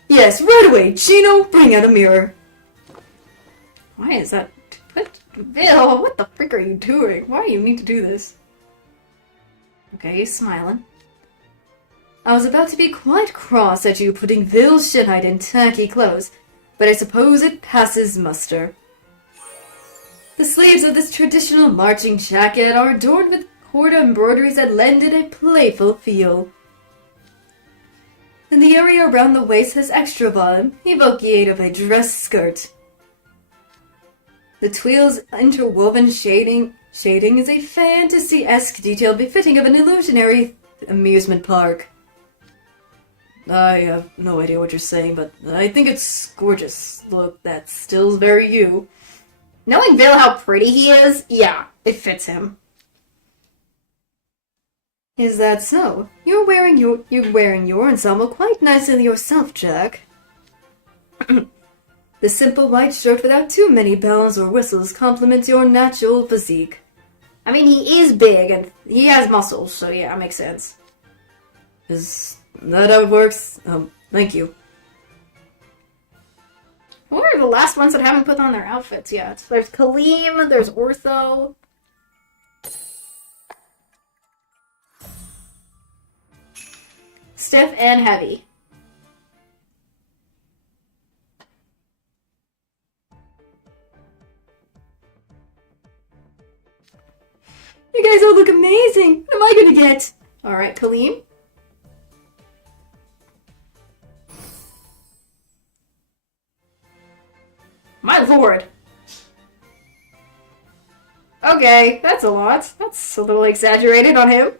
Yes, right away, Chino, bring out a mirror. Why is that? Vil, what the frick are you doing? Why do you need to do this? Okay, he's smiling. I was about to be quite cross at you putting Vil's shithide in tacky clothes, but I suppose it passes muster. The sleeves of this traditional marching jacket are adorned with cord embroideries that lend it a playful feel. And the area around the waist has extra volume, evocative of a dress skirt. The twill's interwoven shading is a fantasy-esque detail befitting of an illusionary amusement park. I have no idea what you're saying, but I think it's gorgeous. Look, that's still very you. Knowing Vil how pretty he is, yeah, it fits him. Is that so? You're wearing your ensemble quite nicely yourself, Jack. The simple white shirt without too many bells or whistles complements your natural physique. I mean, he is big and he has muscles, so yeah, it makes sense. Is that how it works? Thank you. I wonder if the last ones that haven't put on their outfits yet. There's Kaleem, there's Ortho. Stiff and heavy. You guys all look amazing. What am I gonna get? Alright, Kaleem. My lord. Okay, that's a lot. That's a little exaggerated on him.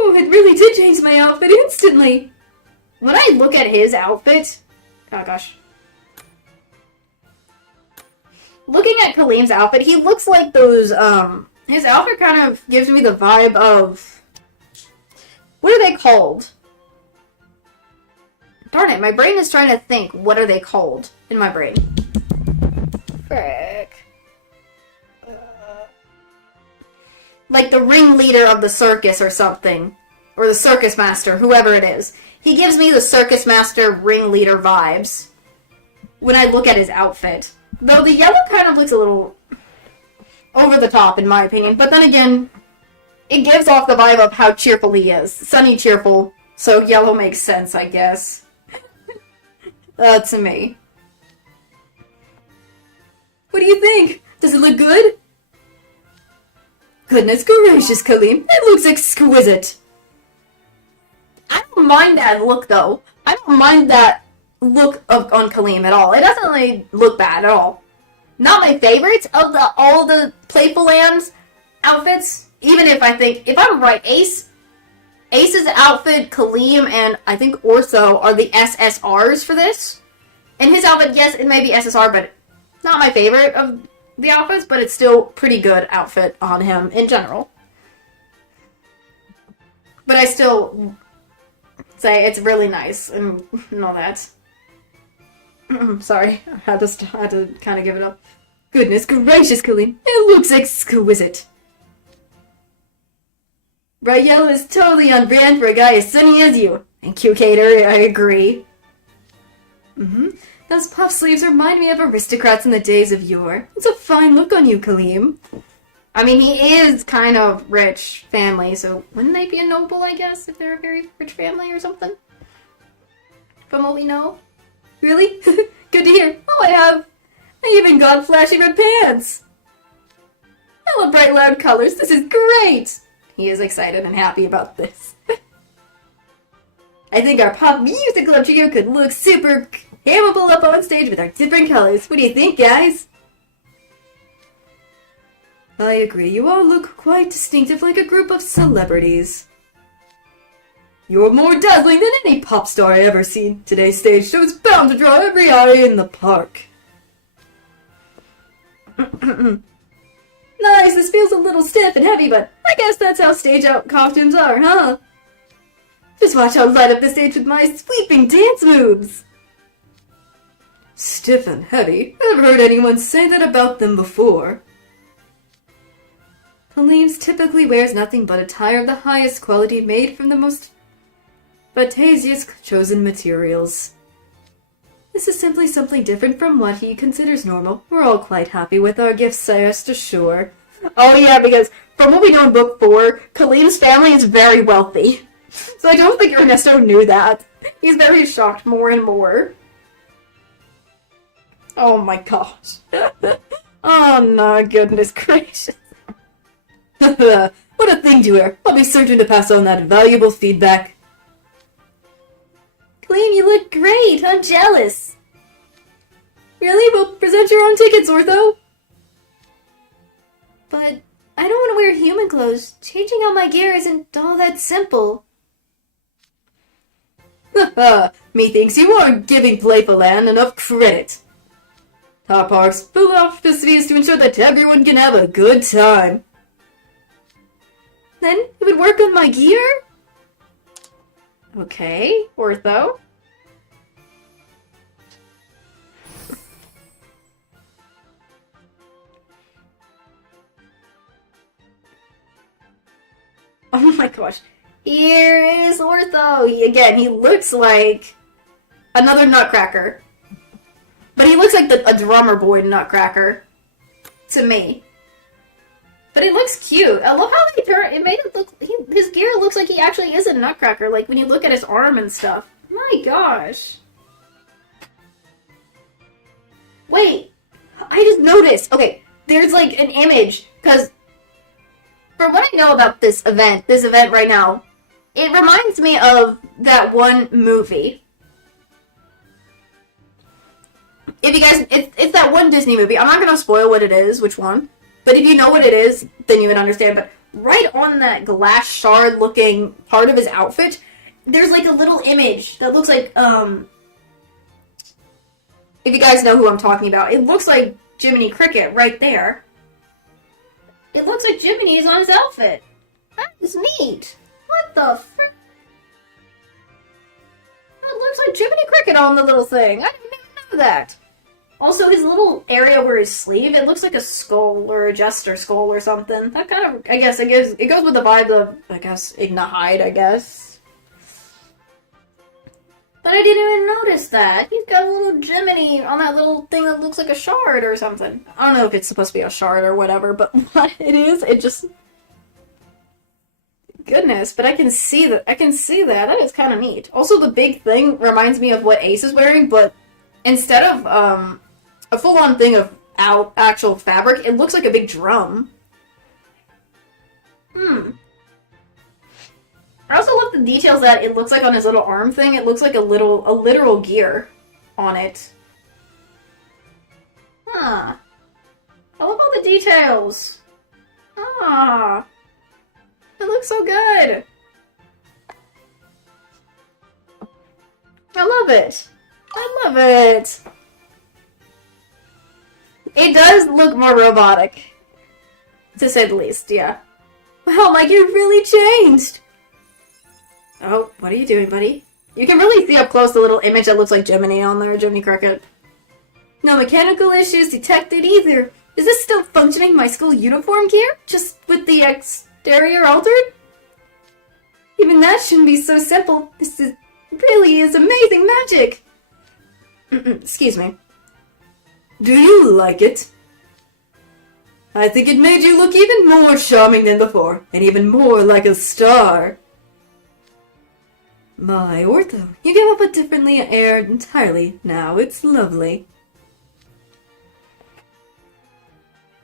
Oh, it really did change my outfit instantly. When I look at his outfit... Oh gosh. Looking at Kaleem's outfit, he looks like those, his outfit kind of gives me the vibe of... What are they called? Darn it, my brain is trying to think. What are they called in my brain? Frick. Like the ringleader of the circus or something. Or the circus master, whoever it is. He gives me the circus master ringleader vibes when I look at his outfit. Though the yellow kind of looks a little over the top, in my opinion. But then again, it gives off the vibe of how cheerful he is. Sunny, cheerful. So yellow makes sense, I guess. To me. What do you think? Does it look good? Goodness gracious, Kaleem. It looks exquisite. I don't mind that look, though. I don't mind that look on Kaleem at all. It doesn't really look bad at all. Not my favorite of all the Playful Lands outfits. Even if I'm right, Ace's outfit, Kaleem, and I think Ortho are the SSRs for this. And his outfit, yes, it may be SSR, but not my favorite of the outfits, but it's still pretty good outfit on him in general. But I still say it's really nice and all that. Sorry, I had to kind of give it up. Goodness gracious, Kaleem. It looks exquisite. Bright yellow is totally on brand for a guy as sunny as you. And Q-Cater, I agree. Those puff sleeves remind me of aristocrats in the days of yore. It's a fine look on you, Kaleem. I mean, he is kind of rich family, so wouldn't they be a noble, I guess, if they're a very rich family or something? From what we know. Really? Good to hear. I even got flashy red pants. I love bright loud colors. This is great. He is excited and happy about this. I think our pop music club trio could look super hamable up on stage with our different colors. What do you think, guys? I agree. You all look quite distinctive, like a group of celebrities. You're more dazzling than any pop star I ever seen. Today's stage show is bound to draw every eye in the park. Nice, this feels a little stiff and heavy, but I guess that's how stage out costumes are, huh? Just watch how I'll light up the stage with my sweeping dance moves. Stiff and heavy? I've never heard anyone say that about them before. Kaleem's typically wears nothing but attire of the highest quality made from the most Batasia's chosen materials. This is simply something different from what he considers normal. We're all quite happy with our gifts, rest assured. Oh yeah, because from what we know in Book 4, Kaleem's family is very wealthy. So I don't think Ernesto knew that. He's very shocked more and more. Oh my gosh. Oh no, goodness gracious. What a thing to hear. I'll be certain to pass on that valuable feedback. Kaleem, you look great. I'm jealous. Really? Well, present your own tickets, Ortho. But I don't want to wear human clothes. Changing out my gear isn't all that simple. Methinks you aren't giving Playful Land enough credit. Our park's philosophy is to ensure that everyone can have a good time. Then it would work on my gear? Okay, Ortho. Oh my gosh. Here is Ortho. He looks like another Nutcracker. But he looks like a drummer boy Nutcracker. To me. But he looks cute. I love how it made it look... his gear looks like he actually is a Nutcracker. Like, when you look at his arm and stuff. My gosh. Wait. I just noticed. Okay, there's like an image. Because from what I know about this event right now, it reminds me of that one movie. If you guys, it's that one Disney movie. I'm not gonna spoil what it is, which one. But if you know what it is, then you would understand. But right on that glass shard looking part of his outfit, there's like a little image that looks like, if you guys know who I'm talking about, it looks like Jiminy Cricket right there. It looks like Jiminy's on his outfit. That is neat. What the frick? It looks like Jiminy Cricket on the little thing. I didn't even know that. Also, his little area where his sleeve, it looks like a skull or a jester skull or something. That kind of, I guess, it goes with the vibe of, I guess, Ignahide, I guess. But I didn't even notice that. He's got a little Jiminy on that little thing that looks like a shard or something. I don't know if it's supposed to be a shard or whatever, but what it is, it just... Goodness, but I can see that. That is kind of neat. Also, the big thing reminds me of what Ace is wearing, but instead of a full-on thing of actual fabric, it looks like a big drum. I also love the details that it looks like on his little arm thing. It looks like a literal gear on it. Huh. I love all the details. Ah. It looks so good. I love it. I love it. It does look more robotic. To say the least, yeah. Wow, Mike, you really changed. Oh, what are you doing, buddy? You can really see up close the little image that looks like Jiminy on there, Jiminy Cricket. No mechanical issues detected either. Is this still functioning my school uniform gear? Just with the exterior altered? Even that shouldn't be so simple. This really is amazing magic. Excuse me. Do you like it? I think it made you look even more charming than before, and even more like a star. My Ortho, you give up a differently air entirely now. It's lovely.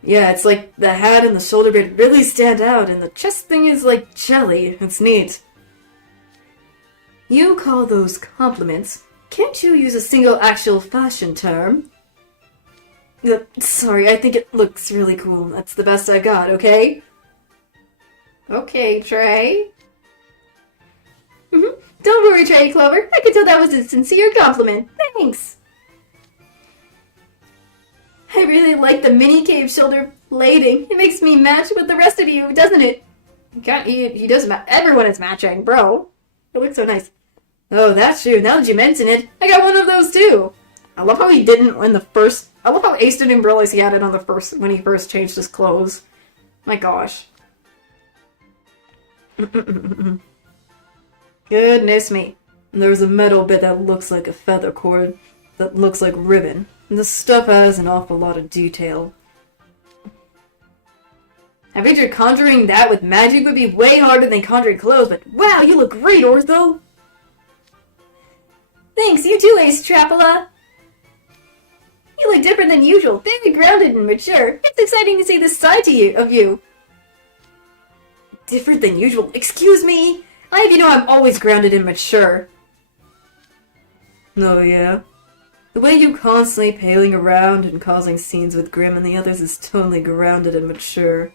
Yeah, it's like the hat and the shoulder beard really stand out, and the chest thing is like jelly. It's neat. You call those compliments? Can't you use a single actual fashion term? Sorry, I think it looks really cool. That's the best I got, okay? Okay, Trey. Don't worry, Trey Clover. I could tell that was a sincere compliment. Thanks. I really like the mini cave shoulder blading. It makes me match with the rest of you, doesn't it? He does. Everyone is matching, bro. It looks so nice. Oh, that's true. Now that you mention it, I got one of those too. I love how he didn't in the first. I love how Ace didn't realize he had it on the first when he first changed his clothes. My gosh. Goodness me. And there's a metal bit that looks like a feather cord that looks like ribbon. And the stuff has an awful lot of detail. I figured conjuring that with magic would be way harder than conjuring clothes, but wow, you look great, Ortho! Thanks, you too, Ace Trapala! You look different than usual, very grounded and mature. It's exciting to see this side of you. Different than usual? Excuse me? I have you know I'm always grounded and mature. Oh yeah? The way you constantly paling around and causing scenes with Grim and the others is totally grounded and mature.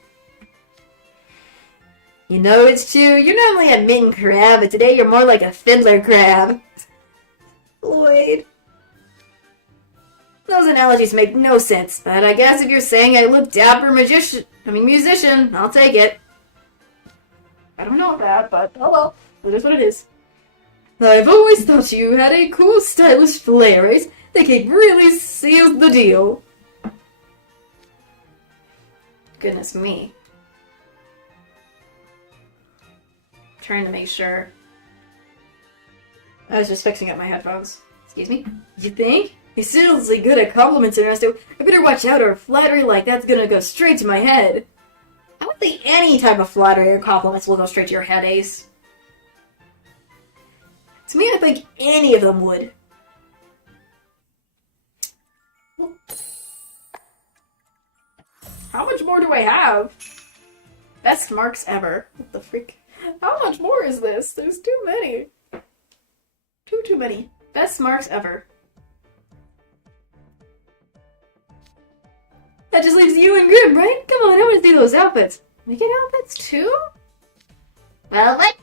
You know it's true. You're normally a mitten crab, but today you're more like a fiddler crab. Lloyd. Those analogies make no sense, but I guess if you're saying I look dapper musician, I'll take it. I don't know that, but oh well. It is what it is. I've always thought you had a cool, stylish flair, Ace. The cake really seals the deal. Goodness me. trying to make sure. I was just fixing up my headphones. Excuse me. You think? He's seriously good at compliments, Ernesto. I better watch out or flattery like that's gonna go straight to my head. I would think any type of flattery or compliments will go straight to your head, Ace. To me, I think any of them would. How much more do I have? Best marks ever. What the freak? How much more is this? There's too many. Too many. Best marks ever. That just leaves you and Grim, right? Come on, I want to see those outfits. We get outfits too? Well, what?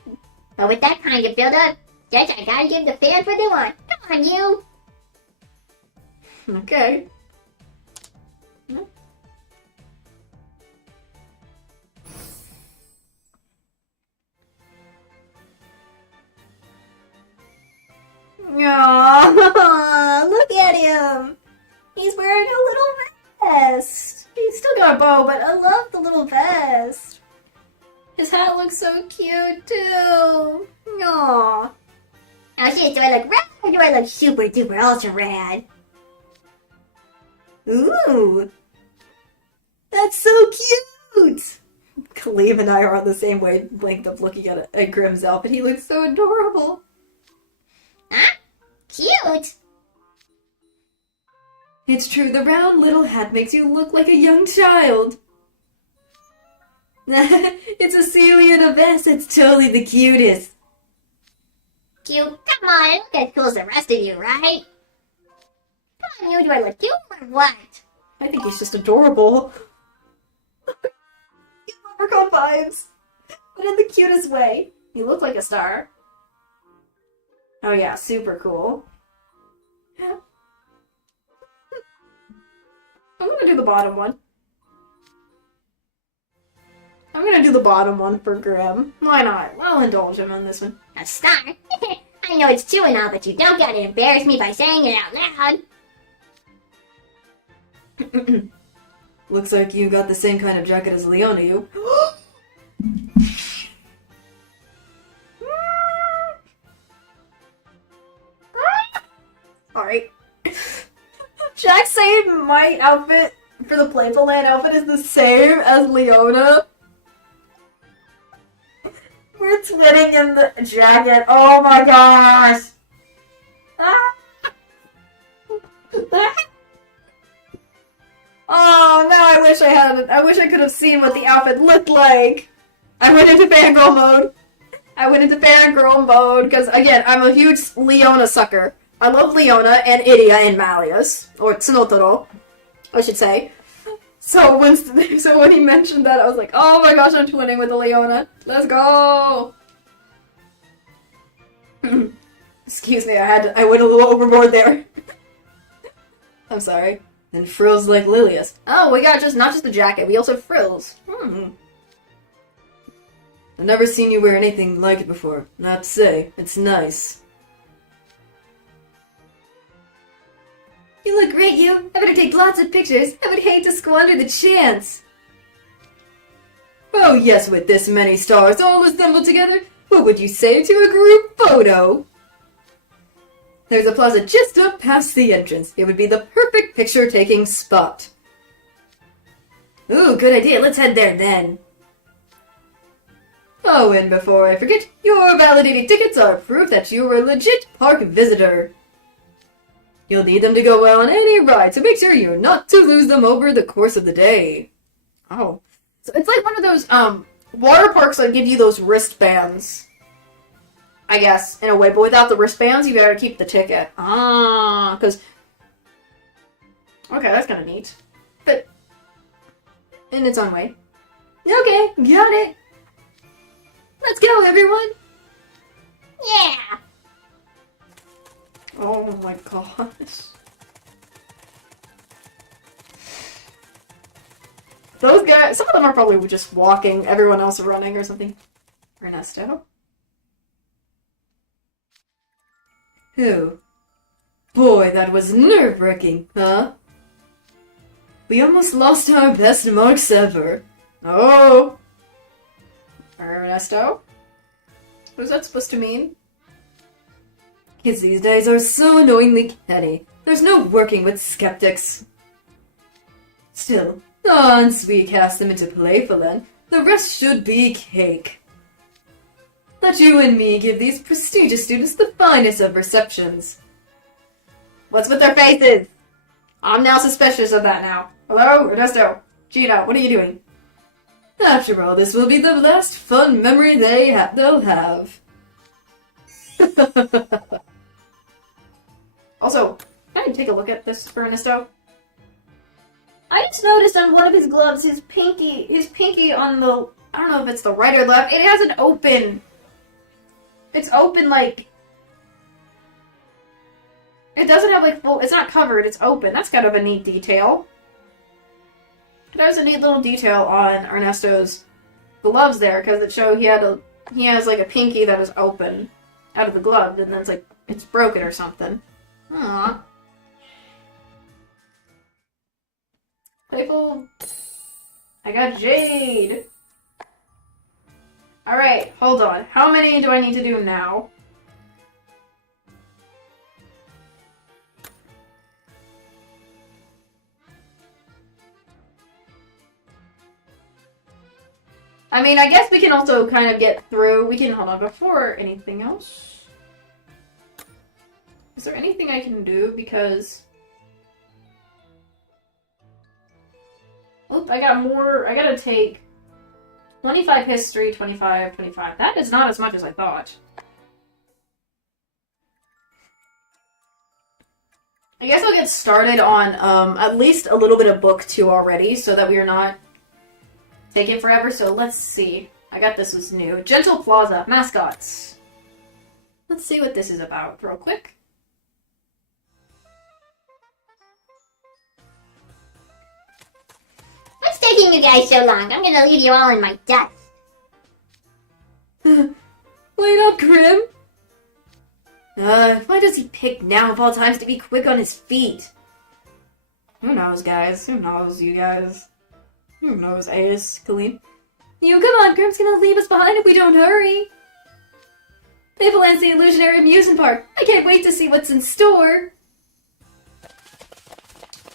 But with that kind of build-up, guess I gotta give the fans what they want. Come on, you! Okay. Aww, look at him. He's wearing a little vest. He's still got a bow, but I love the little vest. His hat looks so cute too. Aww. Oh shit, do I look rad or do I look super duper ultra rad? Ooh. That's so cute. Khalib and I are on the same wavelength of looking at Grimm's outfit. He looks so adorable. Huh? Cute? It's true, the round little hat makes you look like a young child. It's a Celia in a vest. It's totally the cutest. Cute? Come on, I look as cool as the rest of you, right? Come on, you, do I look cute or what? I think he's just adorable. Leprechaun vibes. But in the cutest way. You look like a star. Oh yeah, super cool. I'm gonna do the bottom one. I'm gonna do the bottom one for Grim. Why not? I'll indulge him on this one. A star? I know it's true and all, but you don't gotta embarrass me by saying it out loud. Looks like you got the same kind of jacket as Leona, you. Alright. Jack saying my outfit for the Playful Land outfit is the same as Leona. We're twinning in the jacket. Oh my gosh. Ah. Oh, now I wish I had it. I wish I could have seen what the outfit looked like. I went into fangirl mode because, again, I'm a huge Leona sucker. I love Leona and Idia and Malleus, or Tsunotaro, I should say. So when he mentioned that, I was like, oh my gosh, I'm twinning with the Leona. Let's go! Excuse me, I went a little overboard there. I'm sorry. And frills like Lilius. Oh, we got not just the jacket, we also have frills. I've never seen you wear anything like it before. I have to say, it's nice. You look great, you. I better take lots of pictures. I would hate to squander the chance. Oh yes, with this many stars all assembled together, what would you say to a group photo? There's a plaza just up past the entrance. It would be the perfect picture-taking spot. Ooh, good idea. Let's head there then. Oh, and before I forget, your validated tickets are proof that you're a legit park visitor. You'll need them to go well on any ride, so make sure you're not to lose them over the course of the day. Oh. So it's like one of those, water parks that give you those wristbands. I guess, in a way, but without the wristbands, you better keep the ticket. Because... Okay, that's kind of neat. But... in its own way. Okay, got it! Let's go, everyone! Yeah! Oh my gosh. Those guys, some of them are probably just walking, everyone else running or something. Ernesto? Who? Boy, that was nerve-wracking, huh? We almost lost our best marks ever. Oh! Ernesto? What's that supposed to mean? Kids these days are so annoyingly petty. There's no working with skeptics. Still, once we cast them into Playful, the rest should be cake. Let you and me give these prestigious students the finest of receptions. What's with their faces? I'm now suspicious of that now. Hello, Ernesto? Gina, what are you doing? After all, this will be the last fun memory they'll have. Also, can I take a look at this for Ernesto? I just noticed on one of his gloves, his pinky on the, I don't know if it's the right or left, it has an open. It's open like, it doesn't have like full, it's not covered, it's open. That's kind of a neat detail. There's a neat little detail on Ernesto's gloves there, because it showed he has like a pinky that is open out of the glove, and then it's like, it's broken or something. Aww. Playful. I got Jade. Alright, hold on. How many do I need to do now? I mean, I guess we can also kind of get through. We can, hold on, before anything else. Is there anything I can do? Because... Oop, I got more. I gotta take 25 history, 25, 25. That is not as much as I thought. I guess I'll get started on at least a little bit of book 2 already, so that we are not taking forever. So let's see. I got this was new. Gentle Plaza, mascots. Let's see what this is about real quick. What's taking you guys so long? I'm gonna leave you all in my dust. Wait up, Grim! Why does he pick now of all times to be quick on his feet? Who knows, guys? Who knows, you guys? Who knows, Ace, Colleen? You come on, Grim's gonna leave us behind if we don't hurry. Playful ends the illusionary amusement park. I can't wait to see what's in store.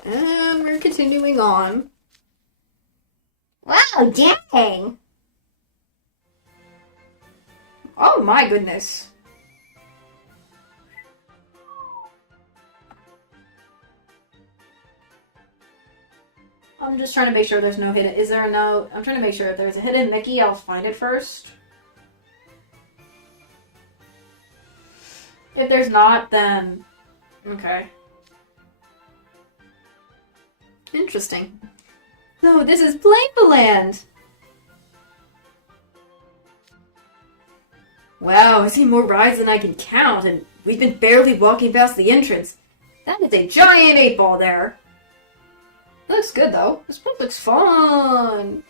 And we're continuing on. Wow, dang! Oh my goodness. I'm just trying to make sure there's no hidden. Is there no? I'm trying to make sure if there's a hidden Mickey, I'll find it first. If there's not, then okay. Interesting. No, this is Playful Land. Wow, I see more rides than I can count, and we've been barely walking past the entrance. That is a giant 8-ball there. That looks good though. This place looks fun.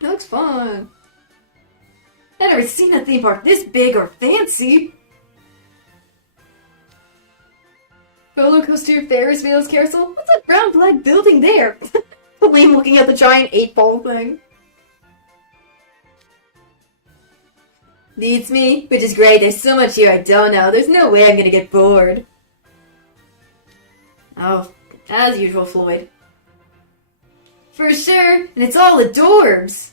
It looks fun. I've never seen a theme park this big or fancy. Roller coaster, Ferris wheels, carousel. What's that brown flag building there? Liam looking at the giant 8-ball thing. Beats me, which is great. There's so much here I don't know. There's no way I'm gonna get bored. Oh, as usual, Floyd. For sure, and it's all adorbs.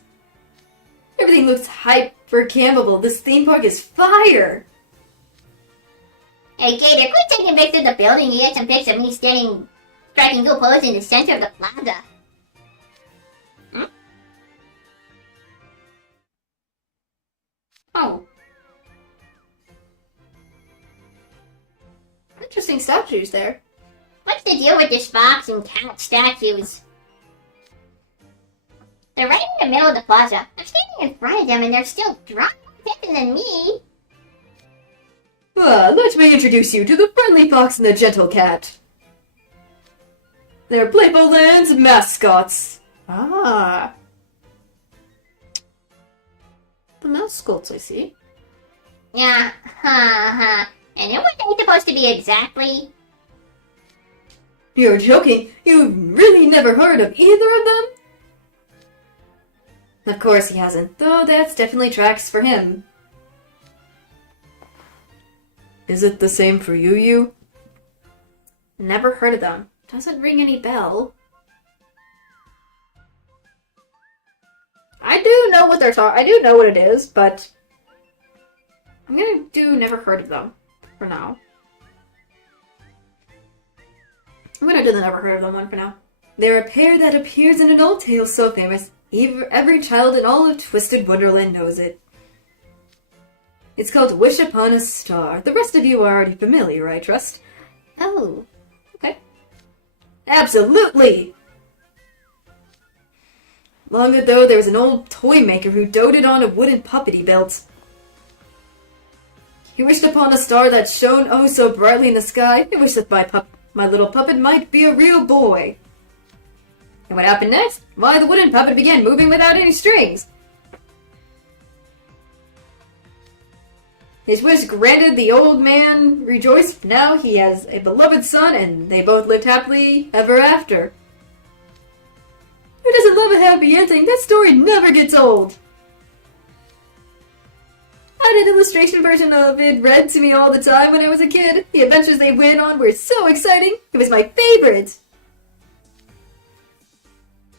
Everything looks hype for campable. This theme park is fire. Hey, Gator, quit taking pics of the building. You get some pics of me standing, striking good pose in the center of the plaza. Oh. Interesting statues there. What's the deal with this fox and cat statues? They're right in the middle of the plaza. I'm standing in front of them and they're still drunk better than me. Let me introduce you to the friendly fox and the gentle cat. They're Playful Land's mascots. Ah. The mascots, I see. Yeah, And then what are they supposed to be exactly? You're joking. You've really never heard of either of them? Of course he hasn't, though that's definitely tracks for him. Is it the same for you? Never heard of them. Doesn't ring any bell. I do know what they're talking. I do know what it is, but I'm gonna do never heard of them for now. I'm gonna do the never heard of them one for now. They're a pair that appears in an old tale so famous, every child in all of Twisted Wonderland knows it. It's called Wish Upon a Star. The rest of you are already familiar, I trust. Oh. Absolutely! Long ago, there was an old toy maker who doted on a wooden puppet he built. He wished upon a star that shone oh so brightly in the sky. He wished that my little puppet might be a real boy. And what happened next? Why, the wooden puppet began moving without any strings. His wish granted, the old man rejoiced. Now he has a beloved son, and they both lived happily ever after. Who doesn't love a happy ending? That story never gets old. I had an illustration version of it read to me all the time when I was a kid. The adventures they went on were so exciting. It was my favorite.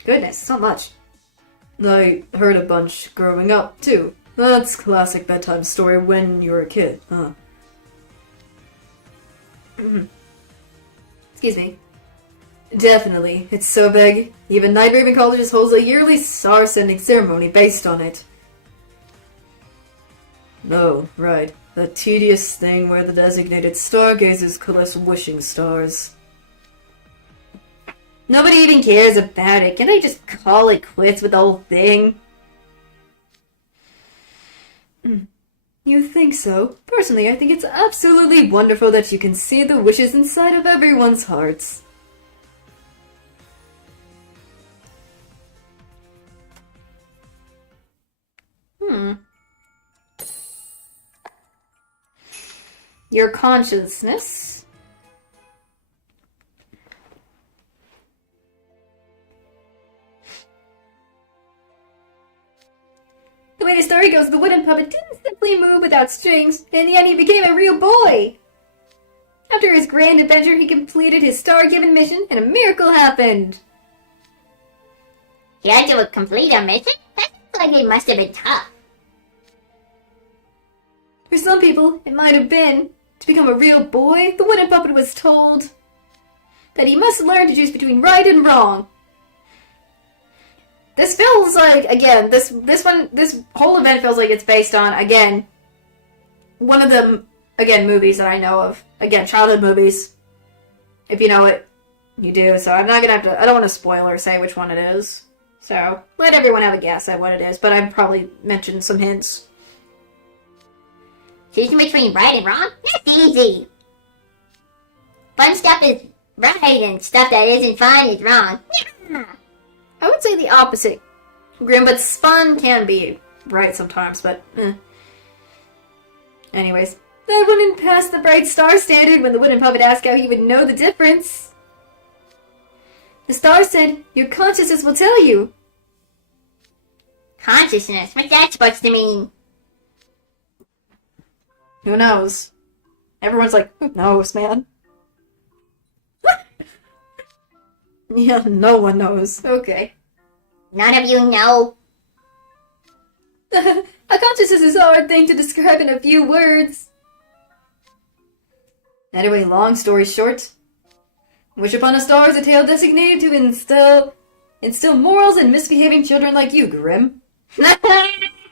Goodness, so much. I heard a bunch growing up, too. That's classic bedtime story when you were a kid, huh? Excuse me. Definitely. It's so big. Even Night Raven Colleges holds a yearly star-sending ceremony based on it. Oh, right. The tedious thing where the designated stargazers collect wishing stars. Nobody even cares about it. Can I just call it quits with the whole thing? You think so? Personally, I think it's absolutely wonderful that you can see the wishes inside of everyone's hearts. Your consciousness. The way the story goes, the wooden puppet didn't simply move without strings. In the end, he became a real boy. After his grand adventure, he completed his star-given mission, and a miracle happened. He had to complete a mission? That sounds like it must have been tough. For some people, it might have been. To become a real boy, the wooden puppet was told that he must learn to choose between right and wrong. This feels like, again, this whole event feels like it's based on, again, one of the, again, movies that I know of. Again, childhood movies. If you know it, you do. So I'm not gonna have to, I don't want to spoil or say which one it is. So, let everyone have a guess at what it is, but I've probably mentioned some hints. Choosing between right and wrong? That's easy. Fun stuff is right and stuff that isn't fun is wrong. Yeah. I would say the opposite, Grim, but fun can be right sometimes, but Anyways, that wouldn't pass the bright star standard when the wooden puppet asked how he would know the difference. The star said, your consciousness will tell you. Consciousness? What's that supposed to mean? who knows? Everyone's like, who knows, man? Yeah, no one knows. Okay. None of you know. A consciousness is a hard thing to describe in a few words. Anyway, long story short, Wish Upon a Star is a tale designated to instill morals in misbehaving children like you, Grim. I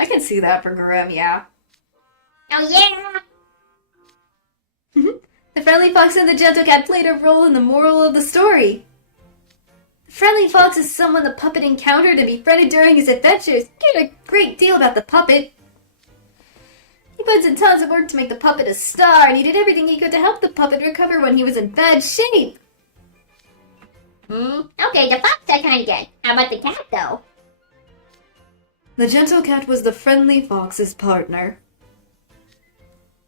can see that for Grim, yeah. Oh yeah! The friendly fox and the gentle cat played a role in the moral of the story. The friendly fox is someone the puppet encountered and befriended during his adventures. He cared a great deal about the puppet. He put in tons of work to make the puppet a star, and he did everything he could to help the puppet recover when he was in bad shape. Okay, the fox I kinda get. How about the cat though? The gentle cat was the friendly fox's partner.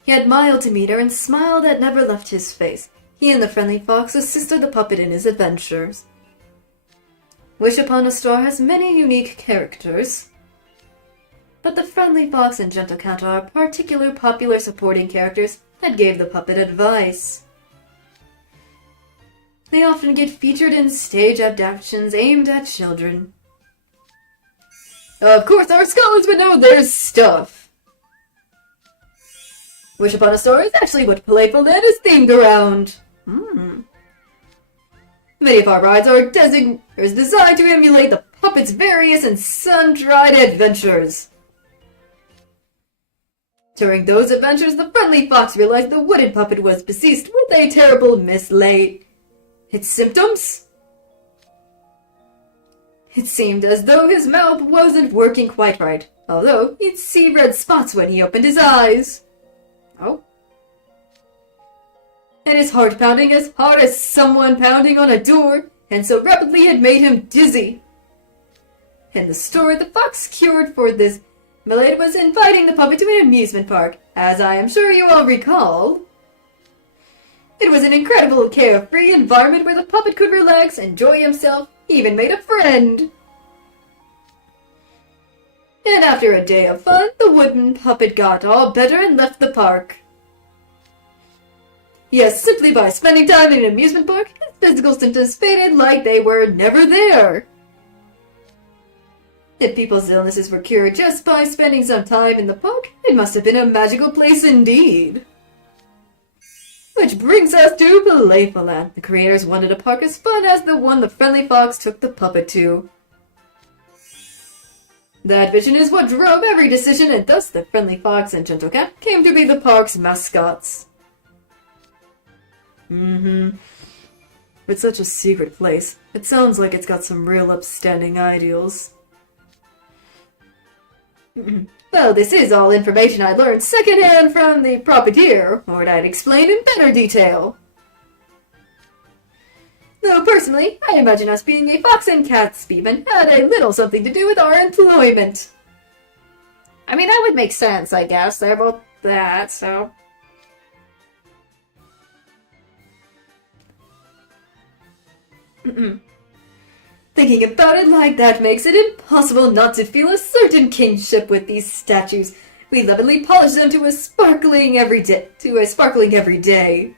He had mild demeanor and smile that never left his face. He and the friendly fox assisted the puppet in his adventures. Wish Upon a Star has many unique characters, but the friendly fox and gentle cat are particular popular supporting characters that gave the puppet advice. They often get featured in stage adaptations aimed at children. Of course, our scholars would know their stuff. Wish Upon a Star is actually what Playful Land is themed around. Many of our rides are designed to emulate the puppet's various and sun-dried adventures. During those adventures, the friendly fox realized the wooden puppet was besieged with a terrible mislaid. Its symptoms? It seemed as though his mouth wasn't working quite right, although he'd see red spots when he opened his eyes. Oh. And his heart pounding as hard as someone pounding on a door, and so rapidly it made him dizzy. In the story, the fox cured for this malady was inviting the puppet to an amusement park, as I am sure you all recall. It was an incredible, carefree environment where the puppet could relax, enjoy himself, even made a friend. And after a day of fun, the wooden puppet got all better and left the park. Yes, simply by spending time in an amusement park, his physical symptoms faded like they were never there. If people's illnesses were cured just by spending some time in the park, it must have been a magical place indeed. Which brings us to Playful Land. The creators wanted a park as fun as the one the friendly fox took the puppet to. That vision is what drove every decision, and thus the friendly fox and gentle cat came to be the park's mascots. It's such a secret place. It sounds like it's got some real upstanding ideals. Well, this is all information I learned secondhand from the puppeteer, or I'd explain in better detail. Though personally, I imagine us being a fox and cat speedman had a little something to do with our employment. I mean, that would make sense, I guess. They're both that, so... Thinking about it like that makes it impossible not to feel a certain kinship with these statues. We lovingly polish them to a sparkling every day.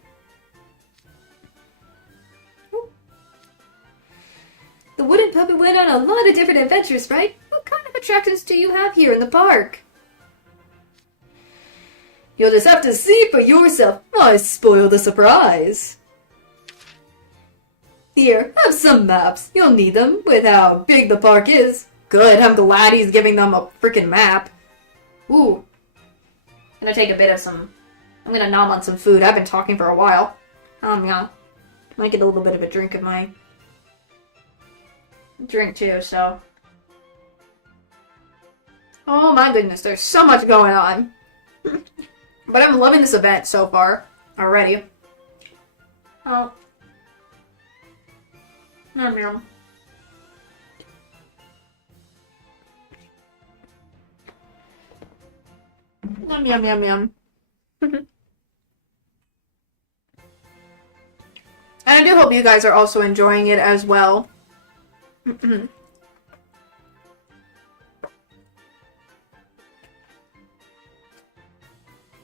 The wooden puppet went on a lot of different adventures, right? What kind of attractions do you have here in the park? You'll just have to see for yourself. I spoiled the surprise. Here, have some maps. You'll need them with how big the park is. Good, I'm glad he's giving them a freaking map. Ooh. I'm gonna take a bit of some... I'm gonna nom on some food. I've been talking for a while. Yeah. Might get a little bit of a drink of my... drink too, so... Oh my goodness, there's so much going on. But I'm loving this event so far. Already. Oh. Yum yum. Yum yum yum yum. And I do hope you guys are also enjoying it as well. I'm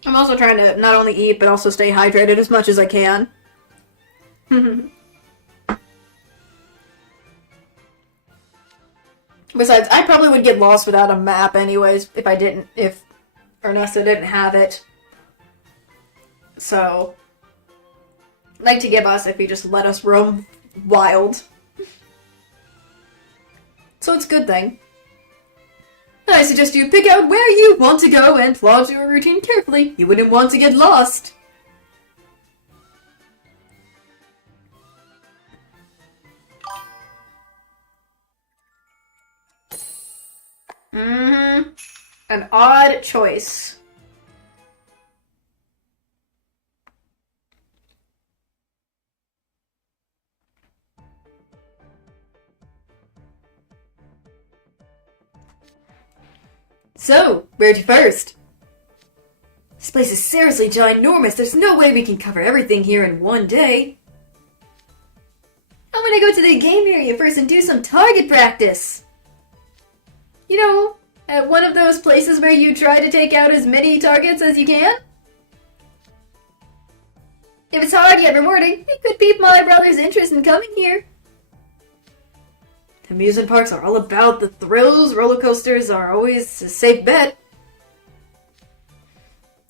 also trying to not only eat, but also stay hydrated as much as I can. Besides, I probably would get lost without a map anyways, if Ernesta didn't have it. So, I'd like to give us if he just let us roam wild. So it's a good thing. I suggest you pick out where you want to go and plot your routine carefully. You wouldn't want to get lost. An odd choice. So, where to first? This place is seriously ginormous. There's no way we can cover everything here in one day. I'm gonna go to the game area first and do some target practice. You know, At one of those places where you try to take out as many targets as you can? If it's hard yet rewarding, it could pique my brother's interest in coming here. Amusement parks are all about the thrills. Roller coasters are always a safe bet.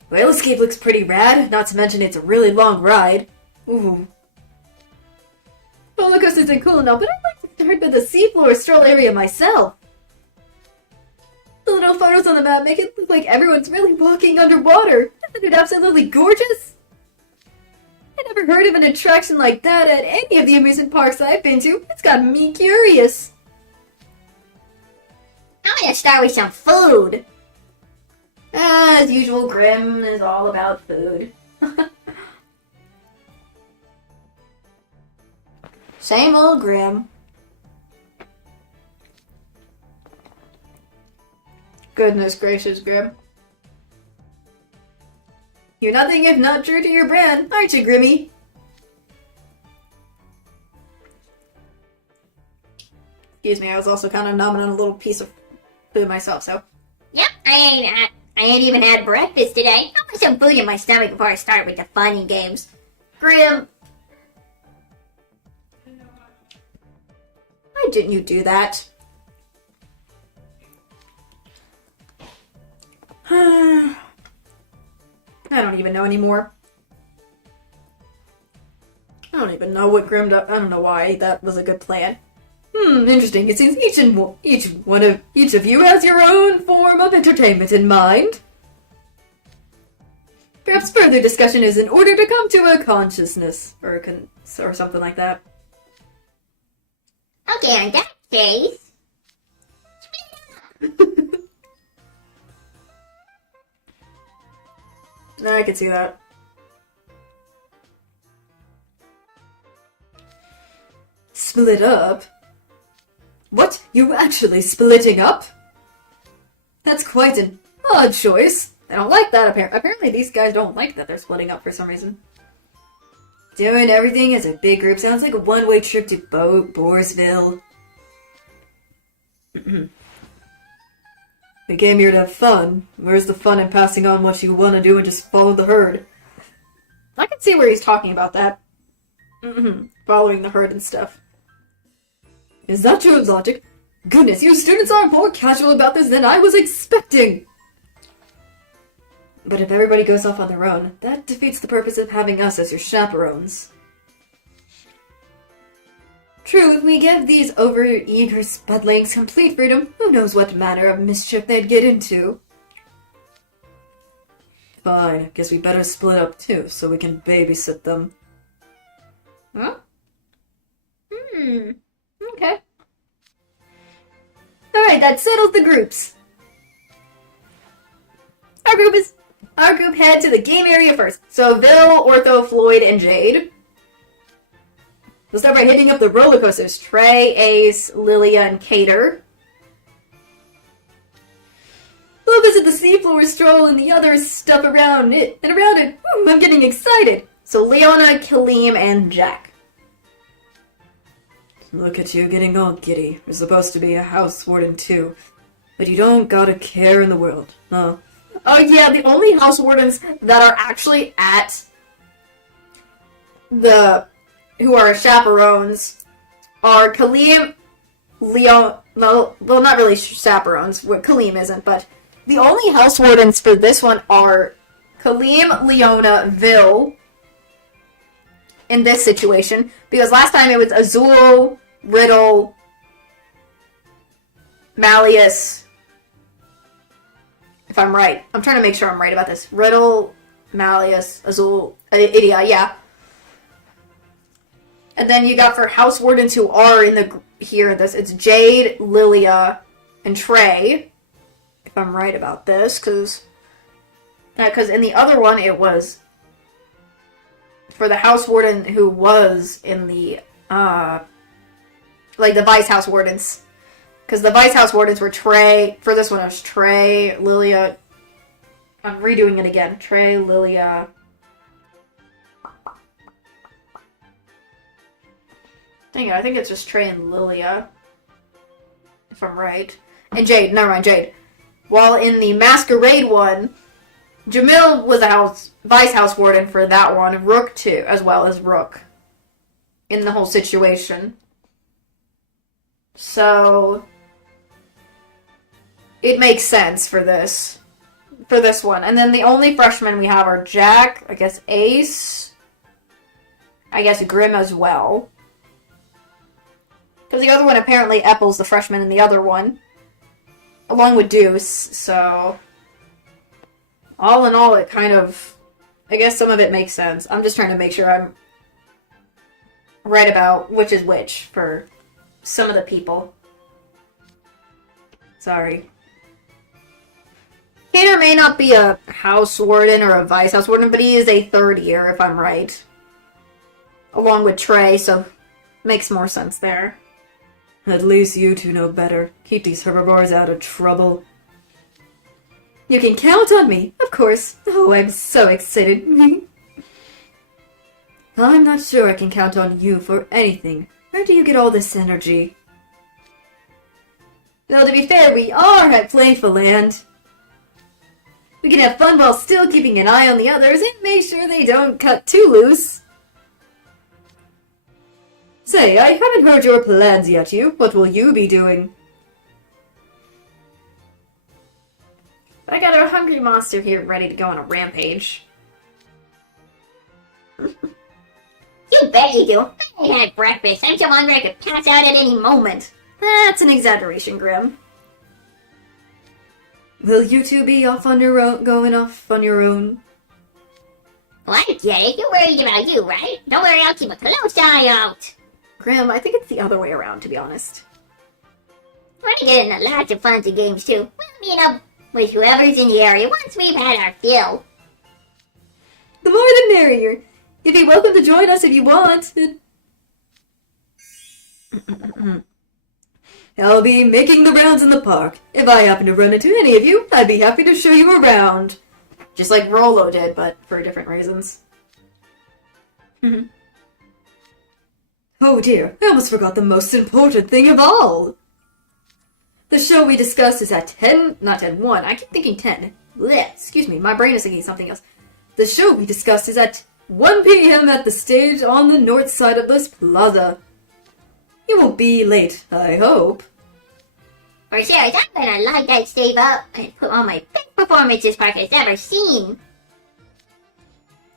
Whale Escape looks pretty rad, not to mention it's a really long ride. Ooh. Roller coasters are cool enough, but I'd like to start with the seafloor stroll area myself. The little photos on the map make it look like everyone's really walking underwater. Isn't it absolutely gorgeous? I never heard of an attraction like that at any of the amusement parks I've been to. It's got me curious. I'm gonna start with some food. As usual, Grim is all about food. Same old Grim. Goodness gracious, Grim. You're nothing if not true to your brand, aren't you, Grimmy? Excuse me, I was also kind of numbing on a little piece of food myself, so. Yep, I ain't even had breakfast today. I want some food in my stomach before I start with the funny games. Grim! Why didn't you do that? I don't even know anymore. I don't even know what Grim does. I don't know why that was a good plan. Interesting. It seems each of you has your own form of entertainment in mind. Perhaps further discussion is in order to come to a consciousness, or something like that. Okay, in that case, I can see that. Split up? What? You actually splitting up? That's quite an odd choice. I don't like that, apparently these guys don't like that they're splitting up for some reason. Doing everything as a big group sounds like a one-way trip to Boresville. We came here to have fun. Where's the fun in passing on what you want to do and just follow the herd? I can see where he's talking about that. Following the herd and stuff. Is that your logic? Goodness, you students are more casual about this than I was expecting! But if everybody goes off on their own, that defeats the purpose of having us as your chaperones. True, if we give these over-eager spudlings complete freedom, who knows what manner of mischief they'd get into. Fine, guess we better split up too, so we can babysit them. Huh? Okay. Alright, that settles the groups. Our group head to the game area first. So Bill, Ortho, Floyd, and Jade. We'll start by hitting up the roller coasters. Trey, Ace, Lilia, and Cater. We'll visit the seafloor stroll and the other stuff around it. Ooh, I'm getting excited. So Leona, Kaleem, and Jack. Look at you getting all giddy. You're supposed to be a house warden too. But you don't got a care in the world, no. Oh yeah, the only house wardens that are actually at who are chaperones are Kaleem, Leo, well, not really chaperones, what Kaleem isn't, but the only house wardens for this one are Kaleem, Leona, Vil, in this situation, because last time it was Azul, Riddle, Malleus, if I'm right. I'm trying to make sure I'm right about this. Riddle, Malleus, Azul, Idia, yeah. And then you got for house wardens who are in it's Jade, Lilia, and Trey. If I'm right about this, because in the other one it was for the house warden who was in the like the vice house wardens. Because the vice house wardens were Trey. For this one, it was Trey, Lilia. I'm redoing it again. Trey, Lilia. Dang it, I think it's just Trey and Lilia. If I'm right. And Jade. Never mind, Jade. While in the Masquerade one, Jamil was a vice house warden for that one, Rook too, as well as Rook. In the whole situation. So it makes sense for this one. And then the only freshmen we have are Jack, I guess Ace, I guess Grim as well. Because the other one, apparently Epple's the freshman in the other one. Along with Deuce, so all in all, it kind of, I guess some of it makes sense. I'm just trying to make sure I'm right about which is which for some of the people. Sorry. Kater may not be a house warden or a vice house warden, but he is a third year, if I'm right. Along with Trey, so makes more sense there. At least you two know better. Keep these herbivores out of trouble. You can count on me, of course. Oh, I'm so excited. I'm not sure I can count on you for anything. Where do you get all this energy? Well, to be fair, we are at Playful land. We can have fun while still keeping an eye on the others and make sure they don't cut too loose. Say, I haven't heard your plans yet, you. What will you be doing? I got a hungry monster here ready to go on a rampage. You bet you do. I had breakfast. I'm so hungry I could pass out at any moment. That's an exaggeration, Grim. Will you two be off on your own, going off on your own? Well, I get it. You're worried about you, right? Don't worry, I'll keep a close eye out. Grim, I think it's the other way around, to be honest. We're gonna get into lots of fun games, too. We'll meet up with whoever's in the area once we've had our fill. The more the merrier. You'd be welcome to join us if you want. I'll be making the rounds in the park. If I happen to run into any of you, I'd be happy to show you around. Just like Rolo did, but for different reasons. Oh dear, I almost forgot the most important thing of all. The show we discussed is at 1. I keep thinking 10. Blech, excuse me, my brain is thinking something else. The show we discussed is at 1 p.m. at the stage on the north side of this plaza. You won't be late, I hope. For serious, I'm gonna light that stave up and put on my best performance this park has ever seen.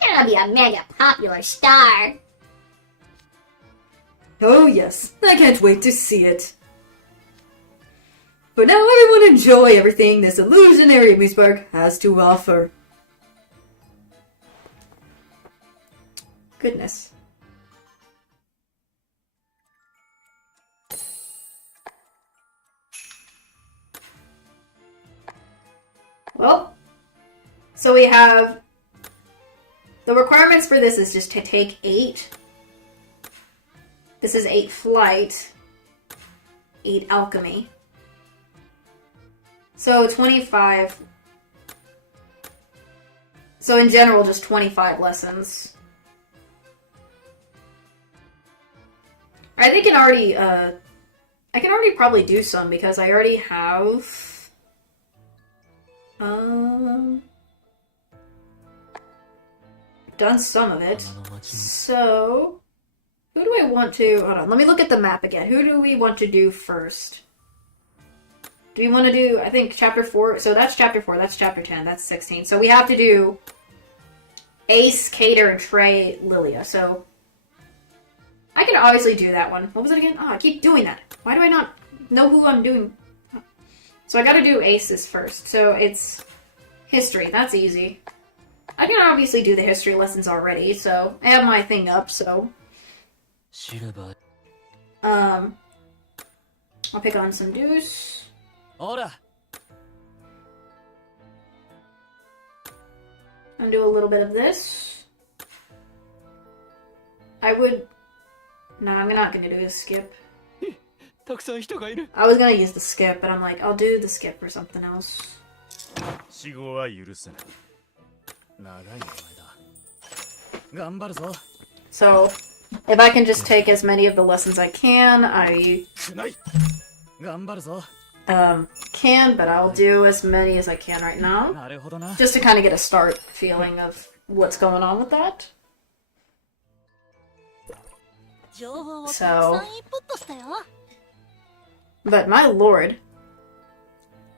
I'm gonna be a mega popular star. Oh yes, I can't wait to see it. For now, everyone enjoy everything this illusionary amusement park has to offer. Goodness. Well, so we have the requirements for this is just to take 8. This is 8 flight, 8 alchemy. So 25. So in general, just 25 lessons. I think I can already probably do some because I already have done some of it. So who do I want to... Hold on, let me look at the map again. Who do we want to do first? Do we want to do, I think, Chapter 4? So that's Chapter 4, that's Chapter 10, that's 16. So we have to do Ace, Cater, and Trey, Lilia. So I can obviously do that one. What was it again? Oh, I keep doing that. Why do I not know who I'm doing? So I gotta do Aces first. So it's History. That's easy. I can obviously do the history lessons already, so I have my thing up, so... I'll pick on some Deuce. And do a little bit of this. I would... No, I'm not gonna do the skip. I was gonna use the skip, but I'm like, I'll do the skip or something else. So, if I can just take as many of the lessons I can, can, but I'll do as many as I can right now. なるほどな。 Just to kind of get a start feeling of what's going on with that. 情報をたく So- さんインプットしたよ。 But my lord.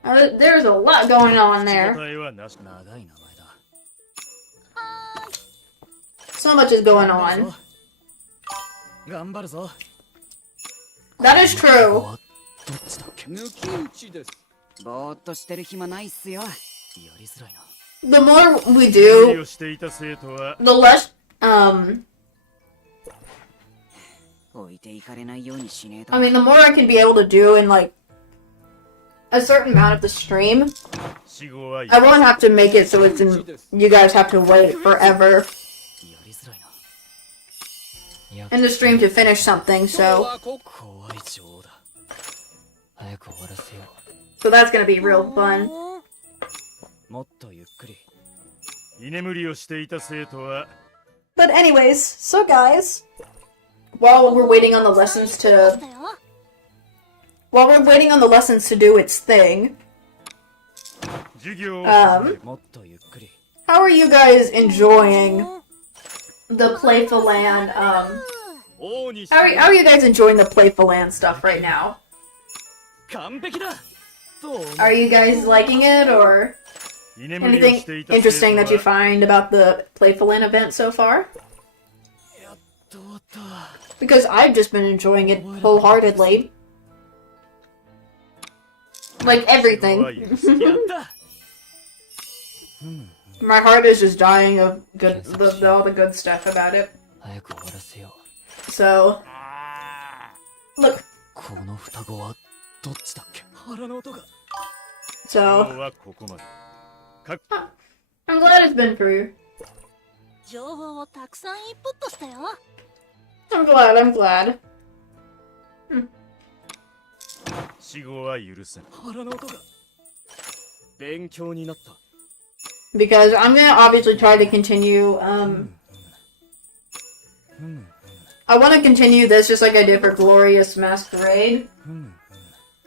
There's a lot going on 仕 there. 事はなし長い名前だ。 So much is going on. 頑張るぞ。 That is true. どっちだっけ。抜き打ちです。ぼーっとしてる暇ないっすよ。やりづらいな。 The more we 無理 do, をしていた生徒は the less, 置いていかれないようにしねえと。 I mean, the more I can be able to do in like a certain amount of the stream, 死後は I や won't have to make it so it's in, you guys have to wait forever りづらいな。いや in the stream to finish something, 今日 so はこ怖い女王だ。早く終わらせよ that's gonna be real fun. う。もっとゆっくり。居眠りをしていた生徒は But anyways, so guys, while we're waiting on the lessons し to たよ。 while we're waiting on the lessons to do its thing, 授業を始めもっとゆっくり。 how are you guys enjoying the Playful Land? 王に How are you guys enjoying the Playful Land stuff right now? 完璧だ。どう Are you guys liking it, or 居眠りを anything していた生徒 interesting that you は find about the Playful Land event so far? どうだ。 Because I've just been enjoying it wholeheartedly. Like 死後は everything. 許す。やった。 My heart is just dying of good, all the good stuff about it. 早く終わらせよ So, look, う。この双子はどっちだっけ。腹の音が。 so 今日はここまで。 I'm glad it's been for you. 情報をたくさんインプットしたよ。 I'm glad. 死後は許せん。腹の音が。勉強になった。 Because I'm gonna obviously try to continue, I want to continue this just like I did for Glorious Masquerade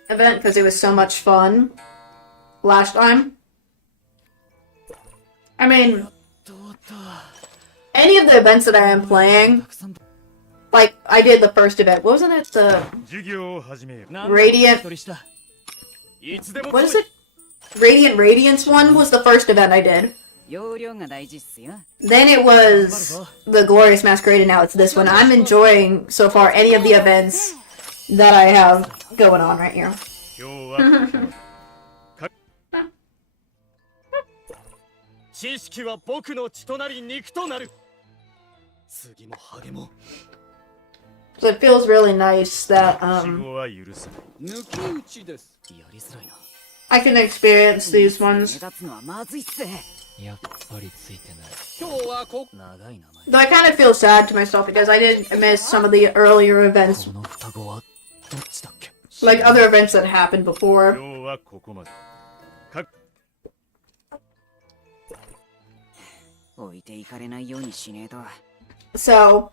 event, because it was so much fun last time. I mean, どうだ。 any of the events that I am playing, たくさん like I did the first event, wasn't it the, 授業を始めよう。 Radiant- 一人したいつでも what is it? Radiant Radiance one was the first event I did. 容量が大事っすよ。 Then it was the Glorious Masquerade, and now it's this one. I'm enjoying so far any of the events that I have going on right here. 今日はここまでか知識は僕の血となり肉となる。次も励もう。 So it feels really nice that 死後は許せない。抜き打ちです。やりづらいな。 I can experience these 目 ones. 立つのはまずいっす。やっぱりついてない。今日はこ長い名前。 Though I kind of feel sad to myself because I did miss some of the earlier events, この双子はどっちだっけ。 like other events that happened before. 今日はここまで。か置いていかれないようにしねえと。 So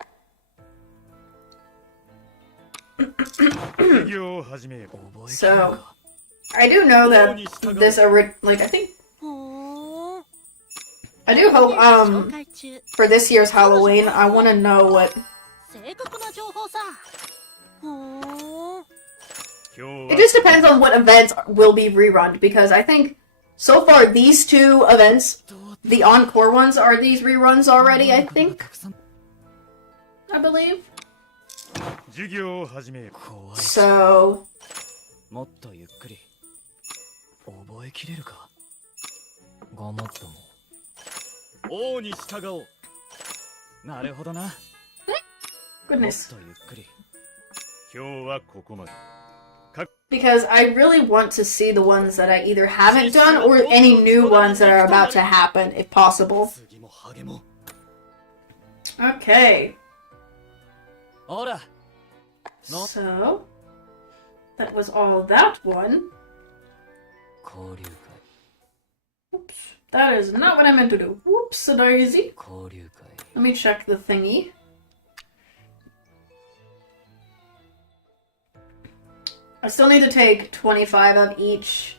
授業を始めよう。覚えてる So か。 I do know that this like I think ほーん。 I do hope 紹介中。 for this year's Halloween I want to know what 正確な情報さ。ほーん。今 it 日 just depends on what events will be rerun because I think so far these two events, the encore ones, are these reruns already, I は think, たくさん I believe. 授業を始めよう。怖い。 So もっとゆっくり。覚えきれるか。ごもっとも。王に従おう。なるほどな。もっ goodness, とゆっくり。今日はここまで。 because I really want to see the ones that I either haven't done or any new ones that are about to happen, if possible. 次も励もう。 Okay, ほら。 so that was all that one. 交流会。 Oops, that is not what I meant to do. Whoops, a daisy. 交流会。 Let me check the thingy. I still need to take 25 of each.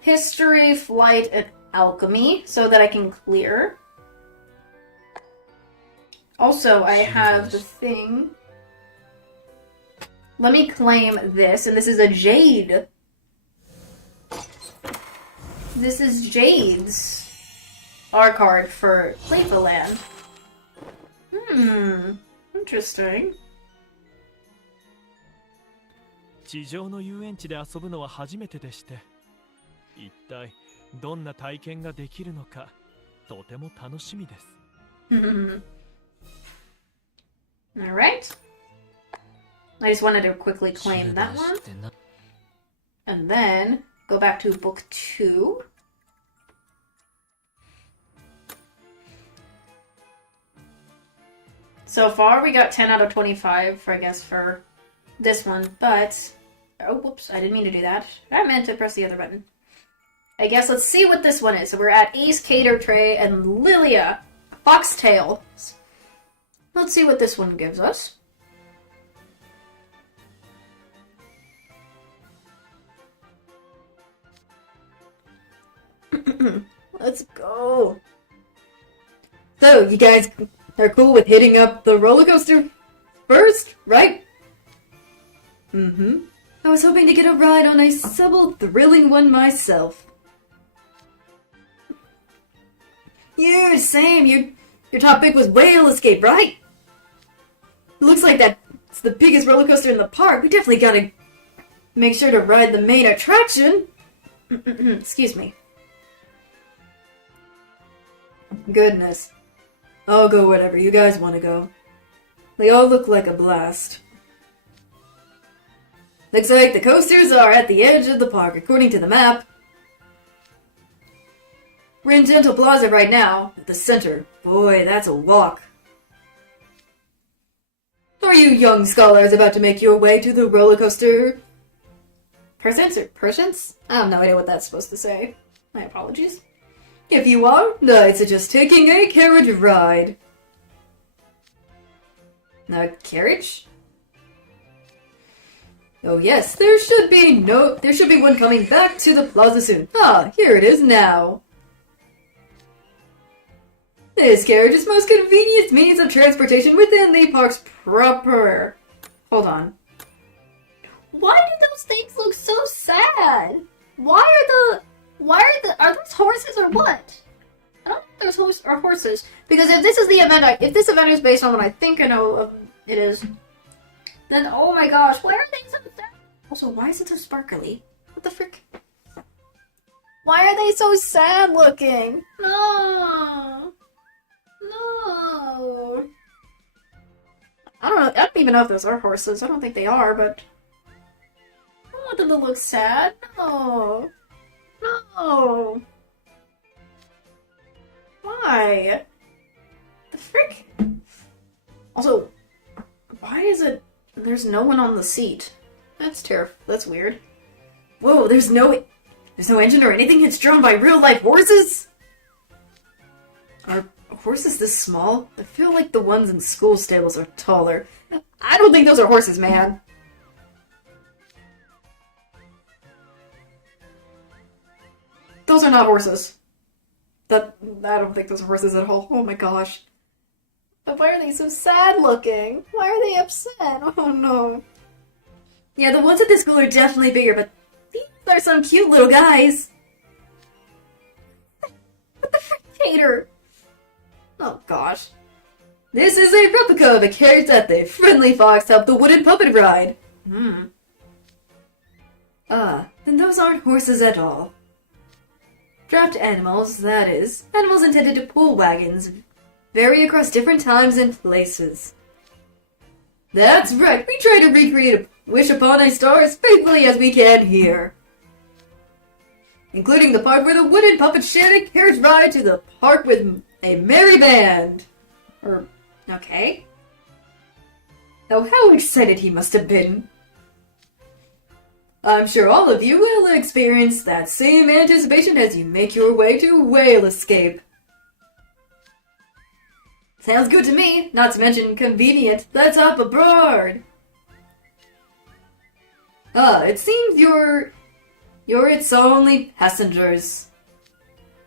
History, flight, and alchemy, so that I can clear. Also, I have the thing. Let me claim this, and this is a jade. This is Jade's R card for Playful land. Interesting. 地上の遊園地で遊ぶのは初めてでして、一体どんな体験ができるのかとても楽しみです。Alright. I just wanted to quickly claim that one. And then go back to book 2. So far, we got 10 out of 25, I guess, for this one, but... Oh, whoops, I didn't mean to do that. I meant to press the other button. I guess let's see what this one is. So we're at Ace, Cater Tray, and Lilia. Foxtail. Let's see what this one gives us. Let's go. So, you guys are cool with hitting up the roller coaster first, right? I was hoping to get a ride on a subtle, thrilling one myself. Yeah, same. Your top pick was Whale Escape, right? It looks like that's the biggest roller coaster in the park. We definitely gotta make sure to ride the main attraction. Excuse me. Goodness. I'll go wherever you guys want to go. They all look like a blast. Looks like the coasters are at the edge of the park, according to the map. We're in Dental Plaza right now, at the center. Boy, that's a walk. Are you young scholars about to make your way to the roller coaster? Persons or persons? I have no idea what that's supposed to say. My apologies. If you are, I'd suggest taking a carriage ride. A carriage? Oh yes, there should be one coming back to the plaza soon. Ah, here it is now. This carriage is most convenient means of transportation within the parks proper. Hold on. Why do those things look so sad? Are those horses or what? I don't think those are horses. Because if this is the event, if this event is based on what I think I know it is, then oh my gosh, why are they so sad? Also, why is it so sparkly? What the frick? Why are they so sad looking? No. I don't know. I don't even know if those are horses. I don't think they are, but I don't want them to look sad. No. Why? The frick? Also, why is it there's no one on the seat? That's terrible. That's weird. Whoa, there's no engine or anything? It's drawn by real-life horses? Are horses this small? I feel like the ones in school stables are taller. I don't think those are horses, man. Those are not horses. I don't think those are horses at all. Oh my gosh. But why are they so sad looking? Why are they upset? Oh no. Yeah, the ones at the school are definitely bigger, but these are some cute little guys. What the frick, Tater? Oh gosh. This is a replica of a carriage that the friendly fox helped the wooden puppet ride. Ah, then those aren't horses at all. Draft animals, that is. Animals intended to pull wagons. Vary across different times and places. That's right, we try to recreate a wish upon a star as faithfully as we can here. Including the part where the wooden puppet shared a carriage ride to the park with a merry band. Okay. Oh, how excited he must have been. I'm sure all of you will experience that same anticipation as you make your way to Whale Escape. Sounds good to me, not to mention convenient. Let's hop aboard! It seems you're its only passengers.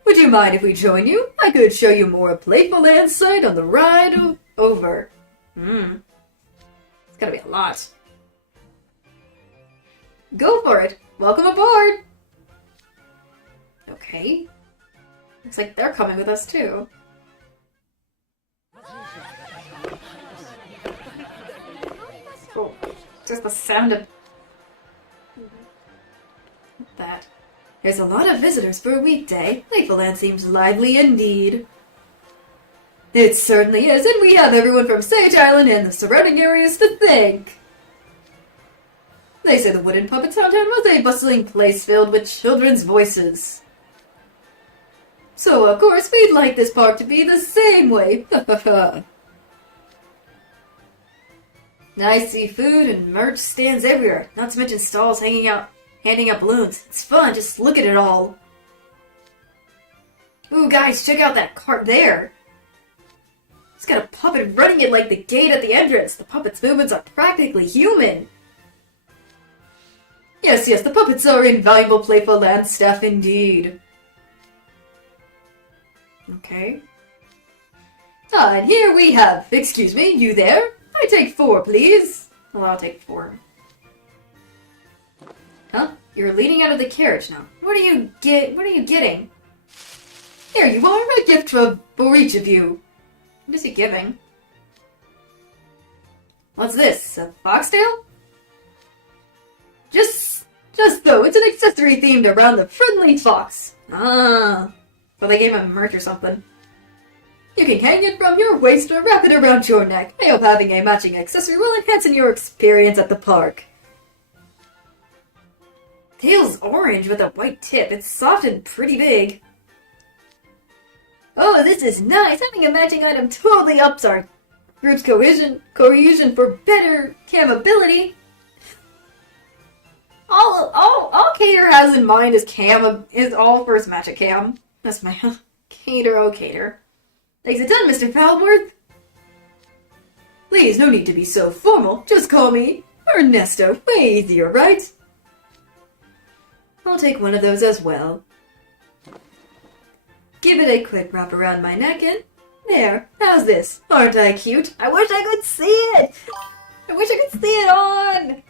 Would you mind if we join you? I could show you more Playful land sight on the ride over. It's gotta be a lot. Go for it. Welcome aboard. Okay. Looks like they're coming with us too. Oh, just the sound of that. There's a lot of visitors for a weekday. Playful land seems lively indeed. It certainly is, and we have everyone from Sage Island and the surrounding areas to thank. They say the wooden puppet town was a bustling place filled with children's voices. So, of course, we'd like this park to be the same way. Nice seafood and merch stands everywhere, not to mention stalls handing out balloons. It's fun, just look at it all. Ooh, guys, check out that cart there. It's got a puppet running it like the gate at the entrance. The puppet's movements are practically human. Yes, the puppets are invaluable Playful land staff indeed. Okay. And here we have, excuse me, you there? I take 4, please. Well, I'll take 4. Huh? You're leaning out of the carriage now. What are you getting? Here you are, a gift for each of you. What is he giving? What's this? A foxtail? Just though, it's an accessory themed around the friendly fox. Ah. Well, they gave him merch or something. You can hang it from your waist or wrap it around your neck. I hope having a matching accessory will enhance your experience at the park. Tail's orange with a white tip. It's soft and pretty big. Oh, this is nice. Having a matching item totally ups our group's cohesion for better camability. All Cater has in mind is all for his magic cam. That's my Cater, oh Cater. Thanks a ton, Mr. Falworth. Please, no need to be so formal. Just call me Ernesto. Way easier, right? I'll take one of those as well. Give it a quick wrap around my neck and there. How's this? Aren't I cute? I wish I could see it! I wish I could see it on!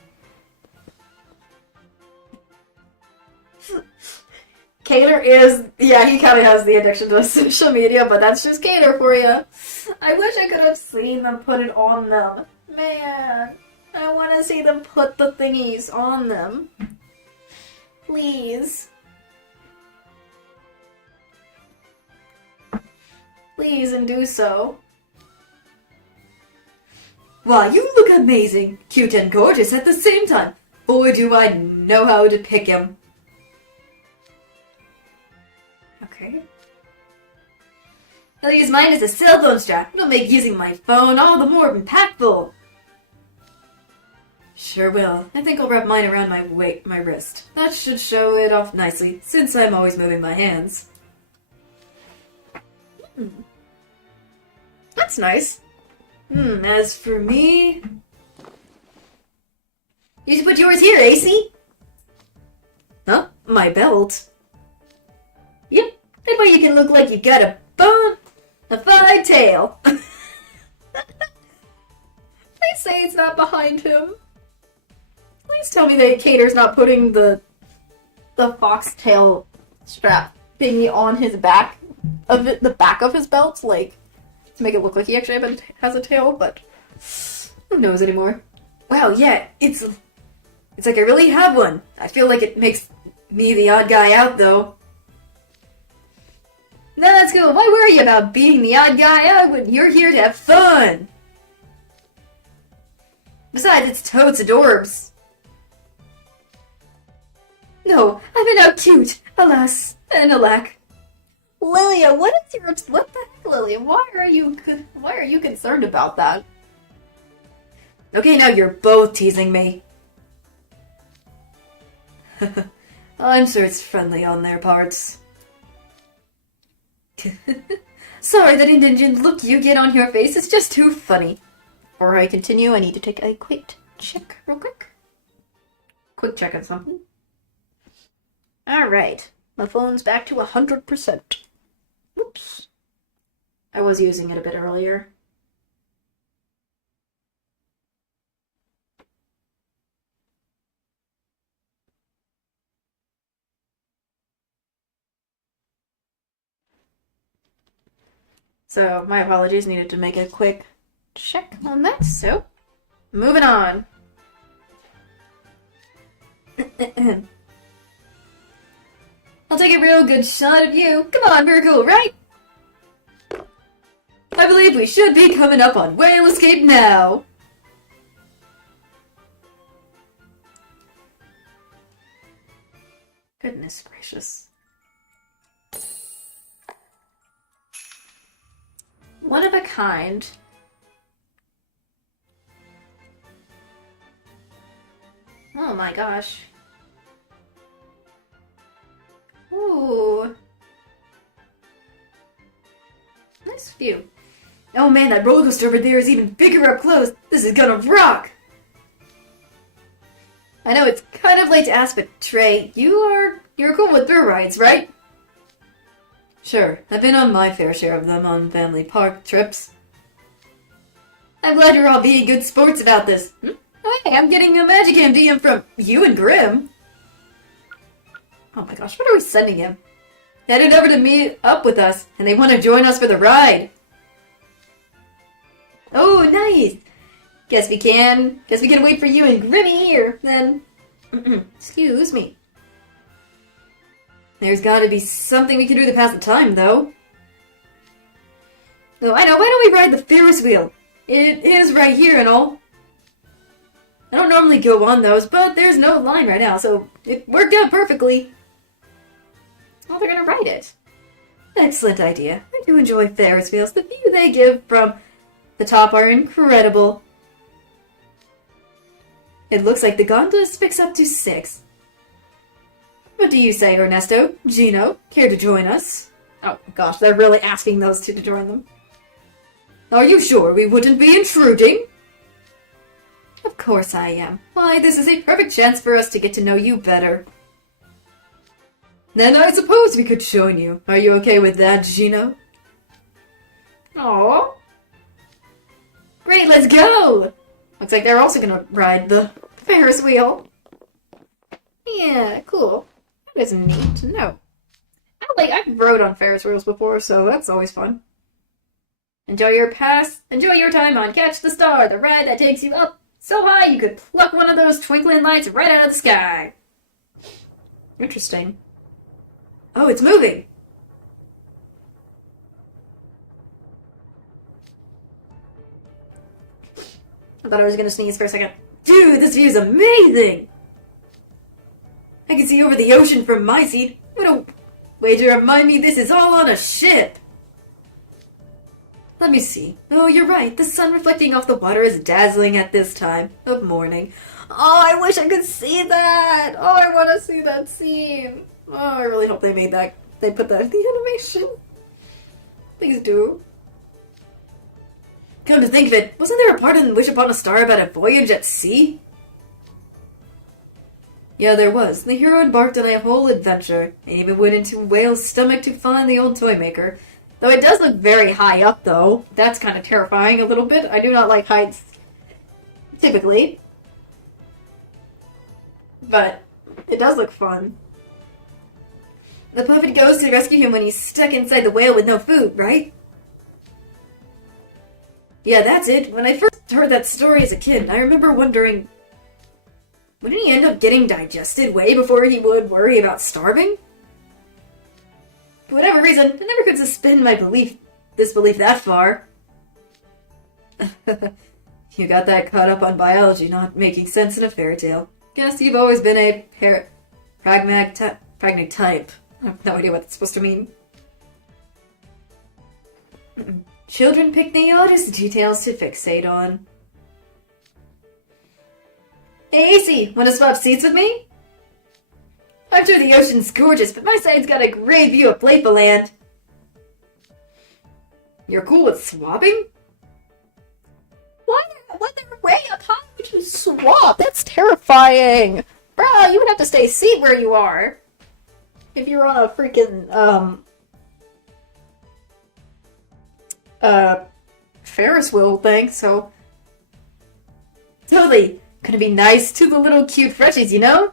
Cater is, yeah, he kind of has the addiction to social media, but that's just Cater for you. I wish I could have seen them put it on them. Man, I want to see them put the thingies on them. Please. Please, and do so. Wow, you look amazing. Cute and gorgeous at the same time. Boy, do I know how to pick him. Okay. I'll use mine as a cell phone strap. It'll make using my phone all the more impactful. Sure will. I think I'll wrap mine around my wrist. That should show it off nicely, since I'm always moving my hands. That's nice. As for me... You should put yours here, AC? Huh? My belt? Yep, that way you can look like you got a fine tail. They say it's not behind him. Please tell me that Cater's not putting the foxtail strap thingy on his back of it, the back of his belt, like to make it look like he actually has a tail. But who knows anymore? Wow, yeah, it's like I really have one. I feel like it makes me the odd guy out, though. No, that's cool. Why worry about being the odd guy out when you're here to have fun? Besides, it's totes adorbs. No, I've been out cute, alas, and alack. Lilia, what the heck, Lilia? Why are you concerned about that? Okay, now you're both teasing me. I'm sure it's friendly on their parts. Sorry, that indignant look you get on your face is just too funny. Before I continue, I need to take a quick check real quick. quick check on something. Alright. My phone's back to 100%. Whoops. I was using it a bit earlier. So, my apologies, needed to make a quick check on that, so moving on. I'll take a real good shot of you. Come on, we're cool, right? I believe we should be coming up on Whale Escape now. Goodness gracious. One of a kind. Oh my gosh. Ooh. Nice view. Oh man, that roller coaster over there is even bigger up close. This is gonna rock. I know it's kind of late to ask, but Trey, you're cool with thrill rides, right? Sure, I've been on my fair share of them on family park trips. I'm glad you're all being good sports about this. Oh, hey, I'm getting a Magicam DM from you and Grim. Oh my gosh, what are we sending him? Headed over to meet up with us, and they want to join us for the ride. Oh, nice. Guess we can wait for you and Grimmy here, then. Excuse me. There's gotta be something we can do to pass the time, though. Oh, I know, why don't we ride the Ferris wheel? It is right here and all. I don't normally go on those, but there's no line right now, so it worked out perfectly. Oh, they're gonna ride it. Excellent idea. I do enjoy Ferris wheels. The view they give from the top are incredible. It looks like the gondola picks up to 6. What do you say, Ernesto? Gino, care to join us? Oh gosh, they're really asking those two to join them. Are you sure we wouldn't be intruding? Of course I am. Why, this is a perfect chance for us to get to know you better. Then I suppose we could join you. Are you okay with that, Gino? Aww. Great, let's go! Looks like they're also gonna ride the Ferris wheel. Yeah, cool. That is neat to know. I've rode on Ferris wheels before, so that's always fun. Enjoy your time on Catch the Star, the ride that takes you up so high you could pluck one of those twinkling lights right out of the sky. Interesting. Oh, it's moving! I thought I was gonna sneeze for a second. Dude, this view is amazing! I can see over the ocean from my seat. What a way to remind me this is all on a ship! Let me see. Oh, you're right. The sun reflecting off the water is dazzling at this time of morning. Oh, I wish I could see that! Oh, I want to see that scene! Oh, I really hope they made that. They put that in the animation. Please do. Come to think of it, wasn't there a part in Wish Upon a Star about a voyage at sea? Yeah, there was. The hero embarked on a whole adventure, and even went into Whale's stomach to find the old toy maker. Though it does look very high up, though. That's kind of terrifying a little bit. I do not like heights, typically. But it does look fun. The puppet goes to rescue him when he's stuck inside the whale with no food, right? Yeah, that's it. When I first heard that story as a kid, I remember wondering, wouldn't he end up getting digested way before he would worry about starving? For whatever reason, I never could suspend my disbelief that far. You got that caught up on biology not making sense in a fairy tale. Guess you've always been a pragmatic type. I have no idea what that's supposed to mean. Children pick the oddest details to fixate on. Hey, AC, wanna swap seats with me? I'm sure the ocean's gorgeous, but my side's got a great view of Playful land. You're cool with swapping? What? What? They're way up high to swap. That's terrifying. Bro, you would have to stay seat where you are. If you're on a freaking, Ferris wheel thing, so... Totally gonna be nice to the little cute freshies, you know?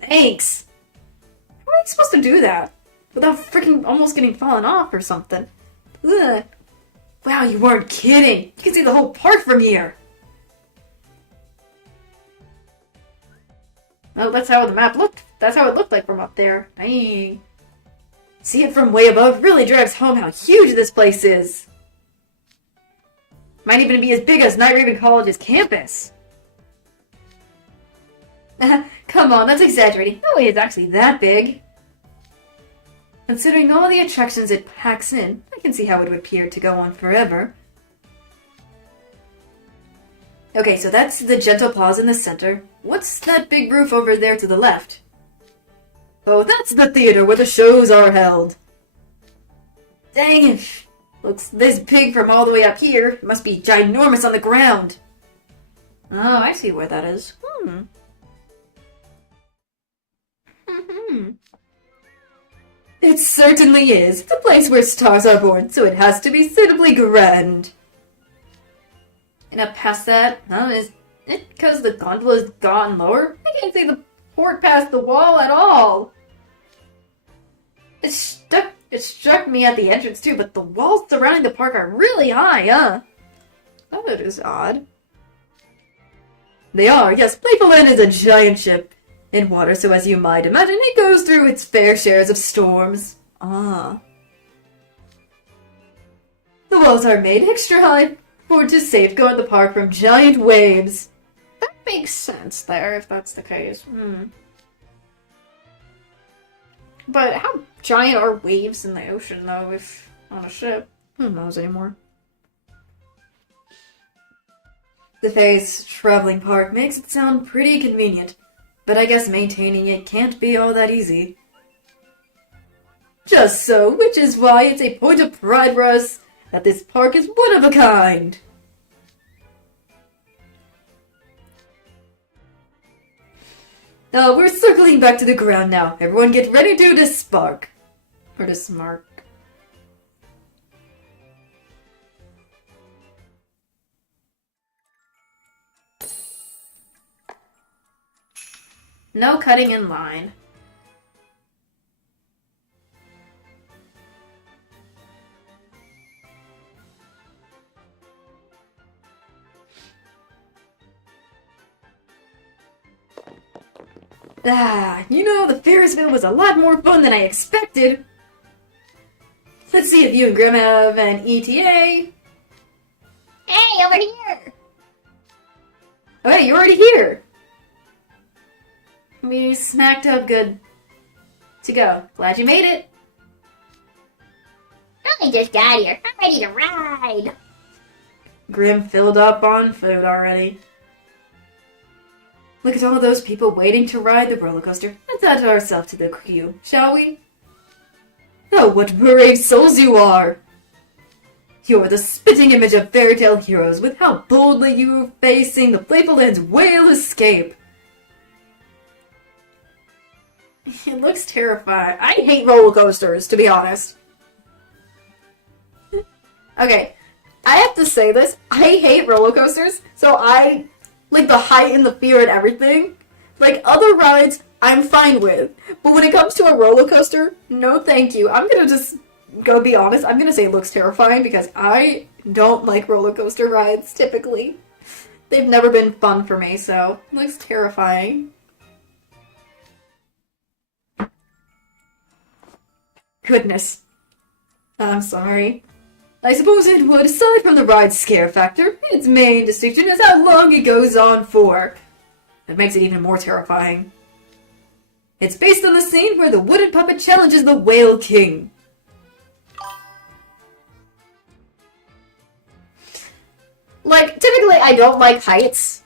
Thanks. How are you supposed to do that? Without freaking almost getting fallen off or something. Ugh. Wow, you weren't kidding. You can see the whole park from here. Well, that's how the map looked. That's how it looked like from up there. Dang. See it from way above really drives home how huge this place is. Might even be as big as Night Raven College's campus. Come on, that's exaggerating. No way it's actually that big. Considering all the attractions it packs in, I can see how it would appear to go on forever. Okay, so that's the Gentle Plaza in the center. What's that big roof over there to the left? Oh, that's the theater where the shows are held. Dang it. Looks this big from all the way up here. It must be ginormous on the ground. Oh, I see where that is. It certainly is. The place where stars are born, so it has to be suitably grand. And up past that, is it because the gondola's gone lower? I can't see the port past the wall at all. It struck me at the entrance too, but the walls surrounding the park are really high, huh? That is odd. They are, yes. Playful Land is a giant ship in water, so as you might imagine, it goes through its fair shares of storms. Ah. The walls are made extra high to safeguard the park from giant waves. That makes sense there, if that's the case. But how giant are waves in the ocean, though, if on a ship? Who knows anymore? The Fae's traveling park makes it sound pretty convenient, but I guess maintaining it can't be all that easy. Just so, which is why it's a point of pride for us that this park is one of a kind. We're circling back to the ground now. Everyone get ready to dispark. Or to smark. No cutting in line. You know, the Ferris wheel was a lot more fun than I expected. Let's see if you and Grandma have an ETA. Hey, over here! Oh, hey, you're already here. We smacked up good to go. Glad you made it. I just got here. I'm ready to ride. Grim filled up on food already. Look at all those people waiting to ride the roller coaster. Let's add ourselves to the queue, shall we? Oh, what brave souls you are! You're the spitting image of fairy tale heroes with how boldly you are facing the Playful Land's whale escape. It looks terrifying. I hate roller coasters, to be honest. Okay, I have to say this. I hate roller coasters, so I like the height and the fear and everything. Like, other rides, I'm fine with. But when it comes to a roller coaster, no thank you. I'm gonna just go be honest. I'm gonna say it looks terrifying because I don't like roller coaster rides, typically. They've never been fun for me, so it looks terrifying. Goodness. I'm sorry. I suppose it would, aside from the ride's scare factor, its main distinction is how long it goes on for. That makes it even more terrifying. It's based on the scene where the wooden puppet challenges the Whale King. Like, typically I don't like heights,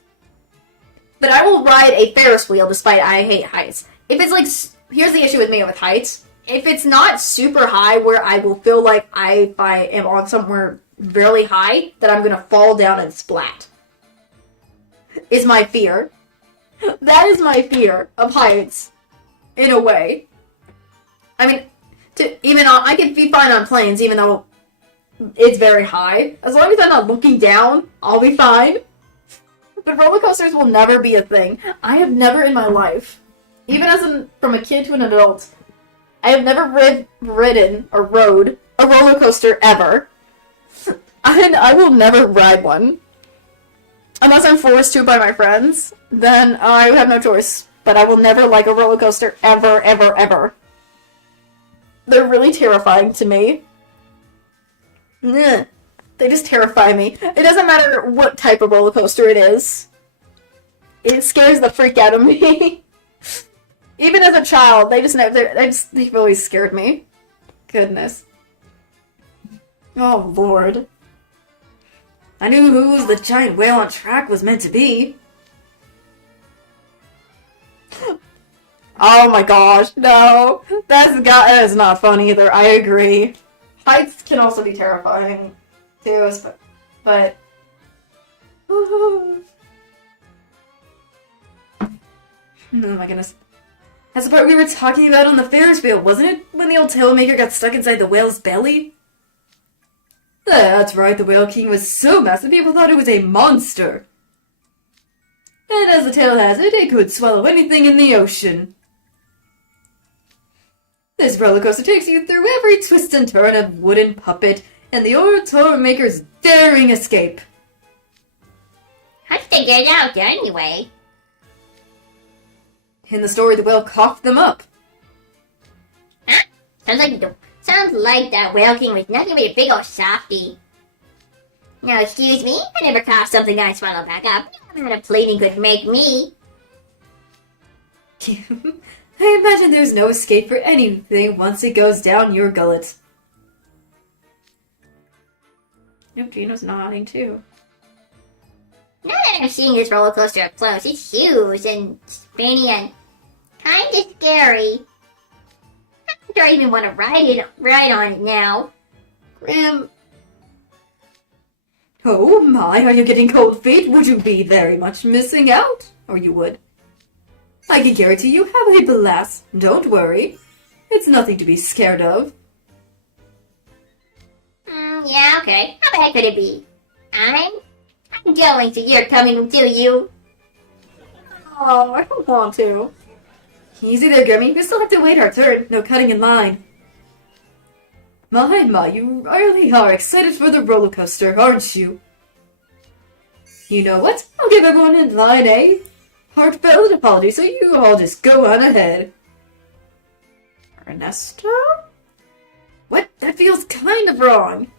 but I will ride a Ferris wheel despite I hate heights. If it's like, here's the issue with me with heights. If it's not super high where I will feel like if I am on somewhere really high, that I'm gonna fall down and splat. Is my fear. That is my fear of heights, in a way. I mean, I could be fine on planes, even though it's very high. As long as I'm not looking down, I'll be fine. But roller coasters will never be a thing. I have never in my life, even from a kid to an adult, I have never ridden or rode a roller coaster ever. And I will never ride one. Unless I'm forced to by my friends, then I have no choice. But I will never like a roller coaster ever, ever, ever. They're really terrifying to me. They just terrify me. It doesn't matter what type of roller coaster it is. It scares the freak out of me. Even as a child, they've always scared me. Goodness. Oh, Lord. I knew who the giant whale on track was meant to be. Oh my gosh, no. That is not fun either, I agree. Heights can also be terrifying, too, but... Oh my goodness. That's the part we were talking about on the Ferris wheel, wasn't it? When the old tailmaker got stuck inside the whale's belly? That's right, the Whale King was so massive people thought it was a monster. And as the tale has it, it could swallow anything in the ocean. This roller coaster takes you through every twist and turn of wooden puppet and the old toy maker's daring escape. How'd they get out anyway? In the story, the whale coughed them up. Huh? Sounds like that Whale King was nothing but a big old softy. Now, excuse me, I never coughed something I swallowed back up. Not a pleading could make me. I imagine there's no escape for anything once it goes down your gullet. Nope, Gino's nodding too. Now that I'm seeing this roller coaster up close, it's huge and spinny and kinda scary. I don't even want to ride on it now. Graham... Oh my, are you getting cold feet? Would you be very much missing out? Or you would. I can guarantee you have a blast. Don't worry. It's nothing to be scared of. Yeah, okay. How bad could it be? I'm going, so you're coming to you. Oh, I don't want to. Easy there, Grimmy. We still have to wait our turn. No cutting in line. My, you really are excited for the roller coaster, aren't you? You know what? I'll give everyone in line a heartfelt apology, so you all just go on ahead. Ernesto? What? That feels kind of wrong.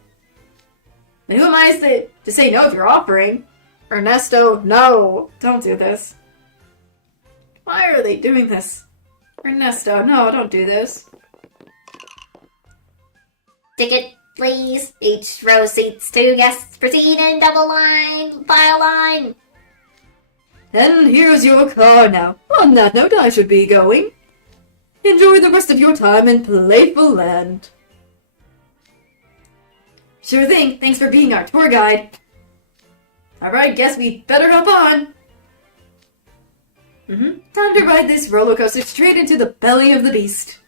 And who am I to say no if you're offering? Ernesto, no. Don't do this. Why are they doing this? Ernesto, no, don't do this. Ticket, please. Each row seats 2 guests. Proceed in double line, file line. And here's your car now. On that note, I should be going. Enjoy the rest of your time in Playful Land. Sure thing. Thanks for being our tour guide. Alright, guess we better hop on. Time to ride this roller coaster straight into the belly of the beast.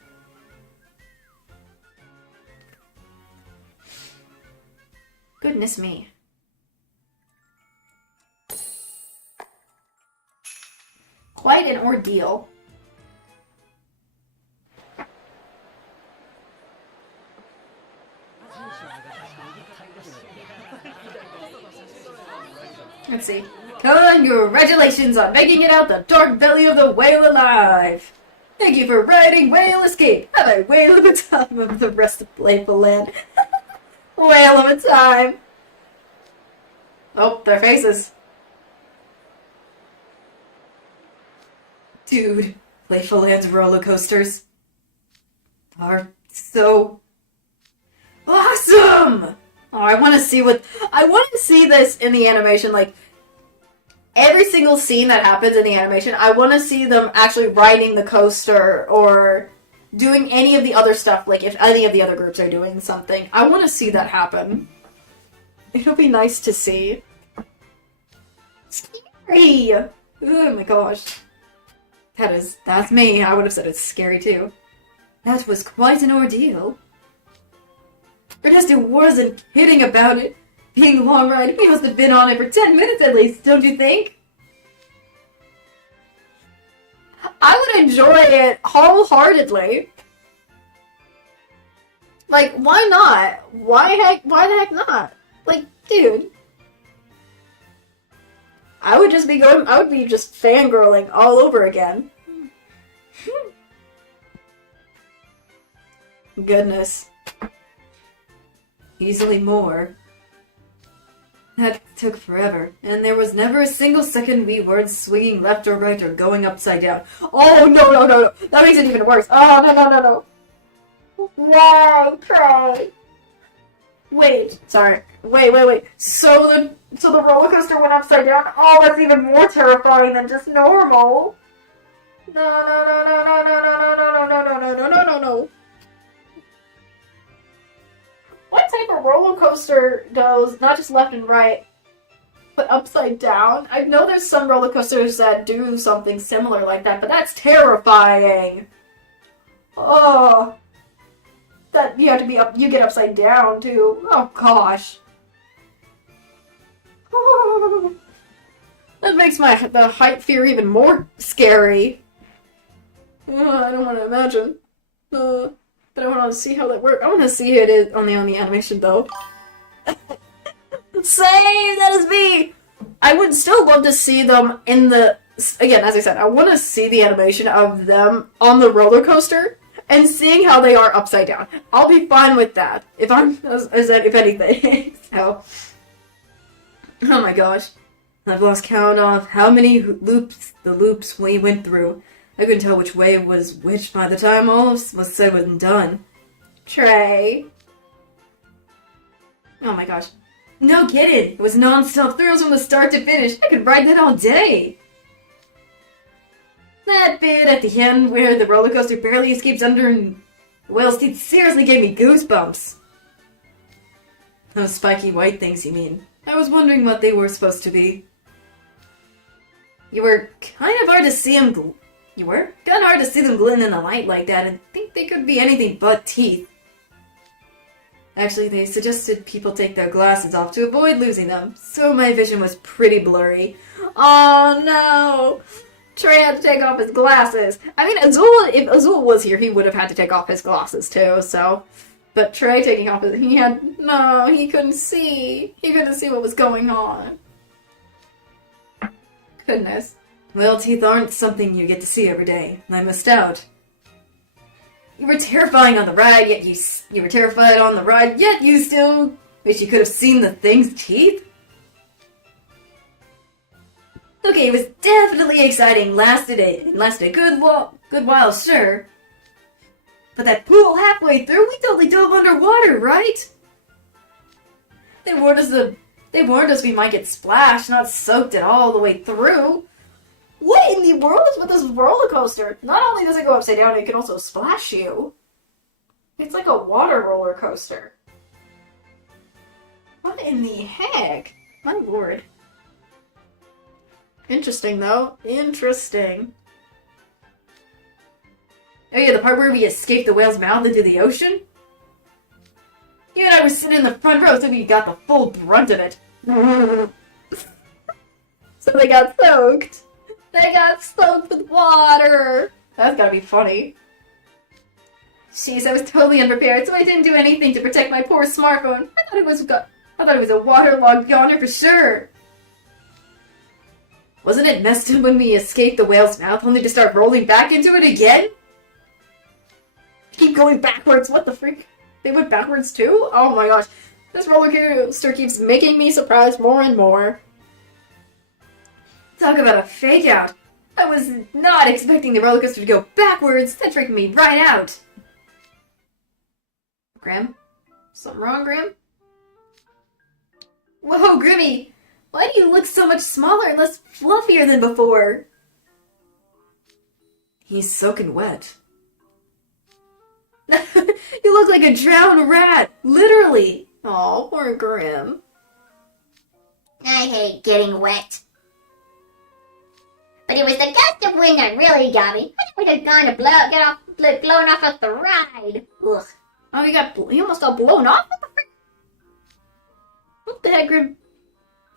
Goodness me. Quite an ordeal. Let's see. Congratulations on making it out the dark belly of the whale alive. Thank you for riding Whale Escape. Have a whale of a time of the rest of Playful Land. Whale of a time. Oh, their faces. Dude, Playful Land's roller coasters are so awesome! Oh, I want to see this in the animation, like, every single scene that happens in the animation, I want to see them actually riding the coaster or doing any of the other stuff, like if any of the other groups are doing something. I want to see that happen. It'll be nice to see. Scary! Oh my gosh. That's me. I would have said it's scary too. That was quite an ordeal. Ernesto wasn't kidding about it being a long ride. He must have been on it for 10 minutes at least, don't you think? I would enjoy it wholeheartedly. Like, why not? Why the heck not? Like, dude. I would be just fangirling all over again. Goodness. Easily more. That took forever, and there was never a single second we weren't swinging left or right or going upside down. Oh, no. That makes it even worse. Oh, no. Why, Trey? Wait. Sorry. Wait. So the roller coaster went upside down? Oh, that's even more terrifying than just normal. No. What type of roller coaster goes not just left and right, but upside down? I know there's some roller coasters that do something similar like that, but that's terrifying. Oh, that you have to be up. You get upside down too. Oh gosh. That makes the height fear even more scary. I don't want to imagine. But I want to see how that works. I want to see it on the animation, though. Same! That is me! I would still love to see them in the... Again, as I said, I want to see the animation of them on the roller coaster and seeing how they are upside down. I'll be fine with that. If anything. So... Oh my gosh. I've lost count of how many loops we went through. I couldn't tell which way was which by the time all was said and done. Trey. Oh my gosh. No kidding! It was non-stop thrills from the start to finish. I could ride that all day! That bit at the end where the roller coaster barely escapes under the whale's teeth seriously gave me goosebumps. Those spiky white things, you mean? I was wondering what they were supposed to be. You were kind of hard to see them glint in the light like that and think they could be anything but teeth. Actually, they suggested people take their glasses off to avoid losing them, so my vision was pretty blurry. Oh no! Trey had to take off his glasses. I mean, if Azul was here, he would have had to take off his glasses too, so... But Trey taking off his... he couldn't see. He couldn't see what was going on. Goodness. Well, teeth aren't something you get to see every day. I missed out. You were terrifying on the ride, yet you were terrified on the ride, yet you still wish you could have seen the thing's teeth? Okay, it was definitely exciting. Lasted a good while, sure. But that pool halfway through, we totally dove underwater, right? They warned us we might get splashed, not soaked at all the way through. What in the world is with this roller coaster? Not only does it go upside down, it can also splash you. It's like a water roller coaster. What in the heck? My lord. Interesting, though. Interesting. Oh yeah, the part where we escaped the whale's mouth into the ocean? You and I were sitting in the front row, so we got the full brunt of it. So they got soaked. They got soaked with water. That's gotta be funny. Jeez, I was totally unprepared, so I didn't do anything to protect my poor smartphone. I thought it was a waterlogged goner for sure. Wasn't it messed up when we escaped the whale's mouth, only to start rolling back into it again? Keep going backwards. What the freak? They went backwards too? Oh my gosh. This roller coaster keeps making me surprised more and more. Talk about a fake out. I was not expecting the roller coaster to go backwards. That freaked me right out. Grim? Something wrong, Grim? Whoa, Grimmy! Why do you look so much smaller and less fluffier than before? He's soaking wet. You look like a drowned rat! Literally! Aw, poor Grim. I hate getting wet. But it was the gust of wind that really got me. I would have gone to blown off the ride. Ugh. Oh, you almost got blown off? What the heck, Grim?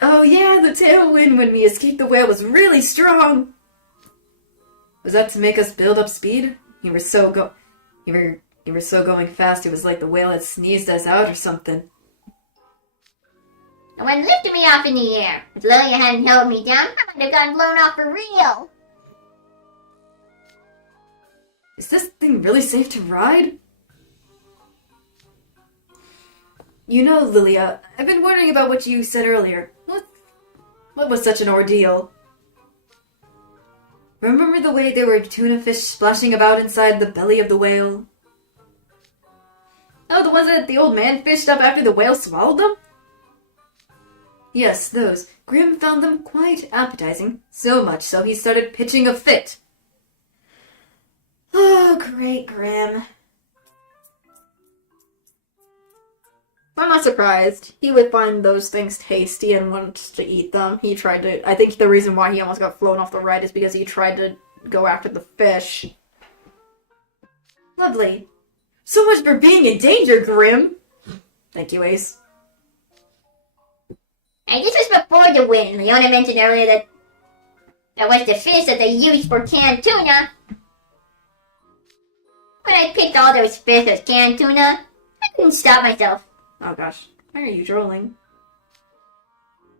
Oh yeah, the tailwind when we escaped the whale was really strong. Was that to make us build up speed? You were so going fast. It was like the whale had sneezed us out or something. And when lifted me off in the air, if Lilia hadn't held me down, I might have gotten blown off for real. Is this thing really safe to ride? You know, Lilia, I've been wondering about what you said earlier. What was such an ordeal? Remember the way there were tuna fish splashing about inside the belly of the whale? Oh, the ones that the old man fished up after the whale swallowed them? Yes, those. Grim found them quite appetizing. So much so he started pitching a fit. Oh, great Grim. I'm not surprised. He would find those things tasty and wants to eat them. I think the reason why he almost got flown off the ride is because he tried to go after the fish. Lovely. So much for being in danger, Grim. Thank you, Ace. And this was before the wind. Leona mentioned earlier that was the fish that they used for canned tuna. When I picked all those fish as canned tuna, I couldn't stop myself. Oh gosh, why are you drooling?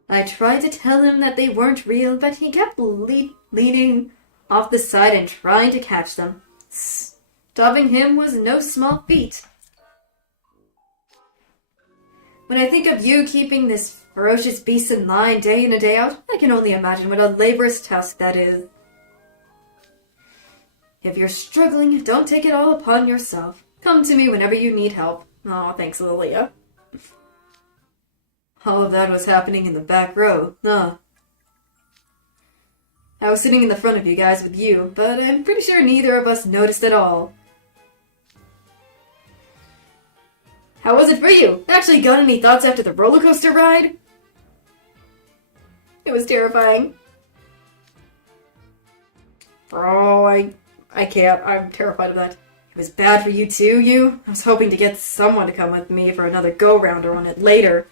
I tried to tell him that they weren't real, but he kept leaning off the side and trying to catch them. Stopping him was no small feat. When I think of you keeping this ferocious beast in line day in and day out, I can only imagine what a laborious task that is. If you're struggling, don't take it all upon yourself. Come to me whenever you need help. Oh, thanks, Lilia. All of that was happening in the back row, huh? I was sitting in the front of you guys with you, but I'm pretty sure neither of us noticed at all. How was it for you? Actually got any thoughts after the roller coaster ride? It was terrifying. Oh, I can't. I'm terrified of that. It was bad for you too, you? I was hoping to get someone to come with me for another go-rounder on it later.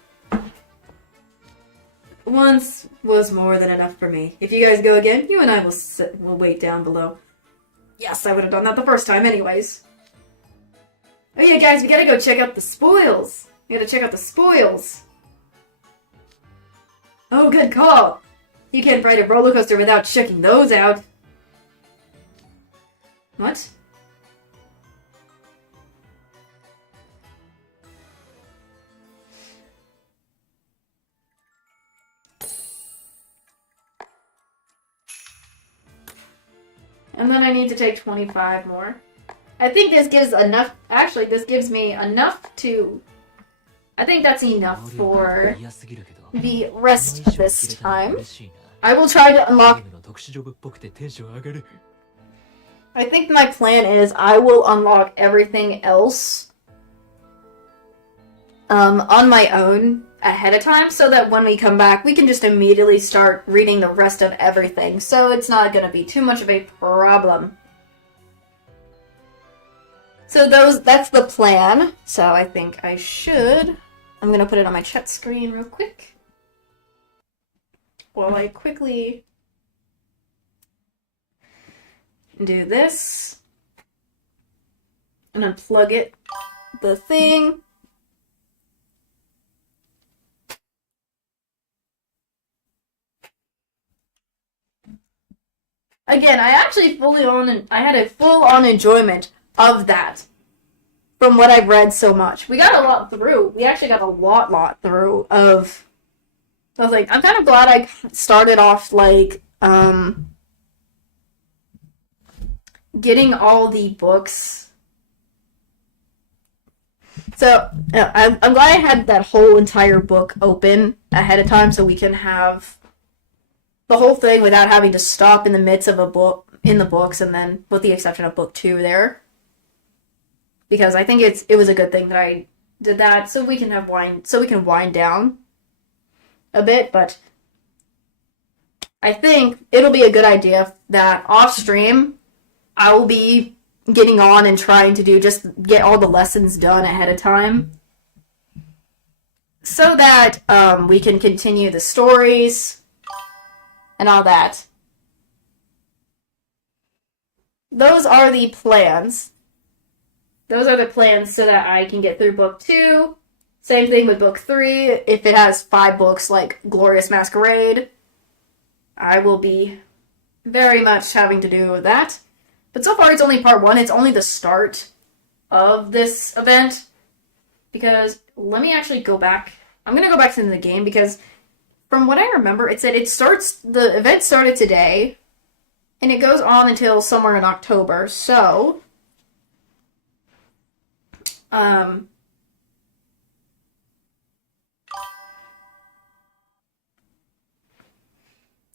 Once was more than enough for me. If you guys go again, you and I will wait down below. Yes, I would have done that the first time anyways. Oh yeah, guys, we gotta go check out the spoils. We gotta check out the spoils. Oh, good call. You can't ride a roller coaster without checking those out. What? And then I need to take 25 more. I think this gives enough. Actually, this gives me enough to. I think that's enough for the rest of this time. I will try to unlock. I think my plan is I will unlock everything else on my own ahead of time so that when we come back we can just immediately start reading the rest of everything, so it's not going to be too much of a problem. So that's the plan. So I think I'm going to put it on my chat screen real quick while I quickly do this and unplug the thing. Again, I actually I had a full-on enjoyment of that from what I've read so much. We got a lot through. We actually got a lot through of like, I'm kind of glad I started off like getting all the books. So I'm glad I had that whole entire book open ahead of time so we can have the whole thing without having to stop in the midst of a book in the books, and then with the exception of book 2 there. Because I think it was a good thing that I did that so we can wind down a bit, but I think it'll be a good idea that off stream, I will be getting on and trying to get all the lessons done ahead of time, so that we can continue the stories and all that. Those are the plans. Those are the plans so that I can get through book 2. Same thing with book 3. If it has 5 books like Glorious Masquerade, I will be very much having to do with that. But so far it's only part 1. It's only the start of this event. Because, let me actually go back. I'm going to go back to the game because from what I remember, it said the event started today and it goes on until somewhere in October. So,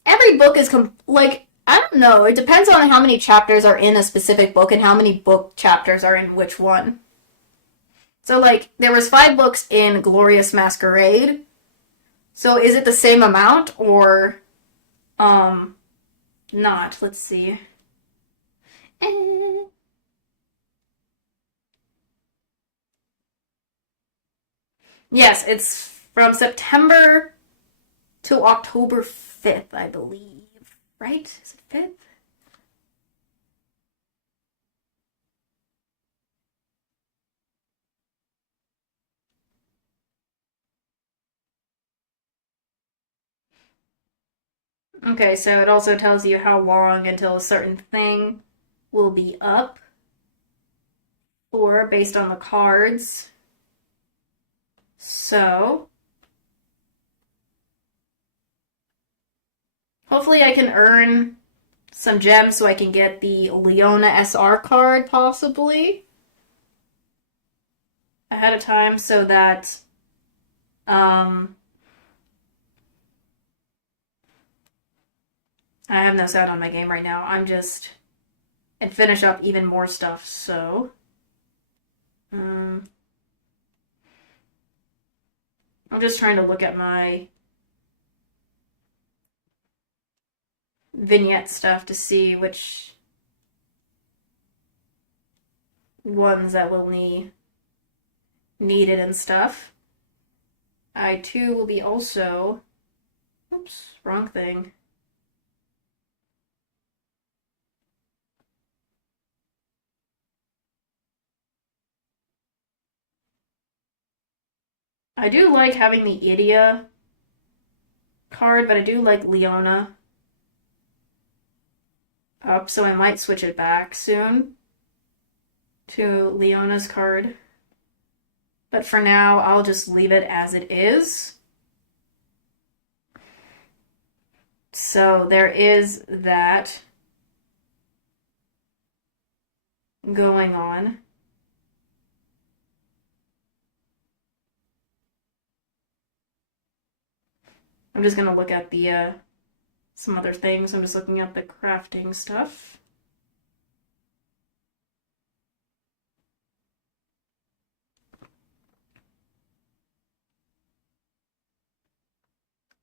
every book is I don't know. It depends on how many chapters are in a specific book and how many book chapters are in which one. So, there was 5 books in Glorious Masquerade. So, is it the same amount or, not? Let's see. Yes, it's from September to October 5th, I believe. Right? Is it 5th? Okay, so it also tells you how long until a certain thing will be up for based on the cards. So, hopefully I can earn some gems so I can get the Leona SR card, possibly, ahead of time so that, I have no sound on my game right now. And finish up even more stuff, so, I'm just trying to look at my vignette stuff to see which ones that will need needed and stuff. I too will be also, oops, wrong thing. I do like having the Idia card, but I do like Leona up, so I might switch it back soon to Leona's card. But for now, I'll just leave it as it is. So there is that going on. I'm just gonna look at the some other things. I'm just looking at the crafting stuff.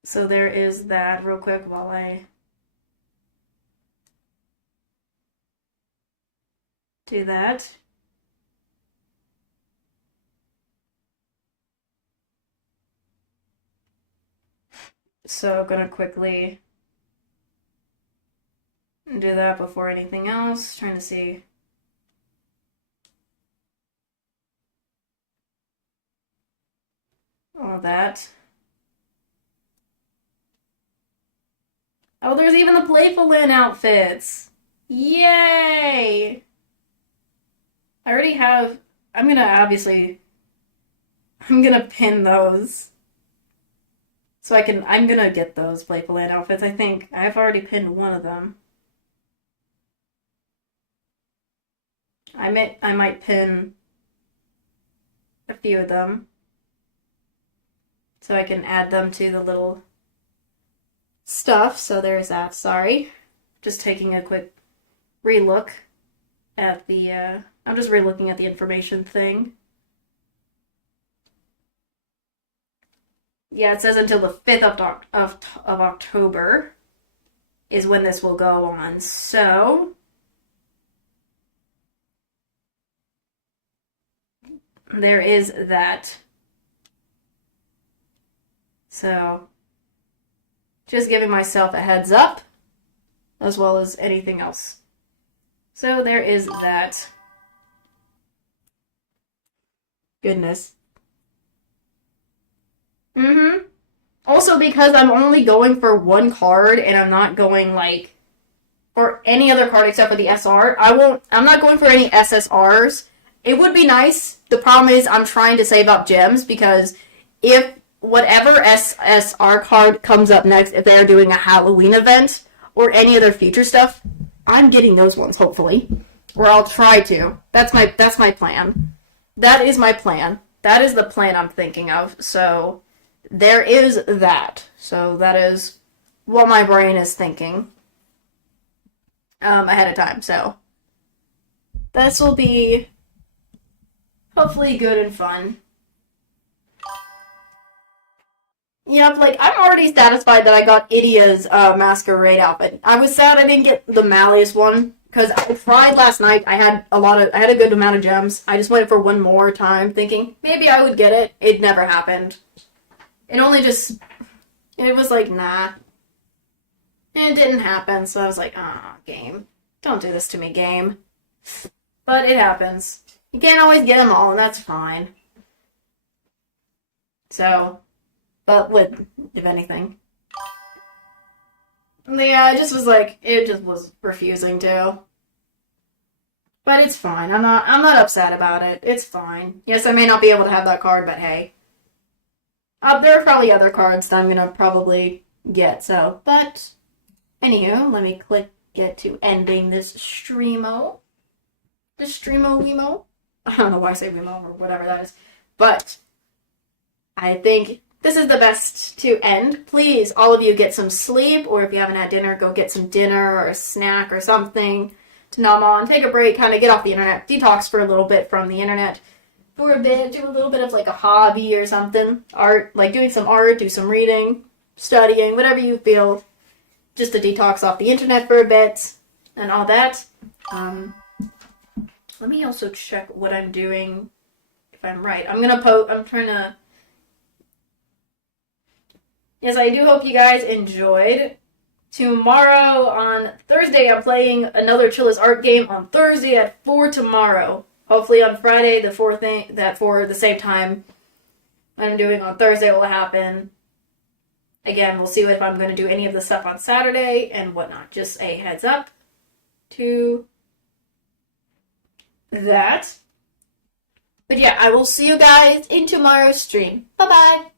So there is that real quick while I do that. So I'm gonna quickly do that before anything else. Trying to see. All that. Oh, there's even the Playful outfits! Yay! I already have... I'm gonna pin those. So I'm gonna get those Playful outfits. I think I've already pinned one of them. I might pin a few of them. So I can add them to the little stuff. So there's that. Sorry. Just taking a quick relook at the, I'm just relooking at the information thing. Yeah, it says until the 5th of October. is when this will go on. So there is that. So just giving myself a heads up as well as anything else. So there is that. Goodness. Also, because I'm only going for one card and I'm not going like for any other card except for the SR, I'm not going for any SSRs. It would be nice. The problem is I'm trying to save up gems because if whatever SSR card comes up next, if they're doing a Halloween event or any other future stuff, I'm getting those ones hopefully. Or I'll try to. That's my plan. That is my plan. That is the plan I'm thinking of. So there is that. So that is what my brain is thinking ahead of time. So this will be hopefully good and fun. Yep, like, I'm already satisfied that I got Idia's masquerade outfit. I was sad I didn't get the Malleus one, because I tried last night. I had a good amount of gems. I just went for one more time, thinking maybe I would get it. It never happened. It was like, nah. And it didn't happen, so I was like, game. Don't do this to me, game. But it happens. You can't always get them all, and that's fine. So, but if anything. Yeah, it just was refusing to. But it's fine. I'm not upset about it. It's fine. Yes, I may not be able to have that card, but hey. There are probably other cards that I'm gonna probably get, so. But, anywho, let me get to ending this streamo. This streamo-wemo. I don't know why I say wemo or whatever that is. But, I think this is the best to end. Please, all of you get some sleep, or if you haven't had dinner, go get some dinner or a snack or something to nom on. Take a break, kind of get off the internet. Detox for a little bit from the internet. For a bit, do a little bit of like a hobby or something. Art, like doing some art, do some reading, studying, whatever you feel. Just to detox off the internet for a bit and all that. Let me also check what I'm doing, if I'm right. I'm trying to... Yes, I do hope you guys enjoyed. Tomorrow, on Thursday, I'm playing another Chillis art game on Thursday at 4 tomorrow. Hopefully on Friday, the same time I'm doing on Thursday will happen. Again, we'll see if I'm going to do any of the stuff on Saturday and whatnot. Just a heads up to that. But yeah, I will see you guys in tomorrow's stream. Bye-bye!